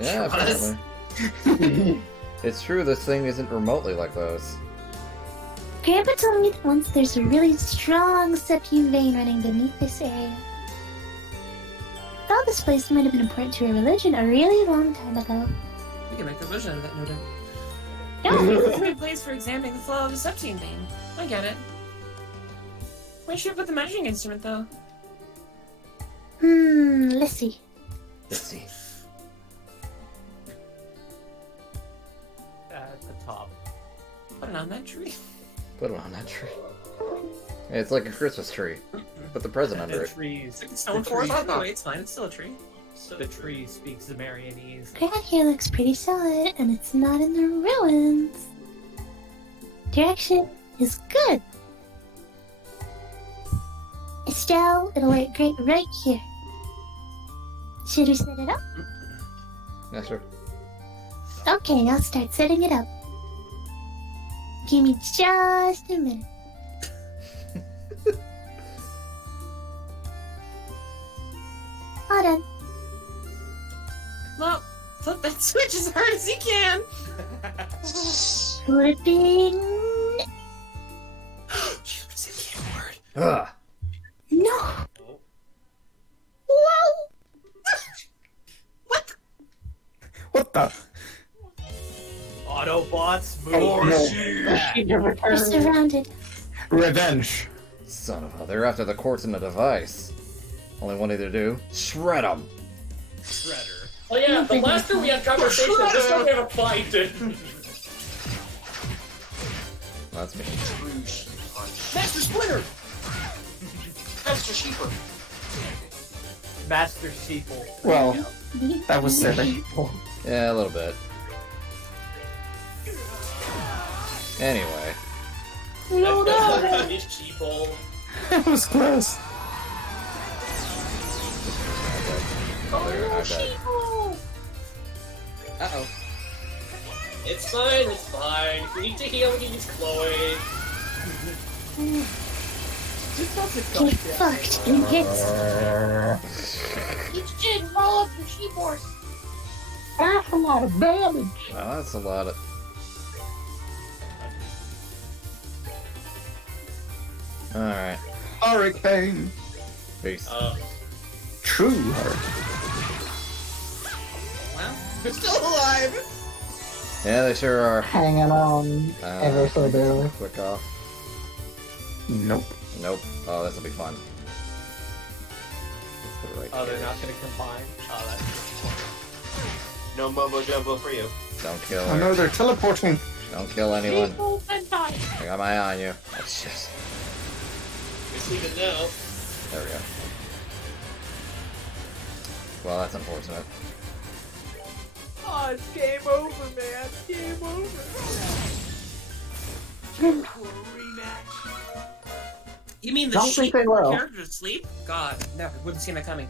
Yeah, Was. apparently. It's true, this thing isn't remotely like those. Grandpa told me that once there's a really strong septum vein running beneath this area. Thought this place might have been important to a religion a really long time ago. We can make a version of that, no doubt. Yeah. It's a good place for examining the flow of the septine vein. I get it. Where should we put the measuring instrument, though? Let's see. Let's see. At the top. Put it on that tree. Put it on that tree. It's like a Christmas tree. Put the present under The it. trees. It's stone the forest. trees- No, it's fine. It's still a tree. The tree speaks Zamarianese. Ground here looks pretty solid, and it's not in the ruins. Direction is good. Estelle, it'll work great right here. Should we set it up? Yeah, sure. Okay, I'll start setting it up. Give me just a minute. All done. Well, flip that switch as hard as you can. Flipping. She's gonna say the N word. Ugh. No. Whoa! What? What the? Autobots, move Oh, your no. shit. We're surrounded. Revenge. Son of a... They're after the quartz and the device. Only one thing to do. Shred them! Shredder. Oh yeah, the last two we had conversations, this one we have a fight. That's me. Master Splinter! Master Sheeper! Master Sheeple. Well, that was silly. Yeah, a little bit. Anyway. No, no. This cheapo. That was close. Oh, they're not dead. Uh-oh. It's fine, it's fine. If you need to heal, you can use Chloe. Get fucked, idiots. Each kid, roll up your sheep horse. That's a lot of damage. Oh, that's a lot of. Alright. Hurricane. Peace. True hurricane. Well, they're still alive. Yeah, they sure are. Hanging on ever so barely. Click off. Nope. Nope. Oh, this will be fun. Put it right Oh, they're here. not gonna combine? Oh, that's... No mumbo jumbo for you. Don't kill Oh her. no, they're teleporting. Don't kill anyone. People and die. I got my eye on you. That's just. You're sleeping now. There we go. Well, that's unfortunate. Oh, it's game over, man. Game over. You mean the Not sheep sleeping well. character to sleep? God, never wouldn't see that coming.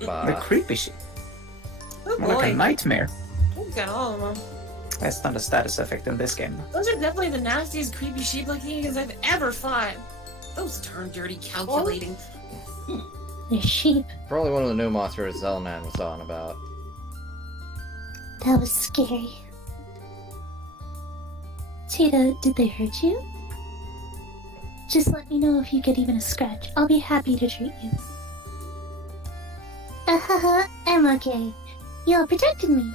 The creepy shit. Oh More like a boy. nightmare. We got all of them. That's not a status effect in this game. Those are definitely the nastiest creepy sheep-looking things I've ever fought. Those turn dirty, calculating. The sheep. Probably one of the new monsters Zellman was talking about. That was scary. Tita, did they hurt you? Just let me know if you get even a scratch. I'll be happy to treat you. I'm okay. You all protected me.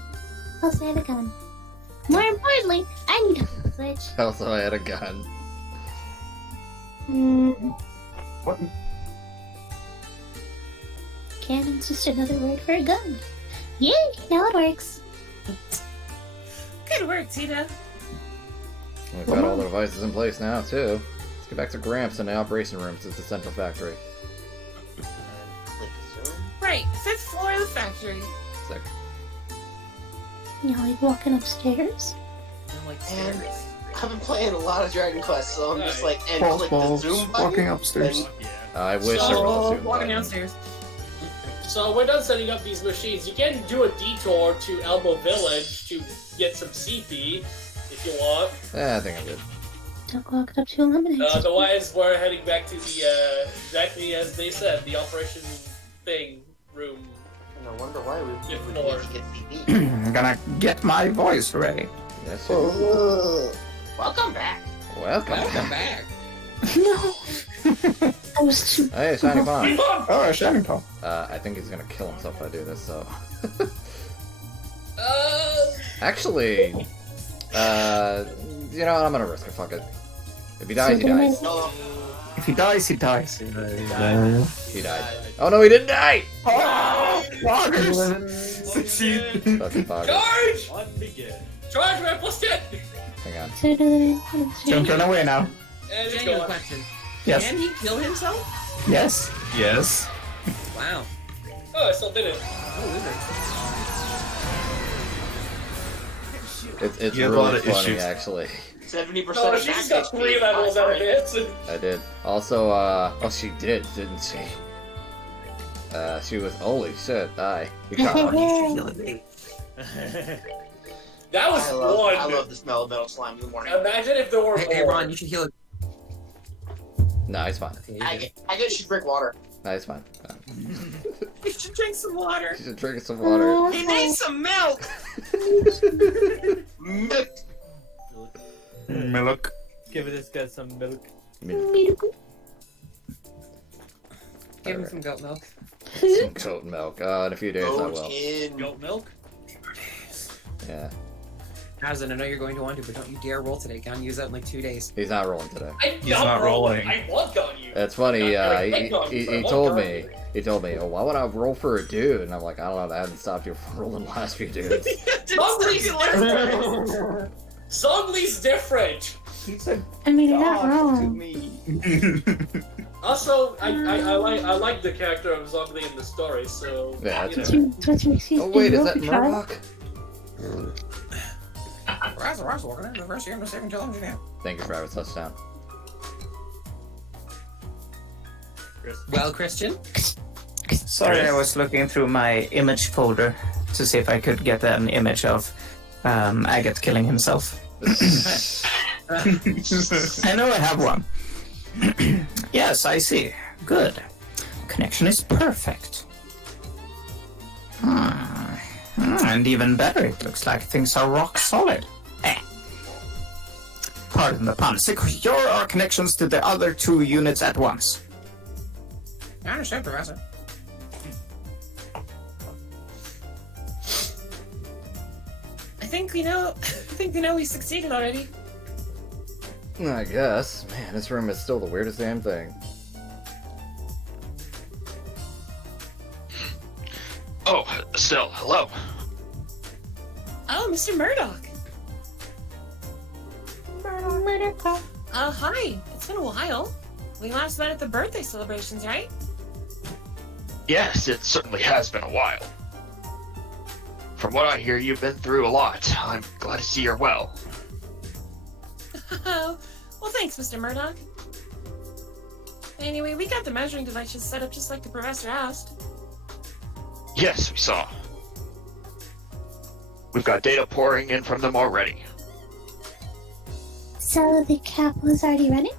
Also, I had a gun. More importantly, I need a switch. Also, I had a gun. What? Cannon's just another word for a gun. Yay! Now it works. Good work, Tita. We've got all the devices in place now, too. Let's get back to Gramps in the operation rooms at the central factory. Right, 5th floor of the factory. Sick. You like walking upstairs? And I've been playing a lot of Dragon Quest, so I'm just like, and Balls, click balls, the zoom button. walking upstairs. I wish there was a zoom Walking button. downstairs. So we're done setting up these machines. You can do a detour to Elbow Village to get some CP if you want. Yeah, I think I'm good. Don't walk up to eliminate. Otherwise, we're heading back to the exactly as they said, the operation thing room. No wonder why we Fifth need floor. to get CP. I'm gonna get my voice ready. Yes, Welcome back. Welcome. back. No! I was too. Hey, Shiny Pond. Oh, a shining palm. I think he's gonna kill himself if I do this, so. Actually, you know what? I'm gonna risk it. Fuck it. If he dies, he dies. If he dies, he dies. He died. Oh no, he didn't die! Oh, Loggers! Succeed. Fucking Foggers. Charge! Let's begin. Charge, man, plus 10! Hang on. Don't run away now. And it's Genuine gone. question. Yes. Can he kill himself? Yes. Yes. Wow. Oh, I still did it. It's You have a lot really of funny, issues. actually. 70% Oh, of she max just got HP. 3 levels out of it. I did. Also, oh, she did, didn't she? She was, holy shit, die. That was I one. love the smell of metal slime in the morning. Imagine if there were Hey, more. Ron, you should heal it. No, it's fine. I get she drink water. No, it's fine. You should drink some water. You should drink some water. He needs some milk. Milk. Give this guy some milk. Give him some goat milk. Some goat milk. In a few days I will. Goat milk? Yeah. Hazard, I know you're going to want to, but don't you dare roll today. Gotta use that in like 2 days. He's not rolling today. He's not rolling. I want gun you. It's funny, he I told want me, oh, why would I roll for a dude? And I'm like, I don't know, that hasn't stopped you from rolling the last few dudes. Zonglee's different. Zonglee's different. I mean, you're not wrong. Also, I like the character of Zonglee in the story, so Yeah, you that's know. What makes you Oh wait, is roll that for trial? Murdoch? Rise, welcome to the first year of the second challenge now. Thank you for having touchdown. Well, Christian, Sorry, I was looking through my image folder to see if I could get an image of Agate killing himself. I know I have one. Yes, I see. Good. Connection is perfect. And even better, it looks like things are rock solid. Pardon the pun. Secure our connections to the other 2 units at once. I understand, Professor. I think we know we succeeded already. I guess. Man, this room is still the weirdest damn thing. Oh, Estelle, hello. Oh, Mr. Murdoch. Murdoch. Hi. It's been a while. We last met at the birthday celebrations, right? Yes, it certainly has been a while. From what I hear, you've been through a lot. I'm glad to see you're well. Well, thanks, Mr. Murdoch. Anyway, we got the measuring devices set up just like the professor asked. Yes, we saw. We've got data pouring in from them already. So the capital is already running?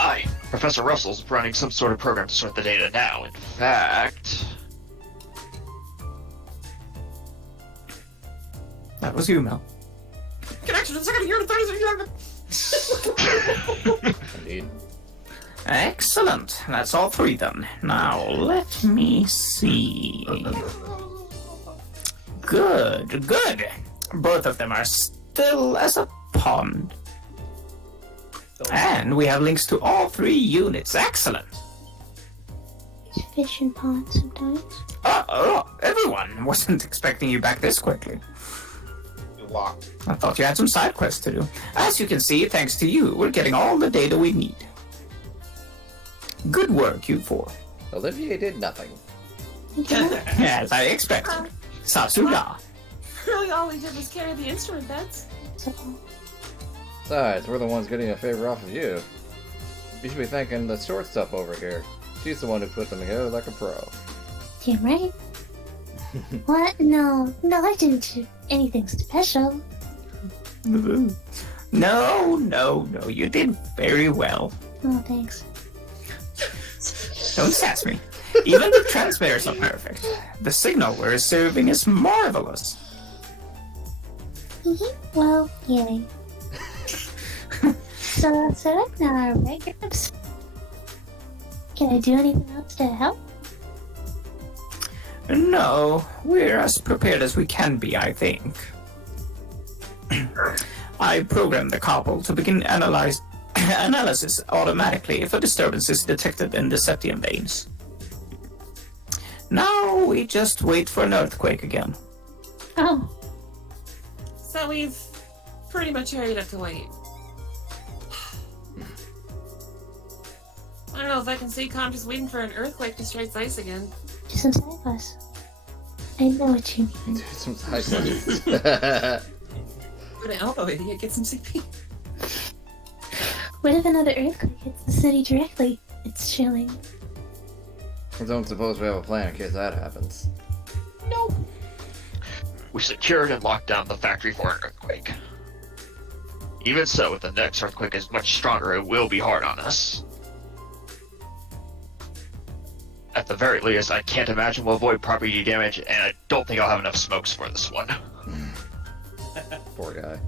Aye, Professor Russell's running some sort of program to sort the data now. In fact... That was you, Mel. Connection in second year to 30 Indeed. Excellent. That's all 3 then. Now, let me see. Good, good. Both of them are still as a pond. And we have links to all 3 units. Excellent. Fish in ponds sometimes. Everyone wasn't expecting you back this quickly. You walked. I thought you had some side quests to do. As you can see, thanks to you, we're getting all the data we need. Good work, you 4. Olivier did nothing. As I expected. Sasuga. Really, all we did was carry the instrument beds. Besides, we're the ones getting a favor off of you. You should be thanking the short stuff over here. She's the one who put them together like a pro. Damn right. What? No, I didn't do anything special. No, you did very well. Oh, thanks. Don't sass me. Even the transmitters are perfect. The signal we're receiving is marvelous. Well, yay. So set up now, right? Can I do anything else to help? No, we're as prepared as we can be, I think. I programmed the couple to begin analysis automatically if a disturbance is detected in the septium veins. Now we just wait for an earthquake again. Oh. So we've pretty much hurried up to wait. I don't know if I can see Con just waiting for an earthquake to strike ice again. Do some side quests. I know what you mean. Do some side quests. Go to Elbow, idiot. Get some CP. What if another earthquake hits the city directly? It's chilling. I don't suppose we have a plan in case that happens. Nope. We secured and locked down the factory for an earthquake. Even so, if the next earthquake is much stronger, it will be hard on us. At the very least, I can't imagine we'll avoid property damage, and I don't think I'll have enough smokes for this one. Poor guy.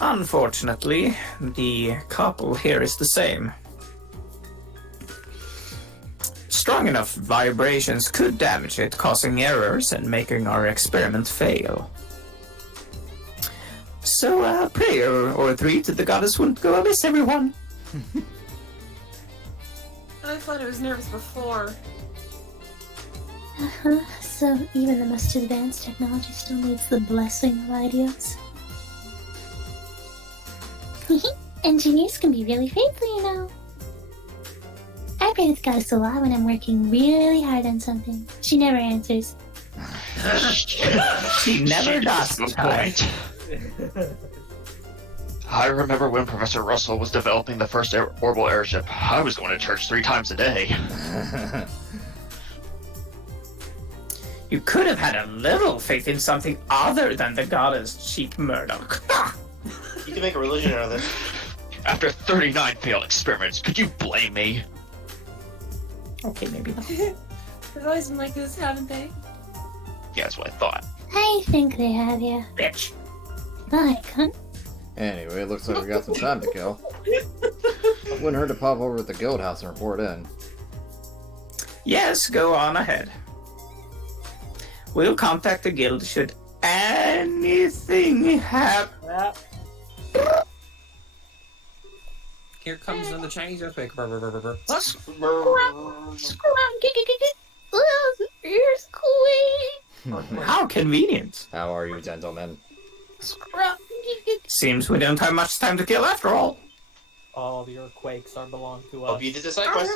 Unfortunately, the couple here is the same. Strong enough vibrations could damage it, causing errors and making our experiment fail. So a prayer or 3 to the goddess wouldn't go amiss, everyone. I thought I was nervous before. So even the most advanced technology still needs the blessing of ideas. Engineers can be really faithful, you know. I pray to the goddess a lot when I'm working really hard on something. She never answers. She never does. Point. I remember when Professor Russell was developing the first orbital airship. I was going to church 3 times a day. You could have had a little faith in something other than the goddess Sheep Murdoch. You can make a religion out of this. After 39 failed experiments, could you blame me? Okay, maybe not. They've always been like this, haven't they? Yeah, that's what I thought. I think they have you. Bitch. Bye, cunt. Anyway, it looks like we got some time to kill. It wouldn't hurt to pop over at the guild house and report in. Yes, go on ahead. We'll contact the guild should anything happen. Here comes another Chinese earthquake. How convenient. How are you, gentlemen? Seems we don't have much time to kill after all. All the earthquakes are belong to us. Hope you did the side quest.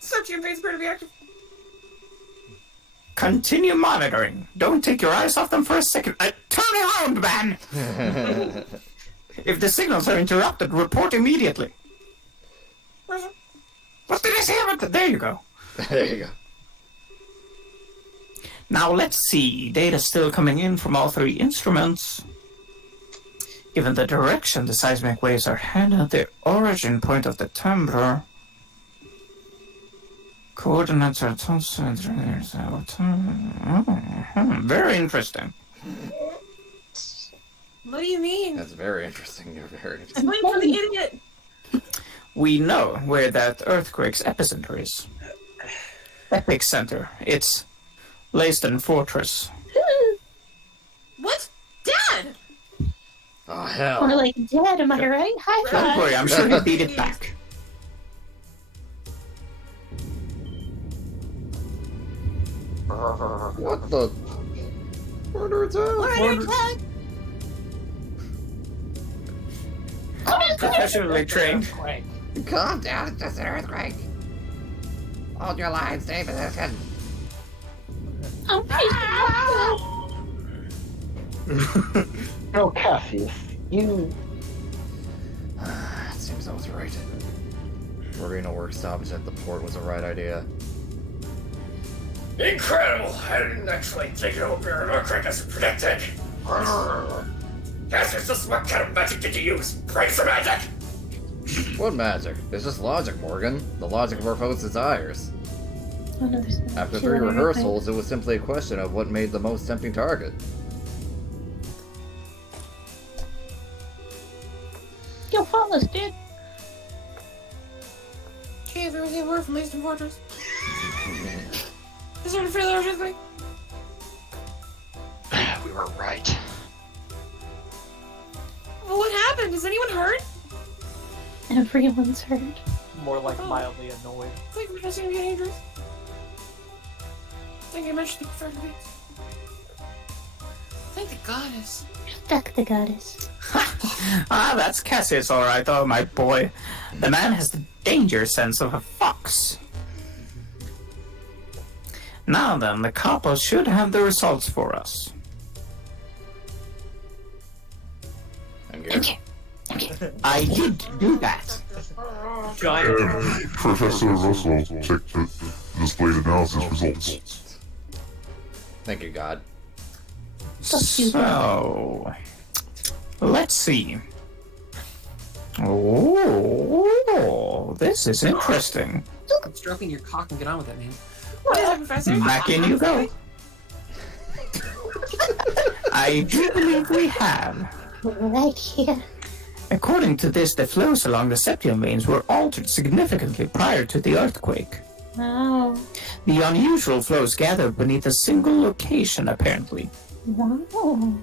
Searching phase appear to be active. Continue monitoring. Don't take your eyes off them for a second. Turn around, man! If the signals are interrupted, report immediately. What did I say about that? There you go. There you go. Now let's see. Data still coming in from all 3 instruments. Given the direction the seismic waves are headed at the origin point of the timbre, coordinates are very interesting. What do you mean? That's very interesting. You're very interesting. Explain for the idiot. We know where that earthquake's epicenter is. Epicenter. It's Leyston Fortress. What? Dad! Oh, hell. More like dead, am I right? High Don't five. worry, I'm sure he'll beat it back. What the? Murder attack! Professionally trained. Calm down, it's just an earthquake. Hold your line, stay position. No, Cassius, you. Seems I was right. Marina work stoppage at the port was the right idea. Incredible! I didn't actually think it would be an earthquake as predicted. Cassius, just what kind of magic did you use? Pray for magic! What magic? It's just logic, Morgan. The logic of our foes' desires. Oh, no, After 3 rehearsals, it was simply a question of what made the most tempting target. You'll follow us, dude. Okay, if everything word from Leyston Fortress. Is there a failure or anything? We were right. Well, what happened? Is anyone hurt? Everyone's hurt. More like mildly annoyed. I think we're just gonna get dangerous. I think I mentioned the preferred base. Thank the goddess. Fuck the goddess. Ah, that's Cassius, alright, oh my boy. The man has the danger sense of a fox. Now then, the capo should have the results for us. I did do that. Professor Russell checked the displayed analysis results. Thank you, God. So, let's see. Oh, this is interesting. I'm stroking your cock and get on with it, man. What is it, Professor? Back in you go. I do believe we have. Right here. According to this, the flows along the septium veins were altered significantly prior to the earthquake. Wow. The unusual flows gathered beneath a single location, apparently. Wow.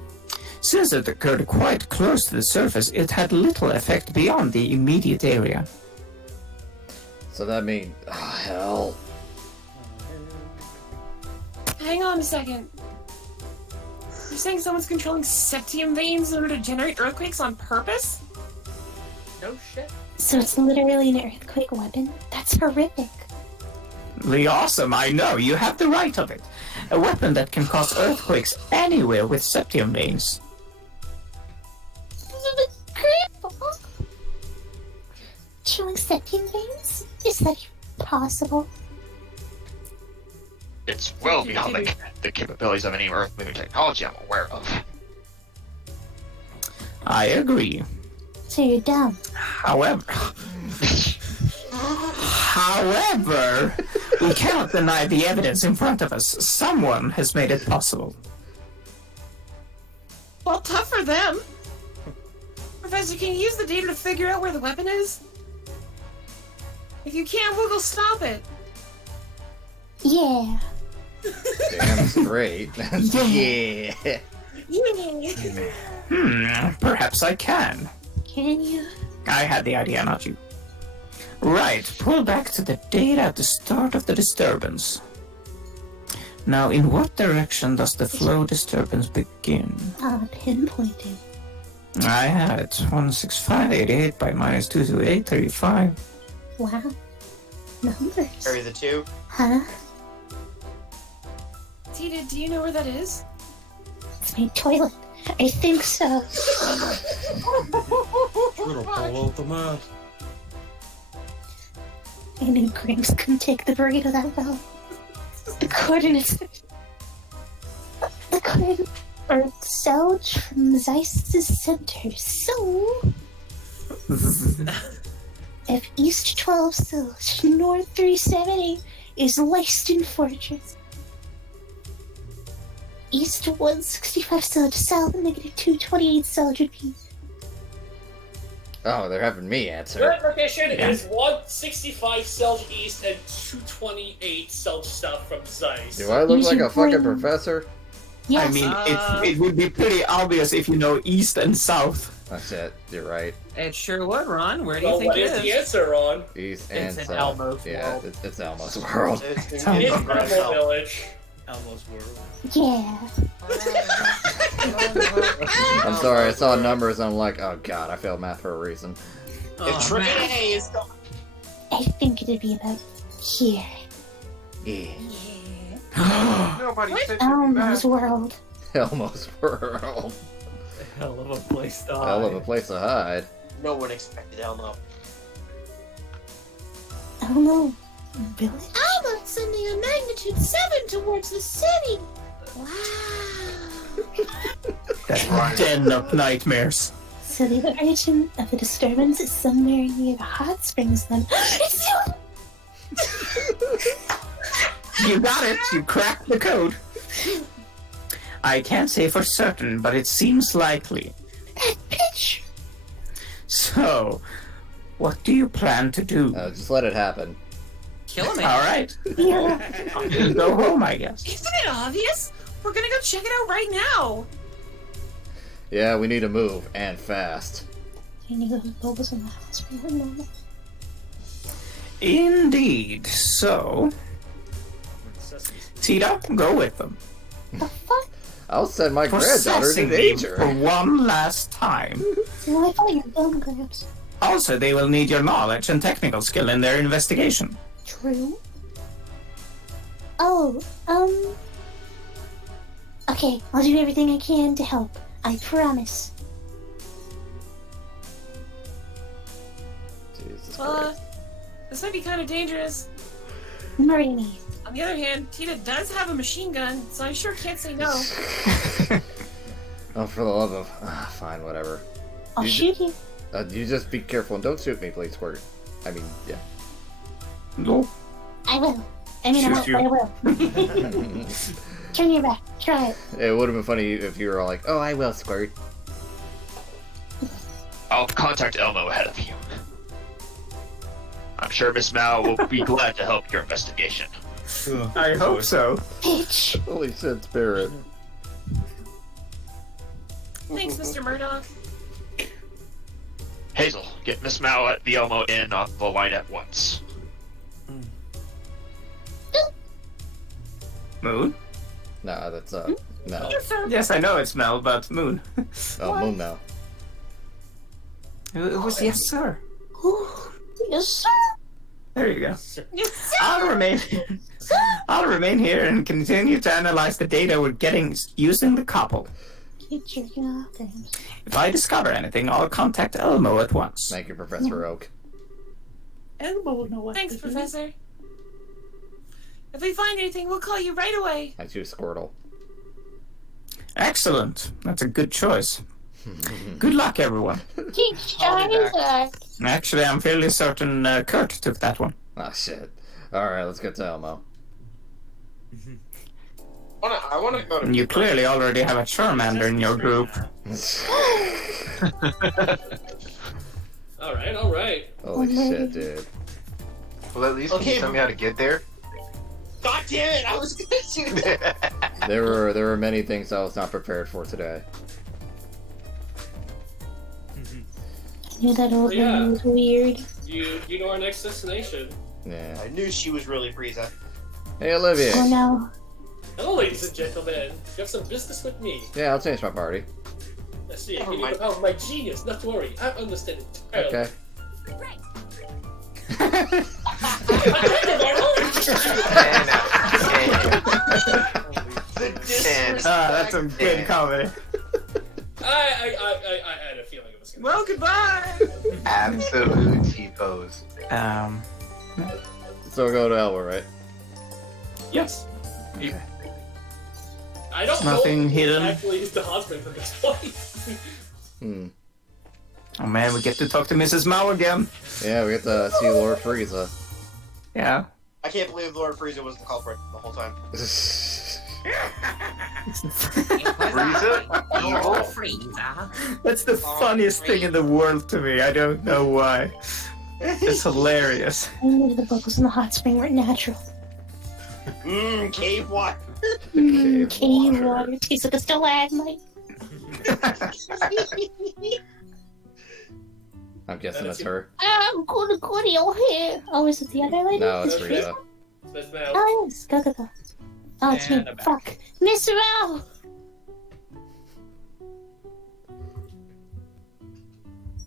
Since it occurred quite close to the surface, it had little effect beyond the immediate area. So that means... Oh, hell. Hang on a second. You're saying someone's controlling septium veins in order to generate earthquakes on purpose? No shit. So it's literally an earthquake weapon? That's horrific. Awesome, I know, you have the right of it. A weapon that can cause earthquakes anywhere with septium veins. actual accepting things? Is that possible? It's well beyond the capabilities of any Earth-moving technology I'm aware of. I agree. So you're dumb. However, we cannot deny the evidence in front of us. Someone has made it possible. Well, tough for them. Professor, can you use the data to figure out where the weapon is? If you can't, we'll go stop it. Yeah. Damn straight. Yeah. Perhaps I can. Can you? I had the idea, not you. Right, pull back to the data at the start of the disturbance. Now, in what direction does the flow disturbance begin? Pinpointing. I have it. 16588 by minus 22835. Wow. Numbers. Carry the 2. Huh? Tita, do you know where that is? It's my toilet. I think so. Gonna pull out the map. I knew Gramps couldn't take the burrito that well. The coordinates. The coordinates are south from Zeiss's center, so. If East 12 South, North 378 is Leiston Fortress. East 165 South, South negative 228 South would be. Oh, they're having me answer. Current location is 165 Celge East and 228 Celge South from Zeiss. Do I look like a fucking professor? I mean, it would be pretty obvious if you know east and south. That's it. You're right. It sure would, Ron. Where do you Well, think what it is the answer, Ron? East and It's south. in Elmo's Yeah, world. it's Elmo's world. It is Elmo Village. Elmo's world. Yeah. I'm sorry, I saw numbers and I'm like, oh god, I failed math for a reason. If Triple A is I think it'd be about here. Yeah. Nobody said Elmo's world. Elmo's world. Hell of a place to hide. Hell of a place to hide. no one expected Elmo. Elmo village? Elmo's sending a magnitude 7 towards the city. Wow. That den of nightmares. So the origin of the disturbance is somewhere near the hot springs then. It's you! You got it. You cracked the code. I can't say for certain, but it seems likely. That bitch! So, what do you plan to do? Just let it happen. Kill him. All right. Yeah. Go home, I guess. Isn't it obvious? We're gonna go check it out right now. Yeah, we need to move, and fast. I need to go to Bulbous in the hospital. Indeed. So, Tita, go with them. I'll send my For granddaughter to sassing me danger. for one last time. So I thought you were dumb, Gramps. Also, they will need your knowledge and technical skill in their investigation. True. Oh, okay, I'll do everything I can to help. I promise. Jesus This might be kind of dangerous. Marini. On the other hand, Tita does have a machine gun, so I sure can't say no. Oh, for the love of... fine, whatever. I'll shoot you. You just be careful and don't shoot me, please, Squirt. I mean, yeah. No. I will. I mean, I won't, Shoot but I you. will. Turn your back. Try it. It would have been funny if you were all like, oh, I will, Squirt. I'll contact Elmo ahead of you. I'm sure Miss Mao will be glad to help your investigation. I hope so. Bitch. Holy shit, Spirit. Thanks, Mr. Murdoch. Hazel, get Miss Mao at the Elmo Inn off the line at once. Moon? No, that's, Mel. Yes, sir. Yes, I know it's Mel, but Moon. Oh, Moon Mel. It was yes, sir. Yes, sir. There you go. Yes, sir. I'll remain here and continue to analyze the data we're getting using the couple. Keep jerking off, Gramps. If I discover anything, I'll contact Elmo at once. Thank you, Professor Oak. Elmo will know what Thanks, to do. Professor. If we find anything, we'll call you right away. I choose Squirtle. Excellent. That's a good choice. Good luck, everyone. Teach Charizard. Actually, I'm fairly certain Kurt took that one. Ah, shit. Alright, let's get to Elmo. I want to go to. You clearly already have a Charmander in your group. Alright. Holy shit, dude. Well, at least can you tell me how to get there? God damn it! I was gonna do that. There were many things I was not prepared for today. I knew that old Yeah. man was weird. You know our next destination. Yeah. I knew she was really Frieza. Hey, Olivia. Oh no. Hello, ladies and gentlemen. You have some business with me. Yeah, I'll change my party. Let's see. You need the power of my genius. Not to worry. I understand it. Okay. That's a good comedy. I had a feeling it was gonna. Well, goodbye. Absolute T-pose. So we'll go to Elmo, right? Yes. Okay. I don't Nothing know. hidden. Actually, he's the husband for this place. Oh man, we get to talk to Mrs. Mao again. Yeah, we get to see Lord Frieza. Yeah. I can't believe Lord Frieza was the culprit the whole time. Frieza? Evil Frieza. That's the funniest thing in the world to me. I don't know why. It's hilarious. I knew the bubbles in the hot spring were natural. Cave water. Cave water tastes like a stalagmite. I'm guessing it's her. I'm gonna go to your hair. Oh, is it the other lady? No, it's Is it Frieza. Oh, yes. Go, go, go. Oh, it's me. And I'm back. Fuck. Mr. Mao!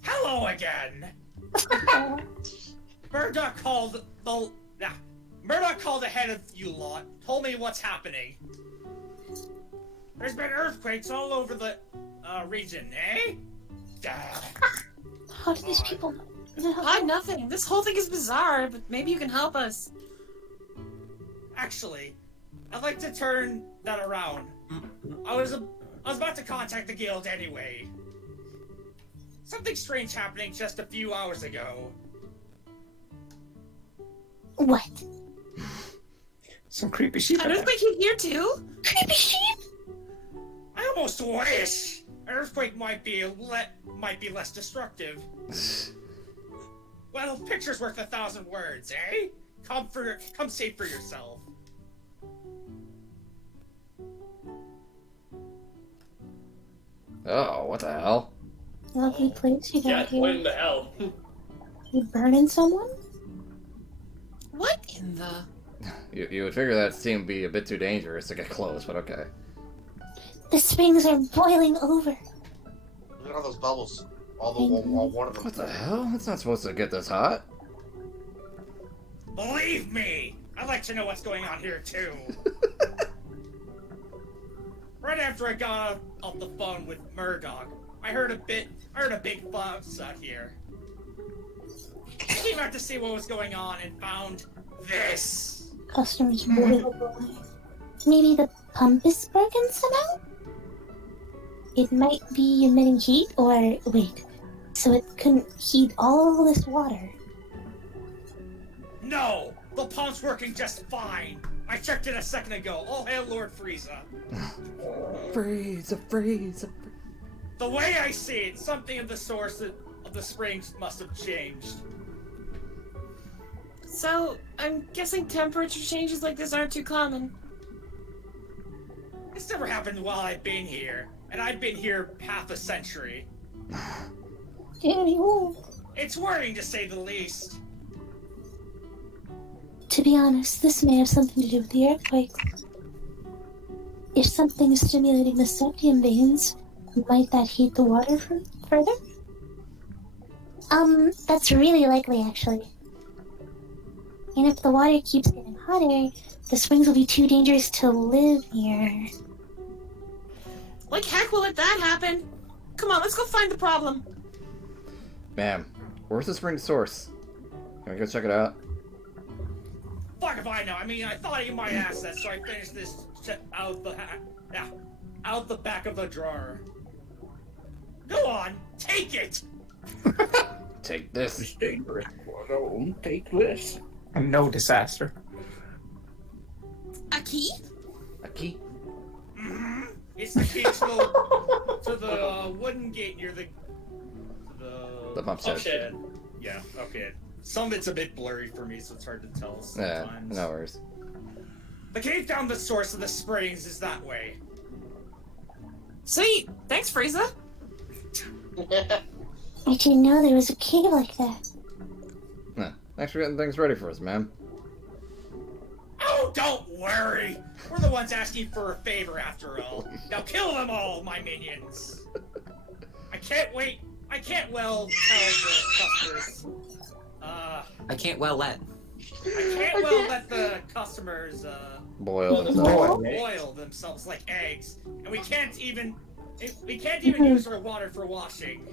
Hello again. Murdoch called Murdoch called ahead of you lot. Told me what's happening. There's been earthquakes all over the region, eh? How do these people know? Nothing. This whole thing is bizarre, but maybe you can help us. Actually, I'd like to turn that around. I was about to contact the guild anyway. Something strange happening just a few hours ago. What? Some creepy sheep. An earthquake hit here too? Creepy sheep? I almost wish an earthquake might be less destructive. Well, picture's worth 1,000 words, eh? Come see for yourself. Oh, what the hell? Lovely place you got What here. in the hell? You burning someone? What in the... You would figure that scene would be a bit too dangerous to get close, but okay. The springs are boiling over. Look at all those bubbles. All one of them. What the hell? It's not supposed to get this hot. Believe me, I'd like to know what's going on here too. Right after I got off the phone with Murdoch, I heard a big fuss out here. I came out to see what was going on and found this. Customers boil over. Maybe the pump is broken somehow? It might be emitting heat, or wait, so it couldn't heat all this water. No, the pump's working just fine. I checked it a second ago. All hail Lord Frieza. Frieza. The way I see it, something of the source of the springs must have changed. So, I'm guessing temperature changes like this aren't too common. It's never happened while I've been here, and I've been here half a century. It's worrying to say the least. To be honest, this may have something to do with the earthquake. If something is stimulating the septium veins, might that heat the water further? That's really likely, actually. And if the water keeps getting hotter, the springs will be too dangerous to live near. Like heck will let that happen? Come on, let's go find the problem. Ma'am, where's the spring source? Can we go check it out? Fuck if I know. I mean, I thought you might ask that, so I finished this shit out the back of the drawer. Go on, take it. Take this. It's dangerous. Don't take this. No disaster. A key? A key? Mm-hmm. It's the key to the wooden gate near the pump shed. Yeah. Okay. Some of it's a bit blurry for me, so it's hard to tell Yeah, sometimes. no worries. The cave down the source of the springs is that way. Sweet! Thanks, Frieza! I didn't know there was a cave like that. Nah, thanks for getting things ready for us, ma'am. Oh, don't worry. We're the ones asking for a favor after all. Now kill them all, my minions. I can't wait. I can't well tell the customers. I can't well let. I can't well let the customers Boil themselves. boil themselves like eggs, and we can't even use our water for washing.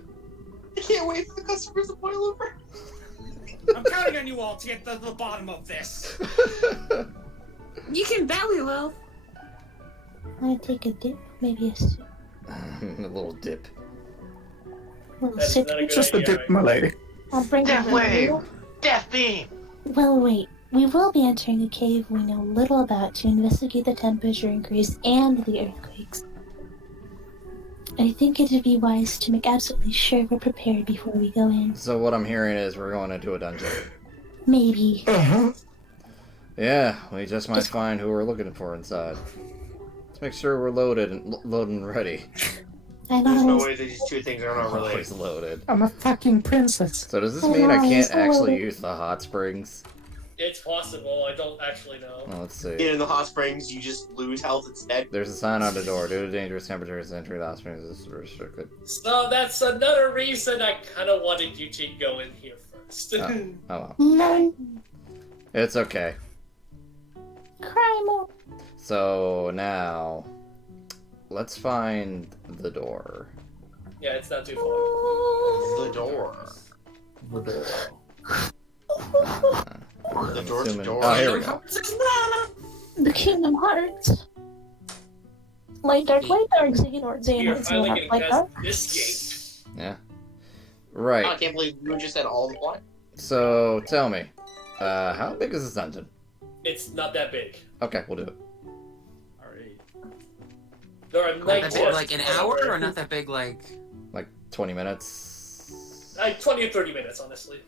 I can't wait for the customers to boil over. I'm counting on you all to get to the bottom of this. You can bet we will. I take a dip, maybe a sip. A little dip. A little sip. Just a dip, my lady. I'll bring Death it wave! Death beam! Well, wait. We will be entering a cave we know little about to investigate the temperature increase and the earthquakes. I think it would be wise to make absolutely sure we're prepared before we go in. So what I'm hearing is we're going into a dungeon. Maybe. Yeah, we just might find who we're looking for inside. Let's make sure we're loaded and ready. I There's no know. way these two things are not related. Always loaded. I'm a fucking princess. So does this mean I can't actually use the hot springs? It's possible. I don't actually know. Well, let's see. In the hot springs, you just lose health instead. There's a sign on the door. Due to dangerous temperatures, entry the hot springs is restricted. So that's another reason I kind of wanted you to go in here first. Oh well. No. It's okay. Cry more. So now, let's find the door. Yeah, it's not too far. The door. The door. The door's door. Oh, here we go. The Kingdom Hearts. Light dark, Xehanort, You're Xehanort, finally Xehanort, getting light dark. past this gate. Yeah. I Right. can't believe you just said all the plot. So tell me, how big is this dungeon? It's not that big. Okay, we'll do it. Alright. There are Not that 19. big, like an hour, or not that big, like. Like 20 minutes. Like 20 or 30 minutes, honestly.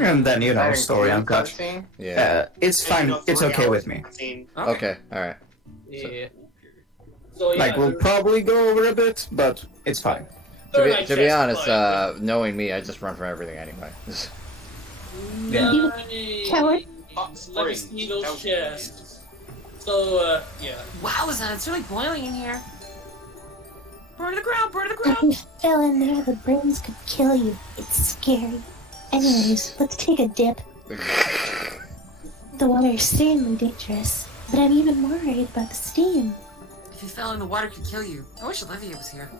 And then you know, story uncut. Yeah. It's fine. It's okay with me. Okay. All right. Yeah. So, yeah, Like, we'll probably go over a bit, but it's fine. To be honest, knowing me, I just run from everything anyway. Yeah. Coward. Let me see those chests. So, yeah. Wowza, it's really boiling in here. Burn to the ground, burn to the If ground! we fell in there, the brains could kill you. It's scary. Anyways, let's take a dip. The water is certainly dangerous, but I'm even more worried about the steam. If you fell in, the water could kill you. I wish Olivia was here.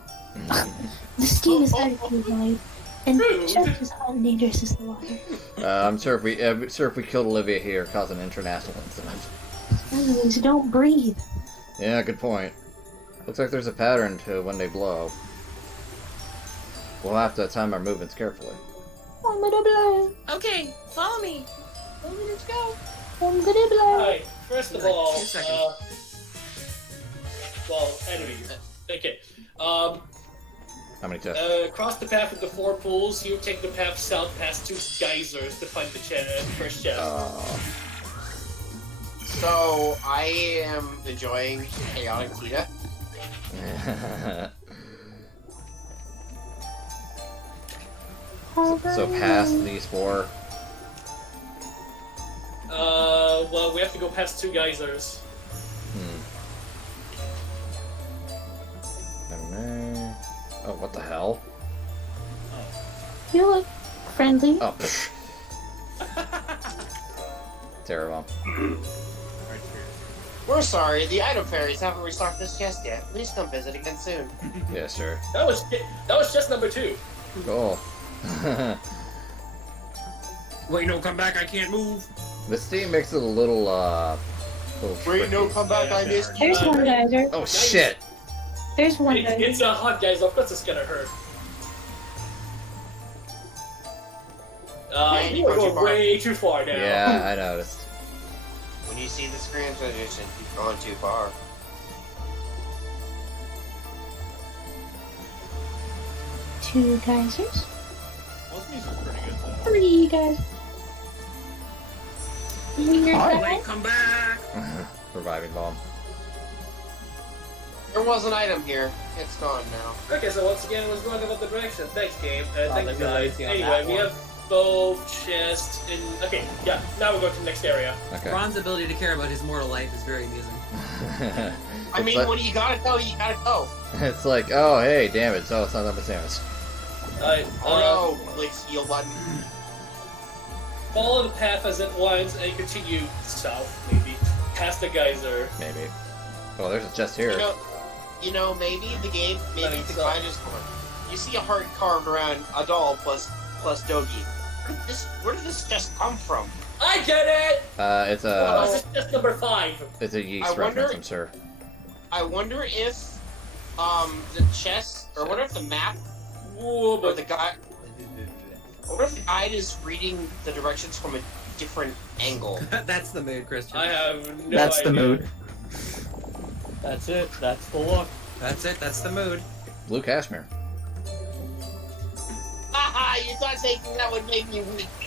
The steam is hard to avoid, and just as hot and dangerous as the water. I'm sure if we killed Olivia here, cause an international incident. Anyways, don't breathe. Yeah, good point. Looks like there's a pattern to when they blow. We'll have to time our movements carefully. I'm gonna blow. Okay, follow me. Let's go. I'm gonna blow. Alright, first of all, 2 seconds. well, enemies. Okay. How many tests? Across the path of the 4 pools, you take the path south past 2 geysers to find the first chest. So, I am enjoying Chaotic Tita. So past these 4. Well, we have to go past 2 geysers. Oh, what the hell? You look friendly. Oh, terrible. We're sorry, the item fairies haven't restocked this chest yet. Please come visit again soon. Yeah, sure. That was just number 2. Cool. Wait, no, come back, I can't move. This steam makes it a little Wait, no, come back, I missed you. There's one geyser. Oh shit! There's one geyser. It's hot, guys. Of course it's gonna hurt. You're going way too far now. Yeah, I noticed. When you see the screen transition, you've gone too far. Two geysers. Most music's pretty good, though. Three guys. Wait, come back! Reviving bomb. There was an item here. It's gone now. Okay, so once again, it was going about the direction. Thanks, game. Thank you, they're guys. lazy on Anyway, that we one. have both chests in. Okay, yeah. Now we'll go to the next area. Okay. Ron's ability to care about his mortal life is very amusing. I mean, when you gotta go, you gotta go. It's like, oh hey, damage. Oh, it's not that much damage. Oh no, click heal button. Follow the path as it winds and continue south, maybe. Past the geyser. Maybe. Oh, there's a chest here. You know, maybe the game, maybe the guy just. You see a heart carved around a doll plus Dogi. Where did this just come from? I get it. It's a. This is just number 5. It's a yeast reference, I'm sure. I wonder if the chest, or what if the map, or the guy. What if the guide is reading the directions from a different angle? That's the mood, Christian. I have no That's idea. the mood. That's it. That's the look. That's it. That's the mood. Blue cashmere. Haha, you thought thinking that would make me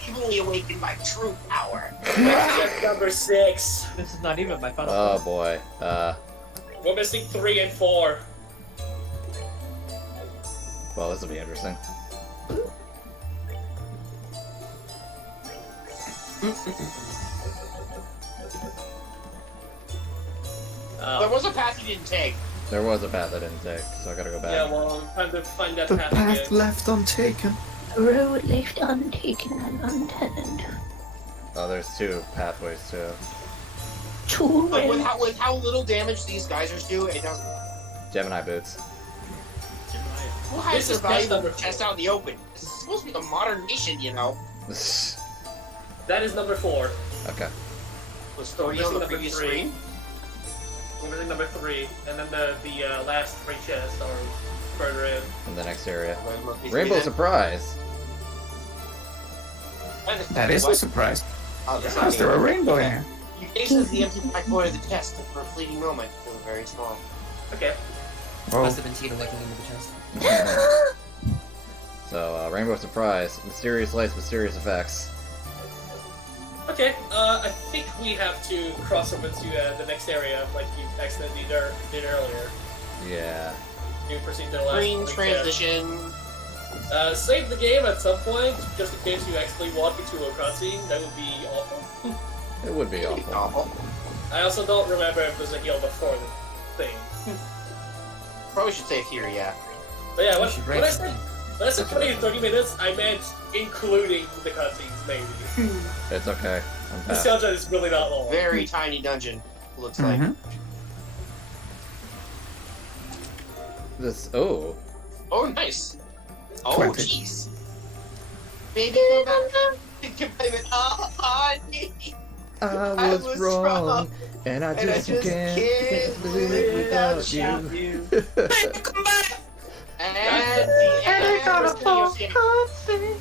evilly awaken my true power. That's number 6. This is not even my final. Oh boy. We're missing 3 and 4. Well, this will be interesting. There was a path you didn't take. There was a path I didn't take, so I gotta go back. Yeah, well, I'm trying to find that The path path again. left untaken. The road left untaken and untended. Oh, there's 2 pathways too. Two But with roads. how little damage these geysers do, it doesn't. Gemini boots. Who hides This their is valuable number chest out in the open? This is supposed to be the modern nation, you know. That is number 4. Okay. Was story on the previous screen? We're missing number 3, and then the last 3 chests are further in. In the next area. Is Rainbow that- surprise. That is a surprise. Oh, that's How's there a rainbow in here? You tasted the empty back door of the chest for a fleeting moment. It was very small. Okay. Oh. Must have been Tita looking into the chest. So, rainbow surprise. Mysterious lights, mysterious effects. Okay, I think we have to cross over to the next area, like you accidentally did earlier. Yeah. You proceed to the last Green 3 transition. chests. Save the game at some point, just in case you actually walk into a cutscene. That would be awful. It would be awful. I also don't remember if there's a heal before the thing. Probably should save here, yeah. But yeah, when I said 20 to 30 minutes, I meant including the cutscenes, maybe. It's okay. I'm The past. soundtrack is really not long. Very tiny dungeon, looks Mm-hmm. like. This. Oh. Oh, nice. Oh, 20. jeez. Baby, come back. I was wrong, and I just can't live without you. And I got a phone call saying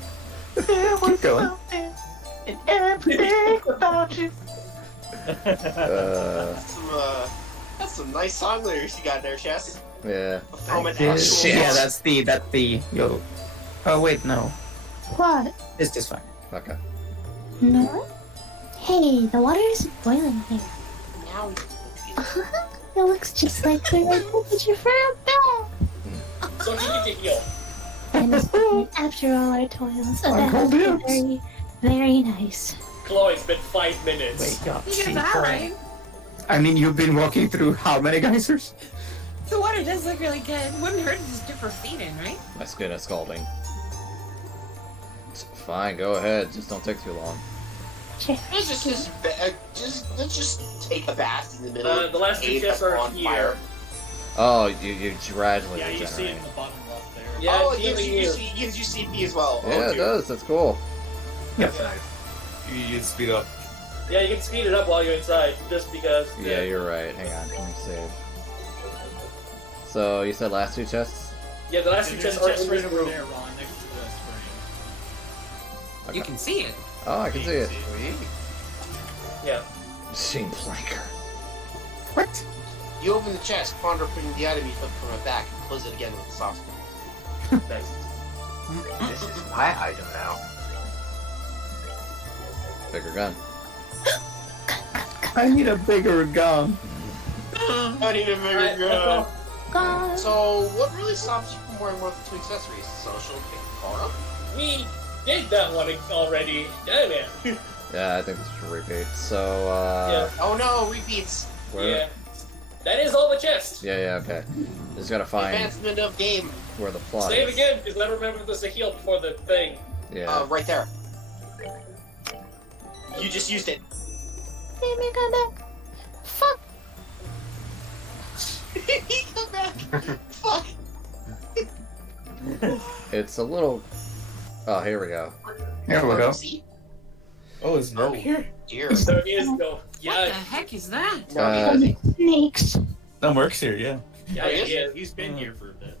there was Keep going. something in everything about you. That's some nice song lyrics you got there, Chess. Yeah. From an actual Yeah, that's the yo. Oh wait, no. What? It's just fine. Okay. No? Hey, the water isn't boiling here. Now It looks just like the right temperature for a bath. So you need to heal. And after all our toils, a I'm bath cold is dibs. very, very nice. Chloe, it's been 5 minutes. Wake up, You get cheap that boy. right. I mean, you've been walking through how many geysers? The water does look really good. Wouldn't hurt to just dip her feet in, right? My skin is scalding. Fine, go ahead. Just don't take too long. let's just take a bath in the middle of The last 2 cave chests that's are on here. fire. Oh, you gradually Yeah, you see it regenerate. in the bottom left there. Yeah, Oh, it healing you. gives you CP as well. Yeah, it does. That's cool. Yep. You speed up. Yeah, you can speed it up while you're inside, just because. Yeah, you're right. Hang on, let me save. So you said last two chests? Yeah, the last two chests are in the room. There, Ron, next to the spring. Okay. You can see it. Oh, I can see it. Yeah. Machine flanker. What? You open the chest, ponder putting the item you took from it back, and close it again with a soft spring. Nice. This is my item now. Bigger gun. I need a bigger gun. I need a bigger gun. God. So, what really stops you from wearing more than 2 accessories? Social, pick the car up? We did that one already. Yeah, man. Yeah, I think this should repeat. So, Yeah. Oh no, repeats. where? Yeah. That is all the chests. Yeah, okay. Just gotta find Advancement of game. where the plot Say it is. again, because I remember there's a heal before the thing. Yeah. Right there. You just used it. Let me come back. Fuck. Come back. Fuck. It's a little... Oh, here we go. Here we go. Oh, is Merc here? Dear. So it is though. What Yeah. the heck is that? Snakes. No, Merc's here, yeah. Yeah, yeah. He's been here for a bit.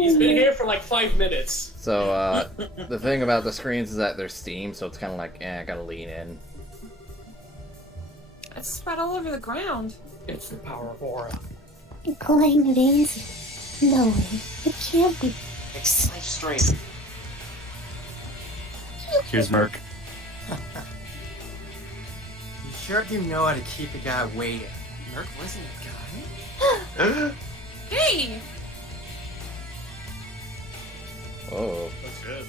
He's been here for like 5 minutes. So, the thing about the screens is that they're steamed, so it's kind of like, I gotta lean in. It's spread all over the ground. It's the power of aura. Glowing veins. No, it can't be. It's life strain. Here's Merc. You sure do know how to keep a guy waiting. Merc wasn't a guy. Hey! Oh. That's good.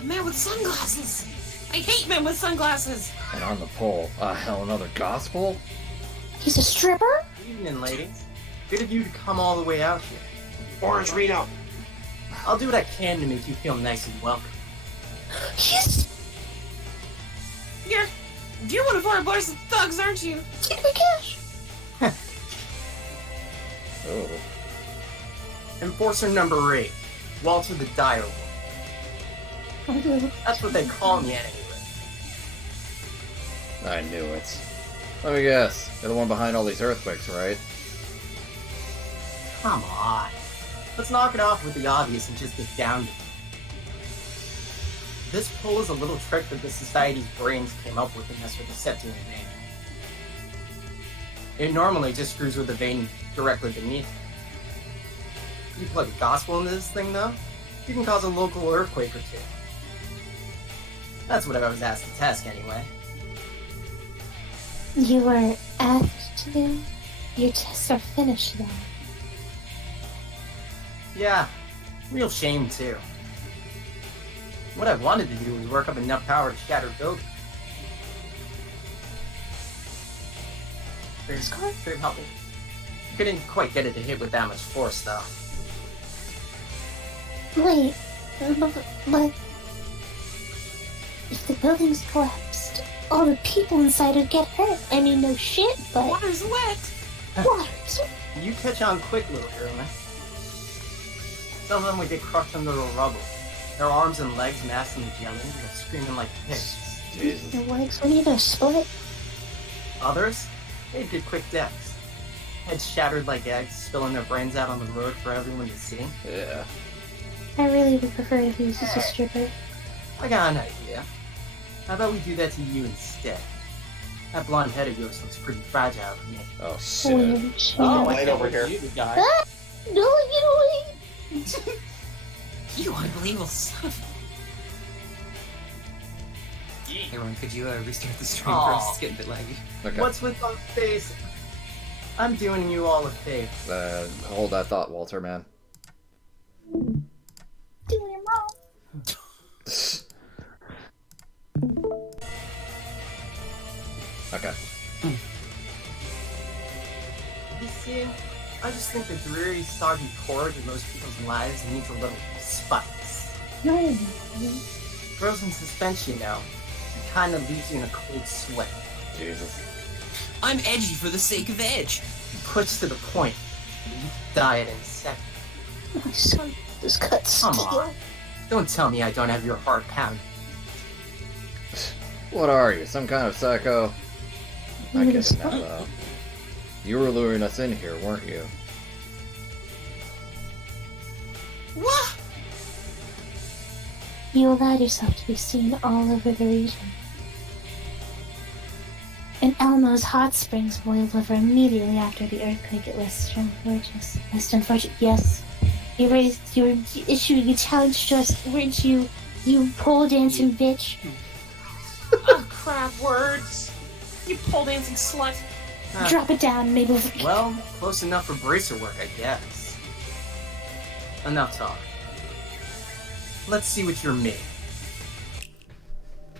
A man with sunglasses! I hate men with sunglasses! And on the pole. Hell, another gospel? He's a stripper? Evening, ladies. Good of you to come all the way out here. Orange Reno. I'll do what I can to make you feel nice and welcome. Yes! You're one of our boys of thugs, aren't you? Give me cash! Oh. Enforcer number 8. Walter the Dire Wolf. That's what they call me anyway. I knew it. Let me guess. You're the one behind all these earthquakes, right? Come on. Let's knock it off with the obvious and just get down to it. This pull is a little trick that the Society's brains came up with to mess with the Septian vein. It normally just screws with the vein directly beneath it. You plug a gospel into this thing, though, you can cause a local earthquake or two. That's what I was asked to test, anyway. You were asked to do? Your tests are finished now. Yeah, real shame, too. What I wanted to do was work up enough power to shatter buildings. Very helpful. Couldn't quite get it to hit with that much force, though. Wait, but if the buildings collapsed, all the people inside would get hurt. I mean, no shit, but Water's wet! water's You catch on quick, little heroine. Some of them would get crushed under the rubble. Their arms and legs masked in the jelly, and screaming like pigs. Jesus. Your legs would either split. Others, they'd get quick deaths. Heads shattered like eggs, spilling their brains out on the road for everyone to see. Yeah. I really would prefer if he was just a stripper. I got an idea. How about we do that to you instead? That blonde head of yours looks pretty fragile to me. Oh, Weird shit. shit. Right over here. You the guy. Ah! No, you You unbelievable son of Hey, Ron, could you restart the stream for us? It's getting a bit laggy. Okay. What's with those face? I'm doing you all a favor. Hold that thought, Walter, man. doing it wrong. Okay. You see, I just think the dreary, soggy core to most people's lives needs a little spice. Frozen suspense, you know. It kind of leaves you in a cold sweat. Jesus. I'm edgy for the sake of edge. Puts to the point. You die at any second. My son just cut Come steel. on. Don't tell me I don't have your heart pounding. What are you, some kind of psycho? I get it now, though. You were luring us in here, weren't you? What? You allowed yourself to be seen all over the region. And Elmo's hot springs boiled over immediately after the earthquake at Western Fortress. Western Fortress, yes. You were issuing a challenge to us, weren't you? You pole dancing bitch. Oh, crap, words. You pole dancing slut. Drop it down, Mabel. Well, close enough for bracer work, I guess. Enough talk. Let's see what you're made.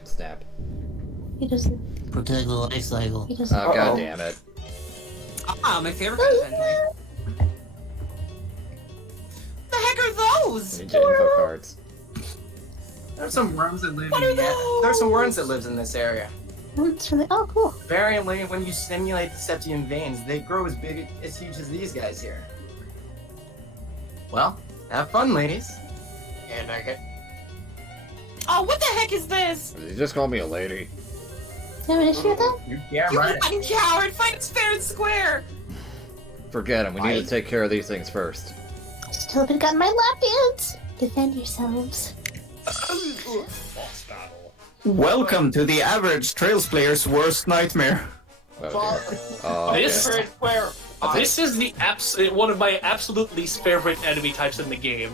Snap. He doesn't. Protect the life cycle. He doesn't. Oh, god damn it. Ah, my favorite kind of hentai. The heck are those? Ninja info cards. There's some worms that live What in are the those? There's some worms that lives in this area. It's really, oh, cool. Variantly, when you stimulate the septium veins, they grow as big, as huge as these guys here. Well, have fun, ladies. And I get. Oh, what the heck is this? You just called me a lady. Do you have an issue with that? Yeah, You right. fucking coward! Fight us fair and square! Forget him, we need to take care of these things first. Still haven't gotten my lap dance. Defend yourselves. Boss battle. Welcome to the average Trails player's worst nightmare. Oh, This- okay. This is the one of my absolute least favorite enemy types in the game.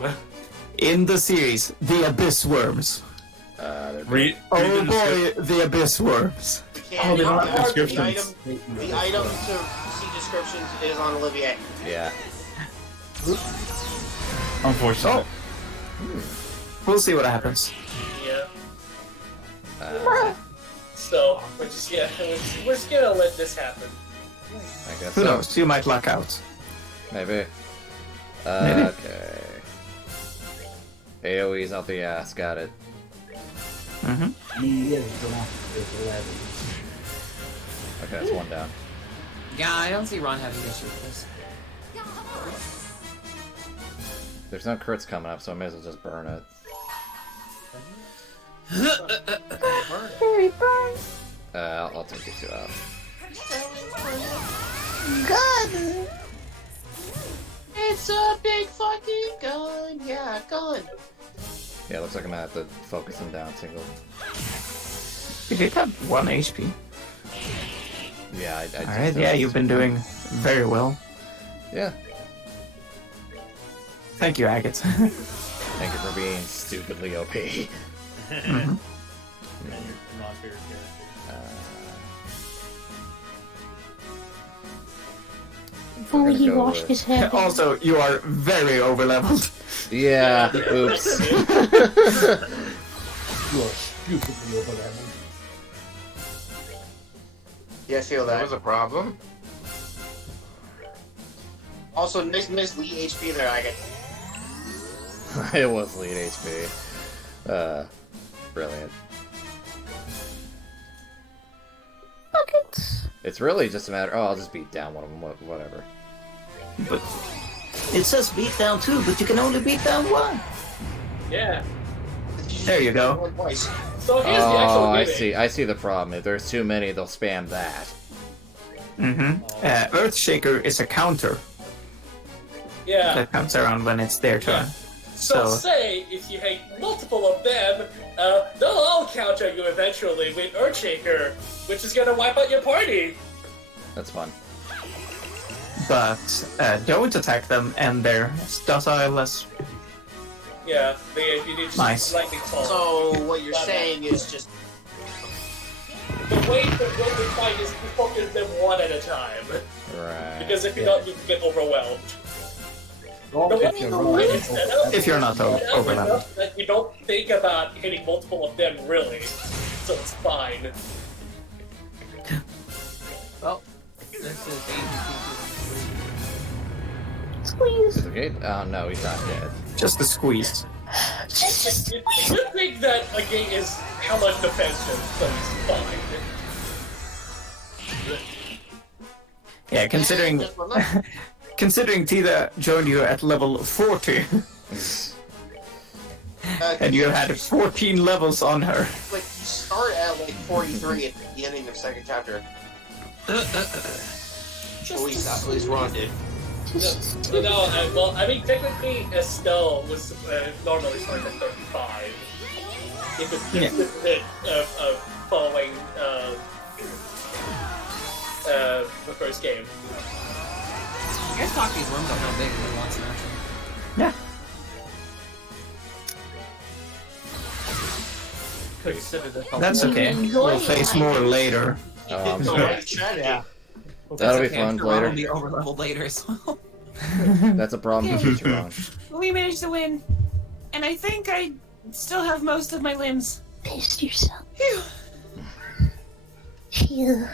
In the series, the Abyss Worms. Read Oh the boy, the Abyss Worms. Oh, they don't have descriptions. The item to see descriptions is on Olivier. Yeah. Unfortunately. We'll see what happens. Yeah. So, we're just gonna let this happen. I guess Who so. knows? You might luck out. Maybe. Maybe. Okay. AoE's out the ass, got it. Mm-hmm. He is gonna have to take 11. Okay, that's one down. Yeah, I don't see Ron having issues with this. There's no crits coming up, so I may as well just burn it. Very burn. I'll take these two out. Gun. It's a big fucking gun. Yeah, gun. Yeah, looks like I'm gonna have to focus him down single. You did have 1 HP. Yeah, I Alright, yeah, you've been doing very well. Yeah. Thank you, Agate. Thank you for being stupidly OP. Mhm. And your non-favorite character. Only he go washed with- his head. Also, you are very overleveled. Yeah, oops. You are stupidly overleveled. Yeah, I feel that was a problem. Also, nice lead HP there, I get. It was lead HP. Brilliant. Buckets. It's really just a matter. Oh, I'll just beat down one of them. Whatever. But it says beat down 2, but you can only beat down 1. Yeah. There you go. So here's the actual Oh, I gimmick. see. I see the problem. If there's too many, they'll spam that. Mm-hmm. Earthshaker is a counter Yeah. that comes around when it's their turn. So So, say if you hate multiple of them, they'll all counter you eventually with Earthshaker, which is gonna wipe out your party. That's fun. but don't attack them, and they're docile as Yeah, you need to Nice. lightning fall. So what you're saying is just The way to win the fight is to focus them one at a time. Right. Because if you don't, you can get overwhelmed. The way the way it's set up If you're not is set up overwhelmed. enough that you don't think about hitting multiple of them really, so it's fine. Well, this is Squeeze. Is the gate? Oh no, he's not dead. just a squeeze. You should think that a gate is how much defensive, so it's fine. Yeah, considering considering Tita joined you at level 40, and you had 14 levels on her. like start at like 43 at the beginning of second chapter. At least Ron did. Well, I mean, technically, Estelle was normally starting at 35. If it's following the first game. You guys talk these worms up how big they want now. Yeah. Consider the That's okay. We'll face more later. I'm sorry. Yeah. That'll be fun Ron later. will be over leveled later as well. That's a problem in the future, Ron. We managed to win, and I think I still have most of my limbs. Pace yourself. Phew. Phew.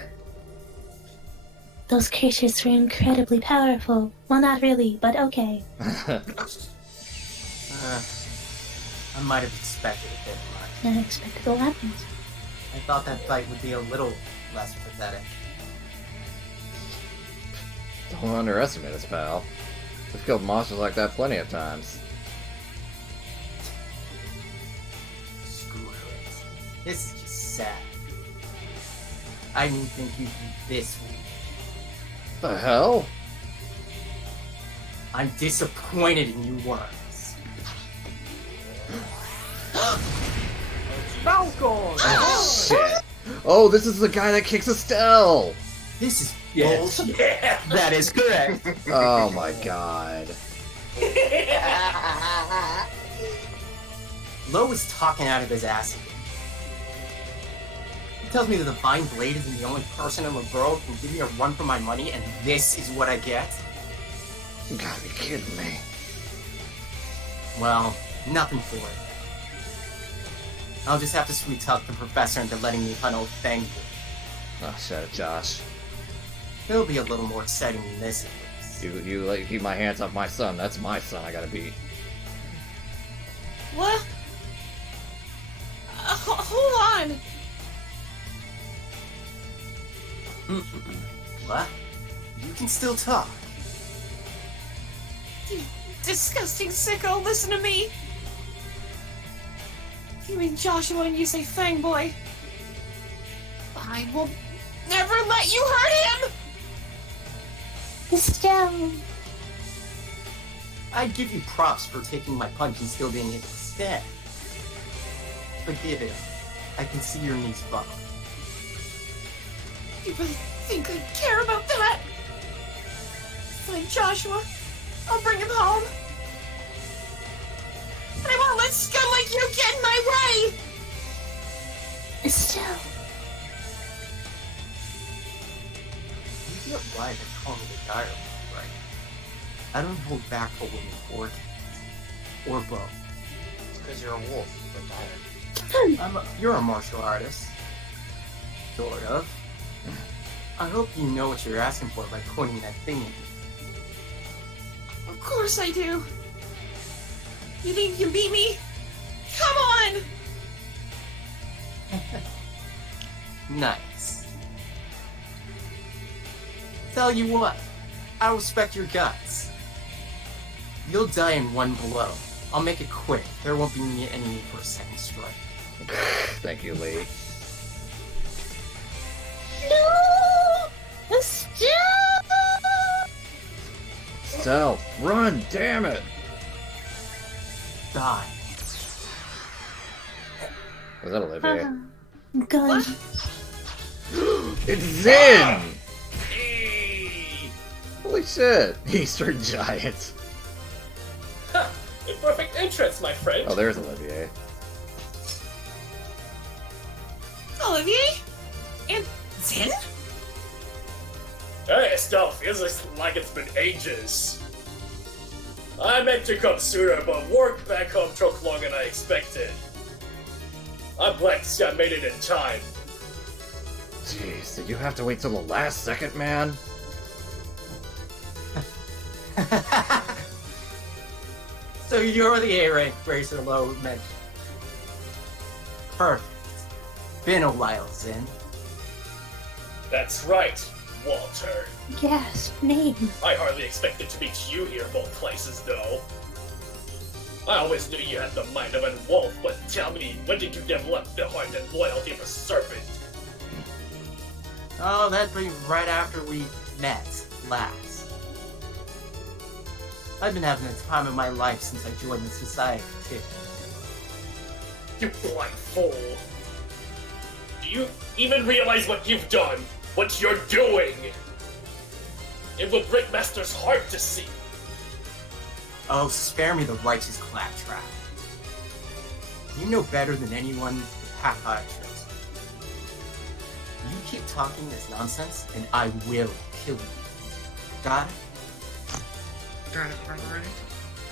Those creatures were incredibly powerful. Well, not really, but okay. I might have expected a bit much. Unexpected weapons. I thought that fight would be a little less pathetic. Don't underestimate us, pal. We've killed monsters like that plenty of times. Screw it. This is just sad. I didn't think you'd be this weak. The hell? I'm disappointed in you worms. Falcon! Oh, shit. Oh, this is the guy that kicks Estelle! This is Yes. bullshit. That is correct. Oh my god. Lo is talking out of his ass again. He tells me the Divine Blade isn't the only person in the world who can give me a run for my money, and this is what I get? You gotta be kidding me. Well, nothing for it. I'll just have to sweet talk the professor into letting me hunt old Fang. Oh, shut it, Josh. It'll be a little more exciting than this, at least. You let keep my hands off my son. That's my son I gotta beat. What? Hold on. What? You can still talk. You disgusting sicko, listen to me. You mean Joshua and you say Fang Boy? I will never let you hurt him! Estelle. I'd give you props for taking my punch and still being able to stand. Forgive it. I can see your knees buckle. You really think I care about that? Find Joshua. I'll bring him home. And I won't let scum like you get in my way! Estelle. You get why they call me the dire, right? I don't hold back for women or kids. Or both. It's because you're a wolf, but dire. You're a martial artist. Sort of. I hope you know what you're asking for by pointing that thing at me. Of course I do. You think you can beat me? Come on! Nice. Tell you what, I respect your guts. You'll die in one blow. I'll make it quick. There won't be any need for a second strike. Thank you, Lee. No! Estelle! Estelle, run! Damn it! Die. Was that Olivier? Good. It's Zin! Holy shit! Eastern Giant. In perfect entrance, my friend. Oh, there's Olivier. Olivier? And Zin? Hey, Estelle, feels like it's been ages. I meant to come sooner, but work back home took longer than I expected. I'm glad this guy made it in time. Jeez, did you have to wait till the last second, man? So you're the A-rank racer Lo mentioned. Perfect. Been a while, Zin. That's right, Walter. Yes, name. I hardly expected to meet you here both places, though. I always knew you had the mind of a wolf, but tell me, when did you develop the heart and loyalty of a serpent? Oh, that'd be right after we met last. I've been having the time of my life since I joined the society, too. You blind fool! Do you even realize what you've done? What you're doing? It will break Master's heart to see. Oh, spare me the righteous claptrap. You know better than anyone the path I chose. You keep talking this nonsense, and I will kill you. Got it?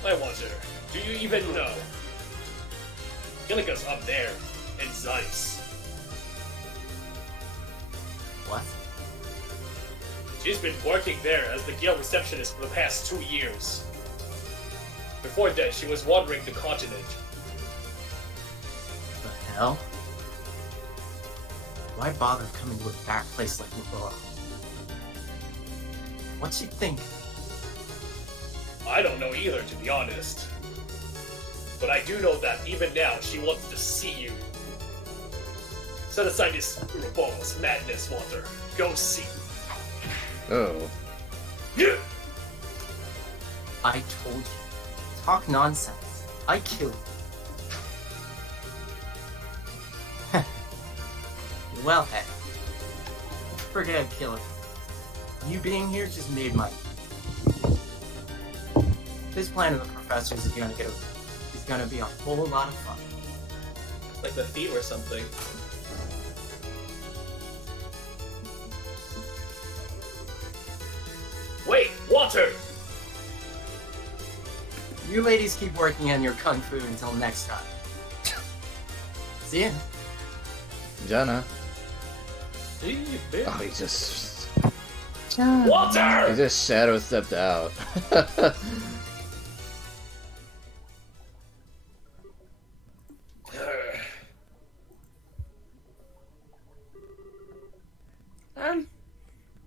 I wonder, do you even know? Kilika's up there, in Zeiss. What? She's been working there as the guild receptionist for the past 2 years. Before that, she was wandering the continent. The hell? Why bother coming to a dark place like Navarro? What's she think? I don't know either, to be honest. But I do know that even now, she wants to see you. Set aside this Uroboros madness, Walter. Go see. Oh. Yeah. I told you. Talk nonsense. I kill you. Well, hey. Forget killing. You being here just made my... This plan of the professors is gonna be a whole lot of fun. Like the theme or something. Wait, Walter! You ladies keep working on your kung fu until next time. See ya. Jenna. See you, bitch. Oh, he just... Walter! He just shadow stepped out.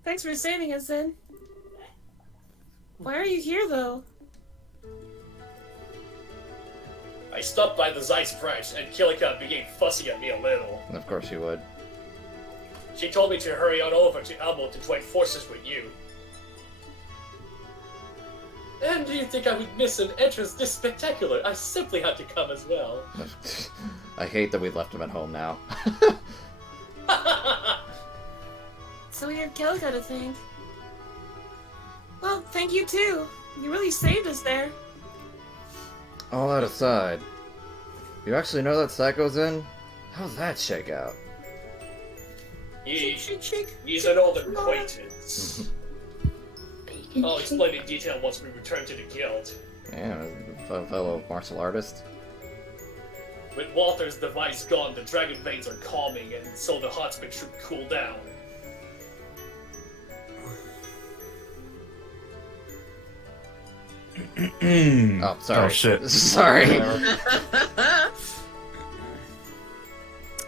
Thanks for saving us then. Why are you here though? I stopped by the Zeiss branch and Kilika began fussing at me a little. Of course you would. She told me to hurry on over to Elmo to join forces with you. And do you think I would miss an entrance this spectacular? I simply had to come as well. I hate that we left him at home now. So we have Kilika to thank. Well, thank you too. You really saved us there. All that aside, you actually know that Psycho's in? How's that shake out? He's an old acquaintance. I'll explain in detail once we return to the guild. Yeah, a fellow martial artist. With Walter's device gone, the dragon veins are calming, and so the hot spring should cool down. Oh, sorry. Oh, shit. Sorry.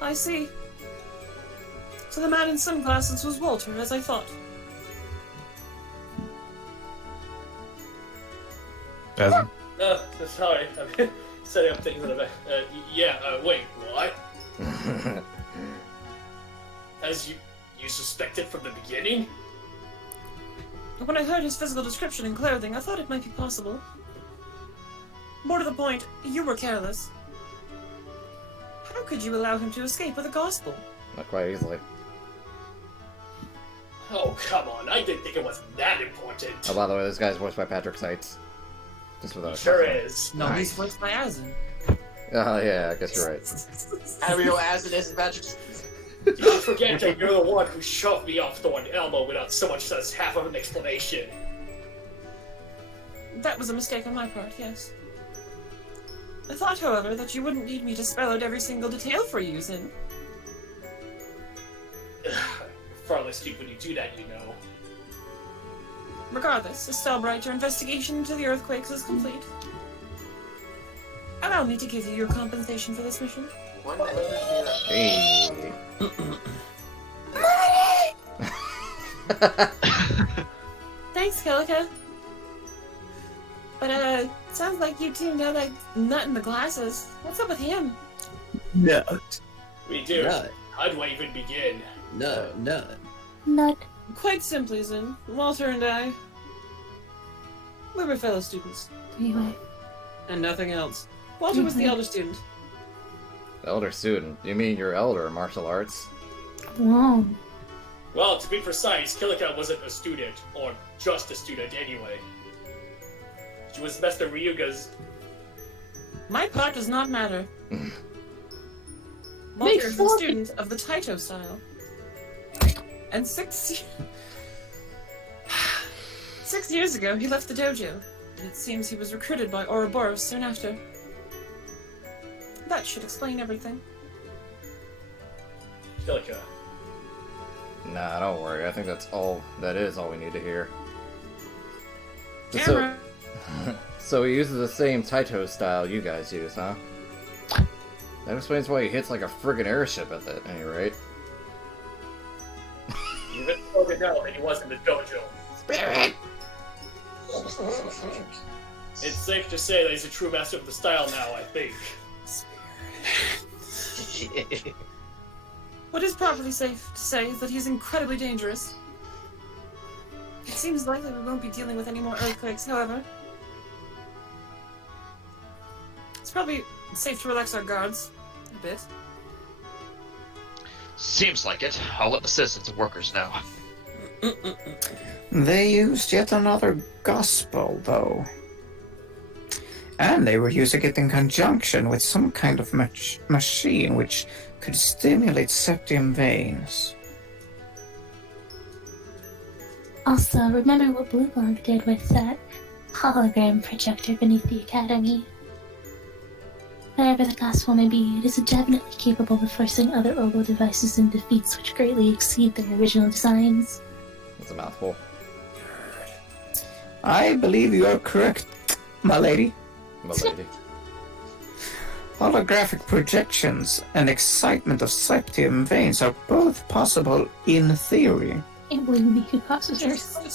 I see. So the man in sunglasses was Walter, as I thought. Basil? Sorry, I'm setting up things in the back. Wait, what? As you suspected from the beginning? When I heard his physical description and clothing, I thought it might be possible. More to the point, you were careless. How could you allow him to escape with the gospel? Not quite easily. Oh, come on, I didn't think it was that important. Oh, by the way, this guy's voiced by Patrick Seitz. Just for that. Sure is. No, he's voiced by Azin. Oh, yeah, I guess you're right. Ariel as it is, Patrick. You forget that you're the one who shoved me off Thorn Elmo without so much as half of an explanation. That was a mistake on my part, yes. I thought, however, that you wouldn't need me to spell out every single detail for you, Zin. Far less stupid when you do that, you know. Regardless, Estelbright, your investigation into the earthquakes is complete. Allow me to give you your compensation for this mission. Hey. Thanks, Kilika. But, Sounds like you two know that nut in the glasses. What's up with him? Nut. We do. Nut. How do I even begin? Nut. Nut. Quite simply, Zin. Walter and I. We were fellow students. Anyway. And nothing else. Walter was the elder student. Elder student? You mean you're elder in martial arts? Wow. Well, to be precise, Kilika wasn't a student, or just a student anyway. She was Master Ryuga's. My part does not matter. Walter is a student of the Taito style. And 6 years ago, he left the dojo. And it seems he was recruited by Ouroboros soon after. That should explain everything. Kilika. Nah, don't worry. I think that's all. That is all we need to hear. Camera. So he uses the same Taito style you guys use, huh? That explains why he hits like a friggin' airship at any rate. You even spoken now that he was in the dojo. Spirit! It's safe to say that he's a true master of the style now, I think. What is probably safe to say is that he's incredibly dangerous. It seems likely we won't be dealing with any more earthquakes, however. It's probably safe to relax our guards a bit. Seems like it. I'll let the citizens and workers know. They used yet another gospel, though. And they were using it in conjunction with some kind of machine which could stimulate septum veins. Also, remember what Blue Blanc did with that hologram projector beneath the academy. Whatever the gospel may be, it is definitely capable of forcing other Orbo devices into feats which greatly exceed their original designs. That's a mouthful. I believe you are correct, my lady. My lady. Holographic projections and excitement of septum veins are both possible in theory. Can't believe me who causes her. Just a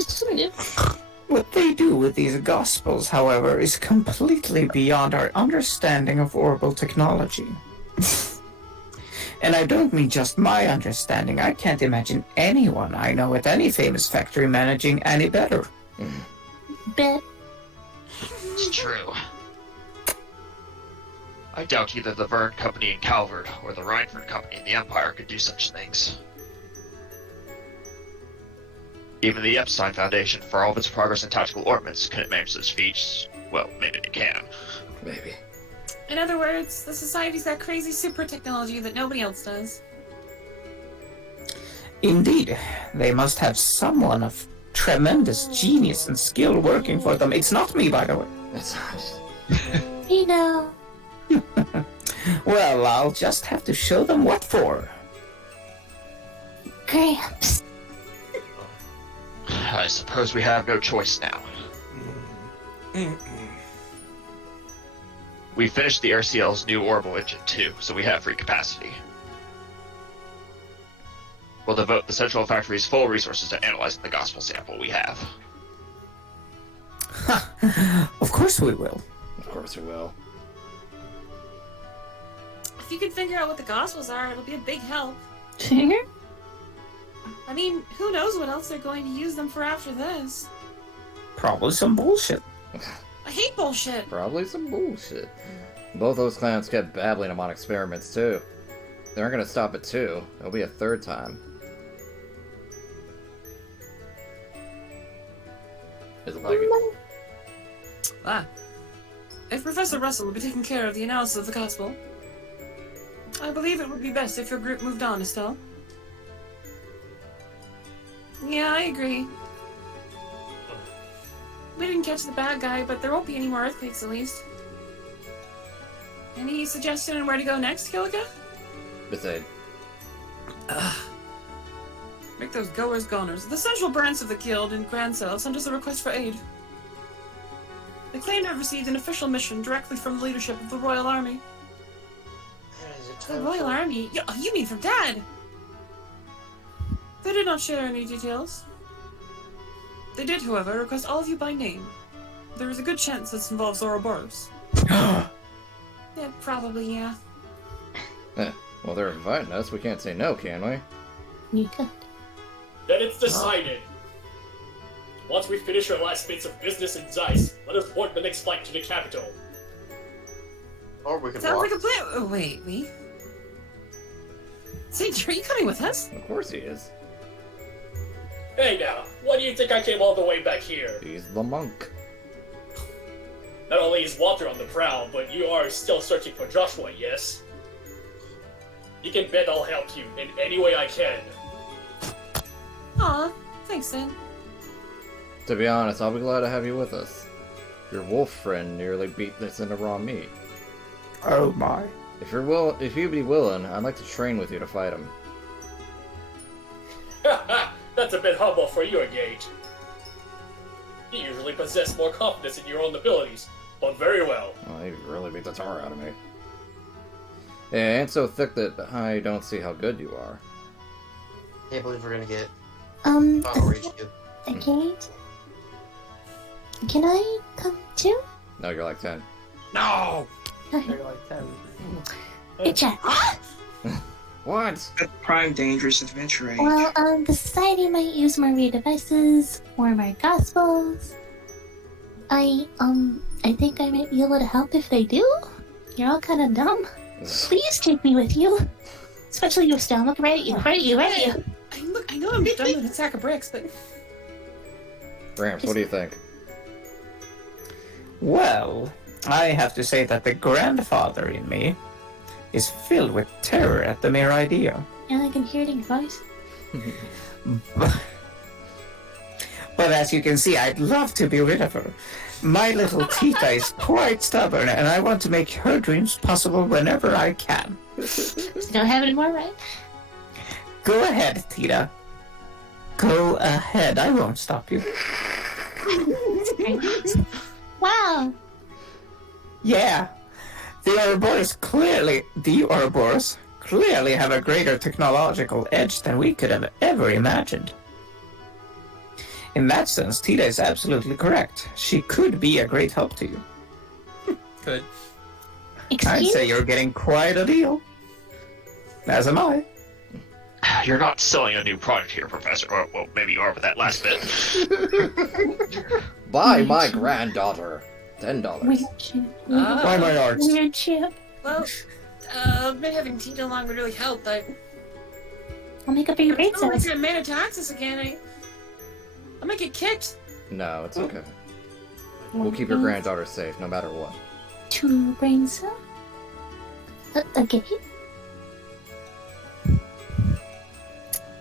sniff. What they do with these gospels, however, is completely beyond our understanding of orbital technology. And I don't mean just my understanding. I can't imagine anyone I know at any famous factory managing any better. Bet. It's true. I doubt either the Verne Company in Calvert or the Rhineford Company in the Empire could do such things. Even the Epstein Foundation, for all of its progress in tactical ordnance, couldn't manage those feats. Well, maybe they can. Maybe. In other words, the Society's got crazy super technology that nobody else does. Indeed, they must have someone of tremendous genius and skill working for them. It's not me, by the way. That's not. We know. Well, I'll just have to show them what for. Gramps. I suppose we have no choice now. We finished the RCL's new orbital engine too, so we have free capacity. We'll devote the Central Factory's full resources to analyzing the gospel sample we have. Of course we will. Of course we will. If you can figure out what the gospels are, it'll be a big help. I mean, who knows what else they're going to use them for after this? Probably some bullshit. I hate bullshit. Probably some bullshit. Both those clowns kept babbling them on experiments too. They aren't gonna stop at 2. It'll be a 3rd time. Is it like it? If Professor Russell will be taking care of the analysis of the gospel, I believe it would be best if your group moved on, Estelle. Yeah, I agree. We didn't catch the bad guy, but there won't be any more earthquakes at least. Any suggestion on where to go next, Kilika? Beside. Make those goers goners. The central branch of the guild in Grand Cell sent us a request for aid. They claim to have received an official mission directly from the leadership of the Royal Army. The Royal Army? You mean from Dad? They did not share any details. They did, however, request all of you by name. there's a good chance this involves Ouroboros. Yeah, probably, yeah. Well, they're inviting us. We can't say no, can we? You could. Then it's decided. Once we finish our last bits of business in Zeiss, let us board the next flight to the capital. Or we could Sounds walk. like a plan. Oh, wait. Sage, are you coming with us? Of course he is. Hey now, why do you think I came all the way back here? He's the monk. Not only is Walter on the prowl, but you are still searching for Joshua, yes? You can bet I'll help you in any way I can. Aw, thanks, then. To be honest, I'll be glad to have you with us. Your wolf friend nearly beat this into raw meat. Oh my. If you'd be willing, I'd like to train with you to fight him. That's a bit humble for your gauge. You usually possess more confidence in your own abilities, but very well. Oh, he really beat the tar out of me. Yeah, and so thick that I don't see how good you are. Can't believe we're gonna get Um, Power Rage 2. okay. Can I come too? No, you're like 10. No! You're like 10. Good job. What? That's prime dangerous adventure age. Well, the society might use more weird devices or more gospels. I think I might be able to help if they do. You're all kind of dumb. Please take me with you. Especially your stomach, right at you. I know I'm done with a sack of bricks, but... Gramps, what do you think? Well, I have to say that the grandfather in me is filled with terror at the mere idea. Yeah, I can hear it in your voice. But as you can see, I'd love to be rid of her. My little Tita is quite stubborn, and I want to make her dreams possible whenever I can. Don't have any more, right? Go ahead, Tita. Go ahead, I won't stop you. Wow. Yeah. The Ouroboros clearly have a greater technological edge than we could have ever imagined. In that sense, Tita is absolutely correct. She could be a great help to you. Good. I'd say you're getting quite a deal. As am I. You're not selling a new product here, Professor. Or, well, maybe you are with that last bit. Buy my granddaughter. $10. Weird chip. Why my art? Weird chip. Well, maybe having Tita along would really help, but... I'll make up for your brain It's not like cells. I'm mad at taxes again. I might get kicked. No, it's okay. We'll keep your granddaughter safe, no matter what. 2 brain cells. Okay.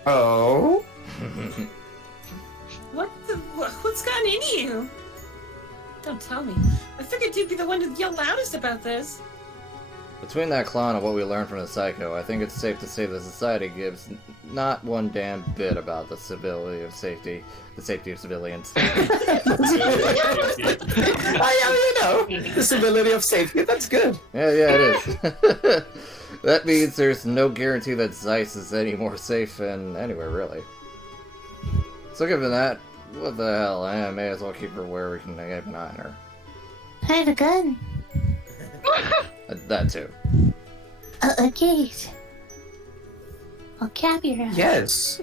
Oh? What's gotten into you? Don't tell me. I figured you'd be the one to yell loudest about this. Between that clown and what we learned from the Psycho, I think it's safe to say the society gives not one damn bit about the safety of civilians. The civility of safety, that's good. Yeah, it is. That means there's no guarantee that Zeiss is any more safe than anywhere, really. So given that, what the hell, I may as well keep her where we can keep an eye on her. I have a gun. That too. A gate. I'll cap your ass. Yes.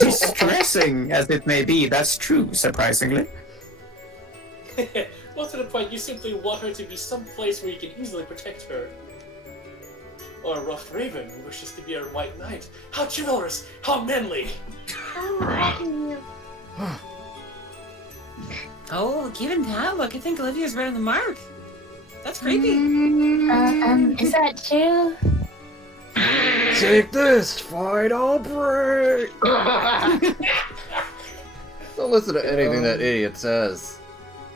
Distressing as it may be, that's true, surprisingly. Well, to the point, you simply want her to be someplace where you can easily protect her. Or a rough raven who wishes to be a white knight. How chivalrous! How manly! Oh, given that look, I think Olivia's right on the mark. That's creepy. Is that true? Take this, fight or break! Don't listen to anything that idiot says.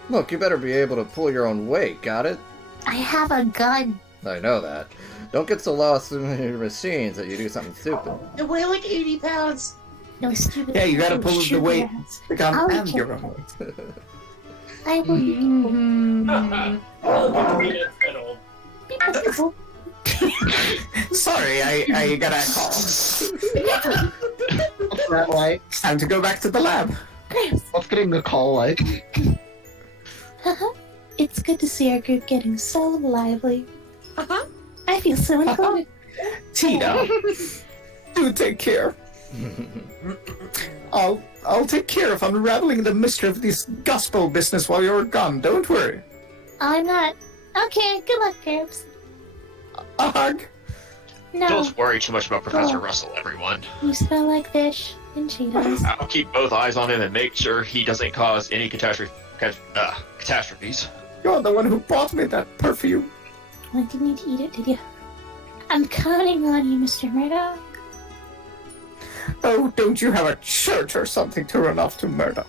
Look, you better be able to pull your own weight, got it? I have a gun. I know that. Don't get so lost in your machines that you do something stupid. It weigh like 80 pounds. No stupid. Yeah, you gotta pull the stupid weight, ass. the gun, I'll and be your own weight. I will Sorry, I got a call. What's that like? Time to go back to the lab. What's getting a call like? It's good to see our group getting so lively. I feel so included. Tita, do take care. I'll take care of unraveling the mystery of this gospel business while you're gone. Don't worry. I'm not. Okay, good luck, groups. A hug. No, Don't worry too much about Professor Oh. Russell, everyone. you smell like fish and Cheetos. I'll keep both eyes on him and make sure he doesn't cause any catastrophes. You're the one who bought me that perfume. Well, didn't need to eat it, did you? I'm counting on you, Mr. Murdoch. Oh, don't you have a church or something to run off to Murdoch?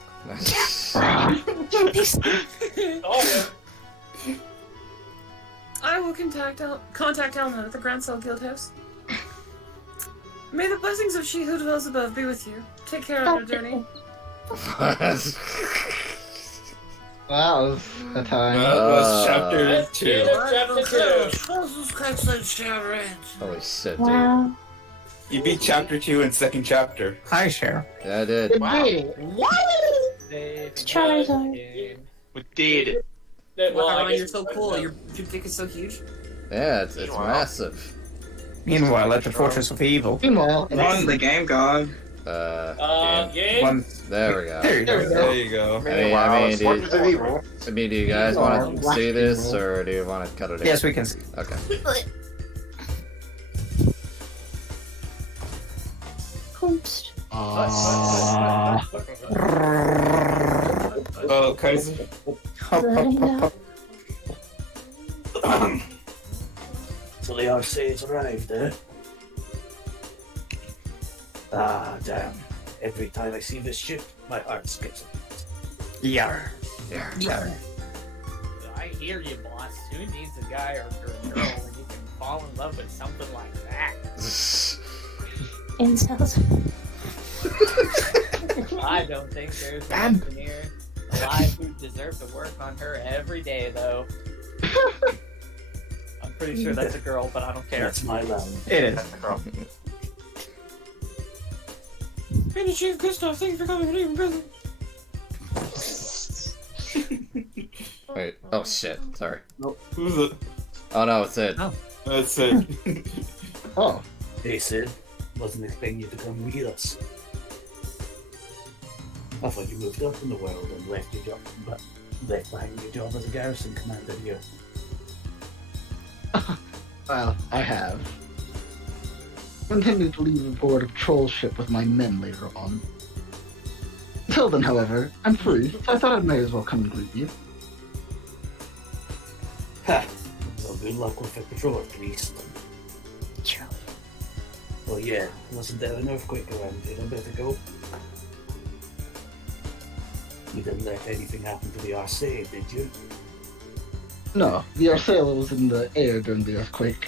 I will contact Elna at the Grand Cell Guild House. May the blessings of she who dwells above be with you. Take care on your journey. That was a time. That was chapter 2. Holy shit, dude. Wow. You beat chapter 2 and second chapter. Hi, Cher. Yeah, I did. Wow. It's Charizard. We did. Wow, you're so cool. Your dick is so huge. Yeah, it's massive. Meanwhile, at the Fortress of Evil. Meanwhile, Run the game god. One. There we go. There you go. There you go. Do you guys want to see this, or do you want to cut it in? Yes, we can see. Okay. Oops. Oh, Kaiser. So the RC's arrived, eh? Ah, damn. Every time I see this ship, my heart skips a beat. Yar. Yar. I hear you, boss. Who needs a guy or girl when you can fall in love with something like that? Incels. I don't think there's an engineer alive who deserves to work on her every day, though. I'm pretty sure that's a girl, but I don't care. That's my land. It is. Hey, Chief Gustav, thank you for coming and even present. Wait. Oh shit. Sorry. Nope. Who's it? Oh no, it's it. Oh. That's it. Oh. Hey, Sid. Wasn't expecting you to come with us. I thought you moved up in the world and left your job, but left behind your job as a garrison commander here. Well, I have. I intended to leave aboard a patrol ship with my men later on. Until then, however, I'm free, so I thought I might as well come and greet you. Ha! Well, good luck with the patrol, at least. Well, yeah, wasn't there an earthquake around here a bit ago? You didn't let anything happen to the RC, did you? No, the Arcela was in the air during the earthquake.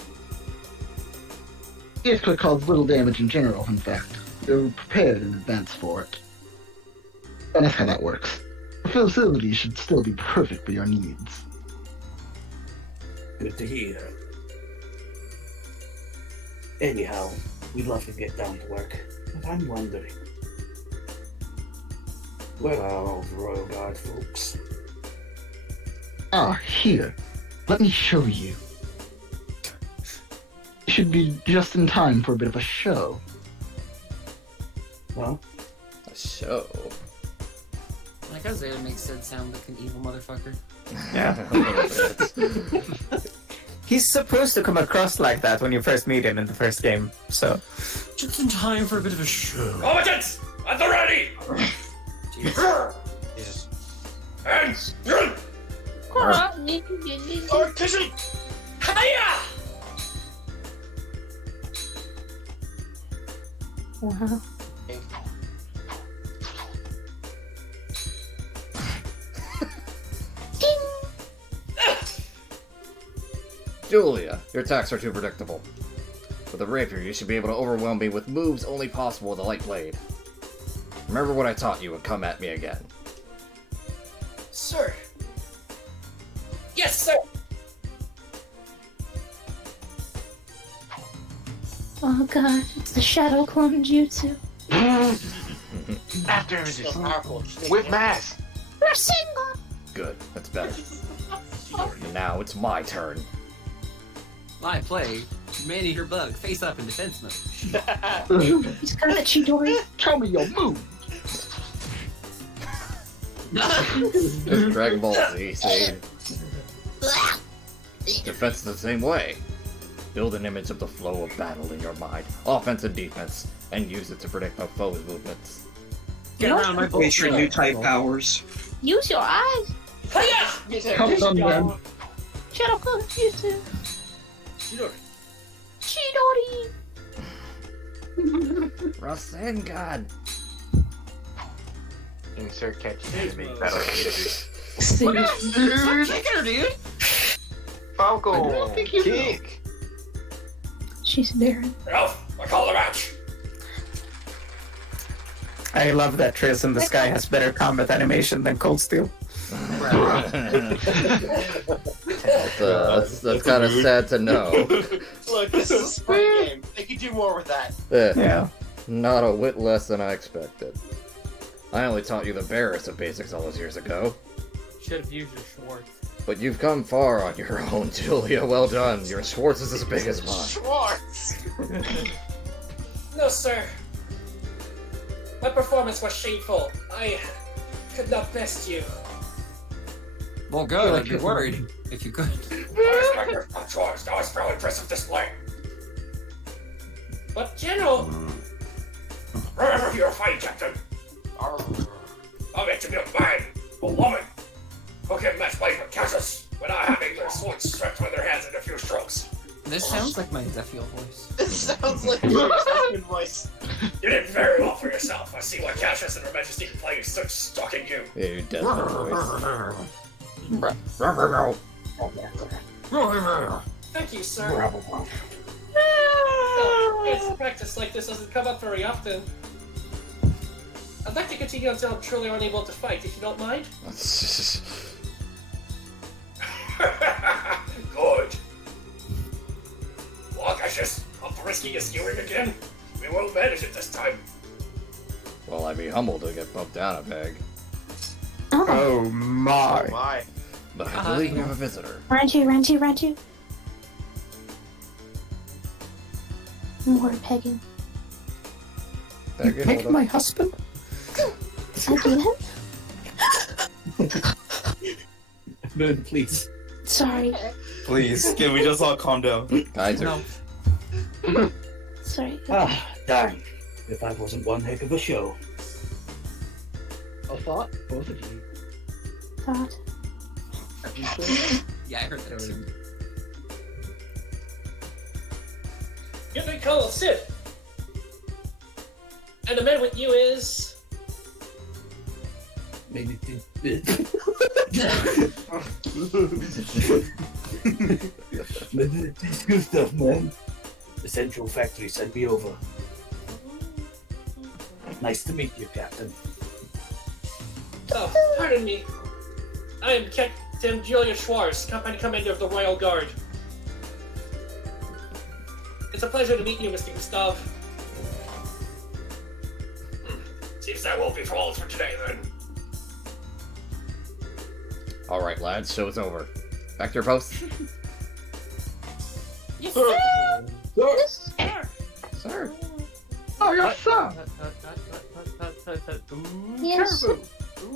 The earthquake caused little damage in general, in fact. They were prepared in advance for it. And that's how that works. The facility should still be perfect for your needs. Good to hear. Anyhow, we'd love to get down to work, but I'm wondering, where are all the Royal Guard folks? Ah, here. Let me show you. You should be just in time for a bit of a show. Huh? A show? I like how Zeta makes Sid sound like an evil motherfucker. Yeah. He's supposed to come across like that when you first meet him in the first game, so... Just in time for a bit of a show. Combatants! At the ready! Jesus. Hands! Artisan! Hiya! Wow. Julia, your attacks are too predictable. With a rapier, you should be able to overwhelm me with moves only possible with a light blade. Remember what I taught you and come at me again. Sir. Yes, sir! Oh god, it's the Shadow Clone Jutsu. After this. With mass. We're single! Good, that's better. And now it's my turn. I play Man-Eater Bug, face up in defense mode. He's got a Chidori. Tell me your move. It's Dragon Ball Z, see? Defense the same way. Build an image of the flow of battle in your mind, offense and defense, and use it to predict the foe's movements. Get around my Wait your new type powers. Use your eyes. Come on, man. Shut up, use it. Chidori. Rasengan! Insert catch enemy battle. Kick her, dude! Falco! Kick! She's Baron. Ralph, I call the match. I love that Triss in the Sky has better combat animation than Cold Steel. That's kind of sad to know. Look, this is a spring game. They could do more with that. Yeah. Not a whit less than I expected. I only taught you the barest of basics all those years ago. Should have used your Schwartz. But you've come far on your own, Julia. Well done. Your Schwartz is as big as mine. Schwartz! No, sir. My performance was shameful. I could not best you. Well, good. I'd be worried if you could. I respect your choice. That was a fairly impressive display. But, General... Remember your fight, Captain. I'll get to be a man, a woman, who can match blade with Cassius without having their swords strapped to their hands in a few strokes. This sounds like my Zephyr voice. This sounds like your second voice. You did very well for yourself. I see why Cassius and Her Majesty can play such stalking you. Yeah, you definitely voice. Thank you, sir. Practice like this doesn't come up very often. I'd like to continue until I'm truly unable to fight, if you don't mind. Good. Well, Cassius, up for risking a skewing again? We will manage it this time. Well, I'd be humbled to get bumped down a peg. Oh my. Oh my. But I believe we have a visitor. Ranchu. More pegging. You pegged my husband? I did? Moon, please. Sorry. Please, can we just all calm down? Kaiser. No. Sorry. Ah, darn. If that wasn't one heck of a show. A thought? Both of you. Thought. Yeah, I heard that too. You've been called Sid. And the man with you is... Maybe it's good stuff, man. The Central Factory sent me over. Nice to meet you, Captain. Oh, pardon me. I am Captain Julia Schwartz, Company Commander of the Royal Guard. It's a pleasure to meet you, Mr. Gustav. Seems that won't be for all for today, then. Alright, lads, show's over. Back to your posts. Yes, sir! Sir! Sir! Oh, yes, sir! Yes.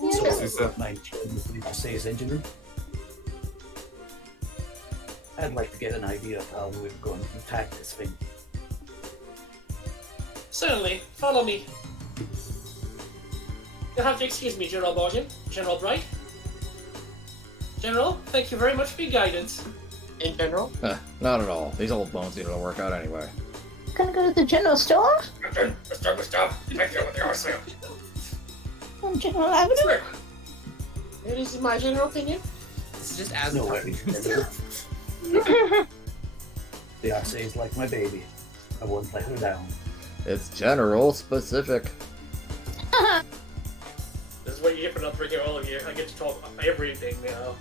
Yes. Mind checking to say his engineer. I'd like to get an idea of how we're going to attack this thing. Certainly. Follow me. You'll have to excuse me, General Morgan. General Bright. General, thank you very much for your guidance. In general? Not at all. These old bones need to work out anyway. Gonna go to the general store? Captain, Mr. Gustav, thank you with the arsenal. On General Avenue? It is my general opinion. This is just as No worries. The RC is like my baby. I won't let her down. It's general specific. This is what you get for not bringing all of you. I get to talk everything now.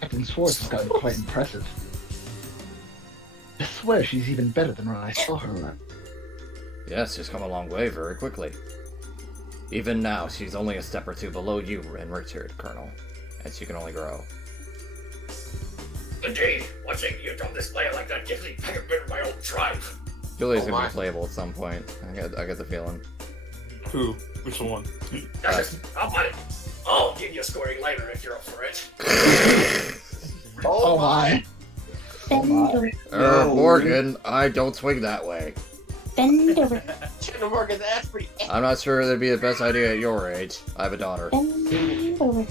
Captain Schwartz has gotten quite impressive. I swear she's even better than when I saw her. Yes, she's come a long way very quickly. Even now, she's only a step or two below you in Richard, Colonel. And she can only grow. Indeed, watching you on display like that gives me back a bit of my old tribe. Julia's gonna be playable at some point. I get the feeling. Who? Which one? I'll give you a scoring later if you're up for it. Oh my. Morgan, I don't swing that way. Bend over. Morgan's ass pretty. I'm not sure that'd be the best idea at your age. I have a daughter. Bend over.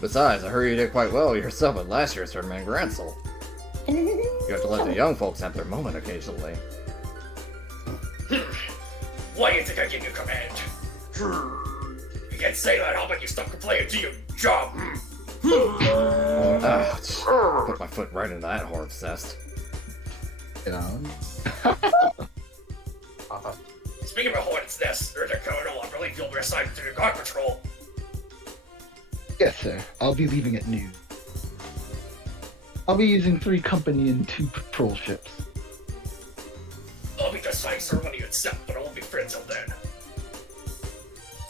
Besides, I heard you did quite well yourself at last year's tournament in Gransel. You have to let the young folks have their moment occasionally. Why do you think I give you command? You can't say that, how about you stop complaining to your job? Ouch. Put my foot right into that horse nest. You know. Speaking of a hornet's nest, there's a colonel. I believe you'll be assigned to the guard patrol. Yes, sir. I'll be leaving at noon. I'll be using 3 company and 2 patrol ships. I'll be the site sir when you accept, but I won't be friends till then.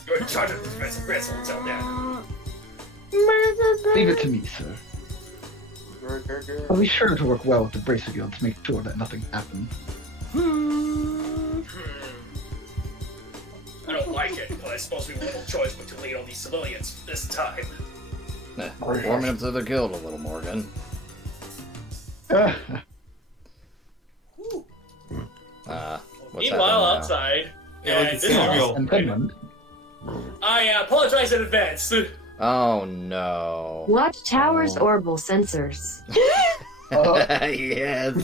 You're in charge of the defense of Gransel until then. Leave it to me, sir. I'll be sure to work well with the Bracer Guild to make sure that nothing happens. I don't like it, but I suppose we have little choice but to lead all these civilians this time. Warming up to the guild a little, Morgan. What's Meanwhile, happening now? outside, Yeah, look, it's Samuel. I apologize in advance. Oh no. Watch Tower's orbital sensors. Yes.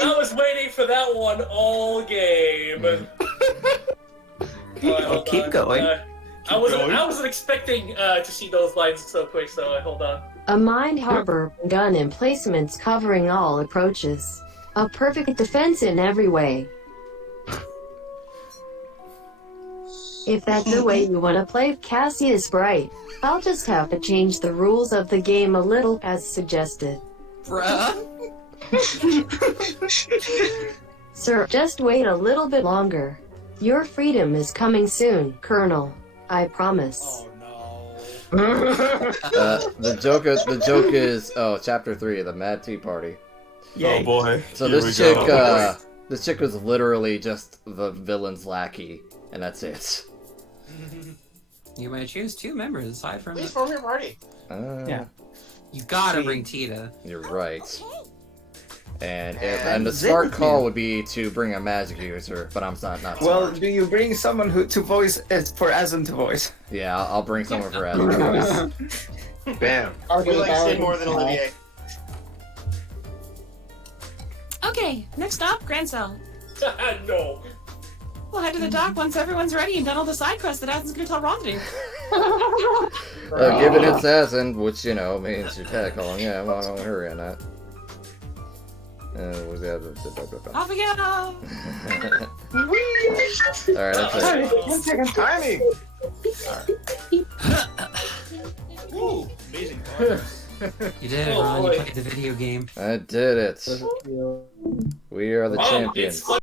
I was waiting for that one all game. Keep going. I wasn't expecting to see those lines so quick, so hold on. A mined harbor gun emplacements covering all approaches. A perfect defense in every way. If that's the way you want to play Cassius Bright, I'll just have to change the rules of the game a little as suggested. Bruh. Sir, just wait a little bit longer. Your freedom is coming soon, Colonel. I promise. The joke is chapter 3, the Mad Tea Party. Oh boy. So Here this we chick go. this chick was literally just the villain's lackey, and that's it. You might choose 2 members aside from. Please form your party. Yeah. You gotta bring Tita. You're right. And the smart call would be to bring a magic user, but I'm not smart. Well, do you bring someone who to voice for Asm to voice? Yeah, I'll bring someone for Asm to voice. Bam. We like Sid more than Olivier. Okay, next up, Gransel. No. We'll head to the dock once everyone's ready and done all the side quests that Athens gonna tell Ron to do. Given it's Asm, which, you know, means you're catcalling. Yeah, well, don't hurry on that. What's the other? Off we go! Alright, that's it. 1 second timing! Ooh, amazing. You did it, Ron. You played the video game. I did it. We are the champions.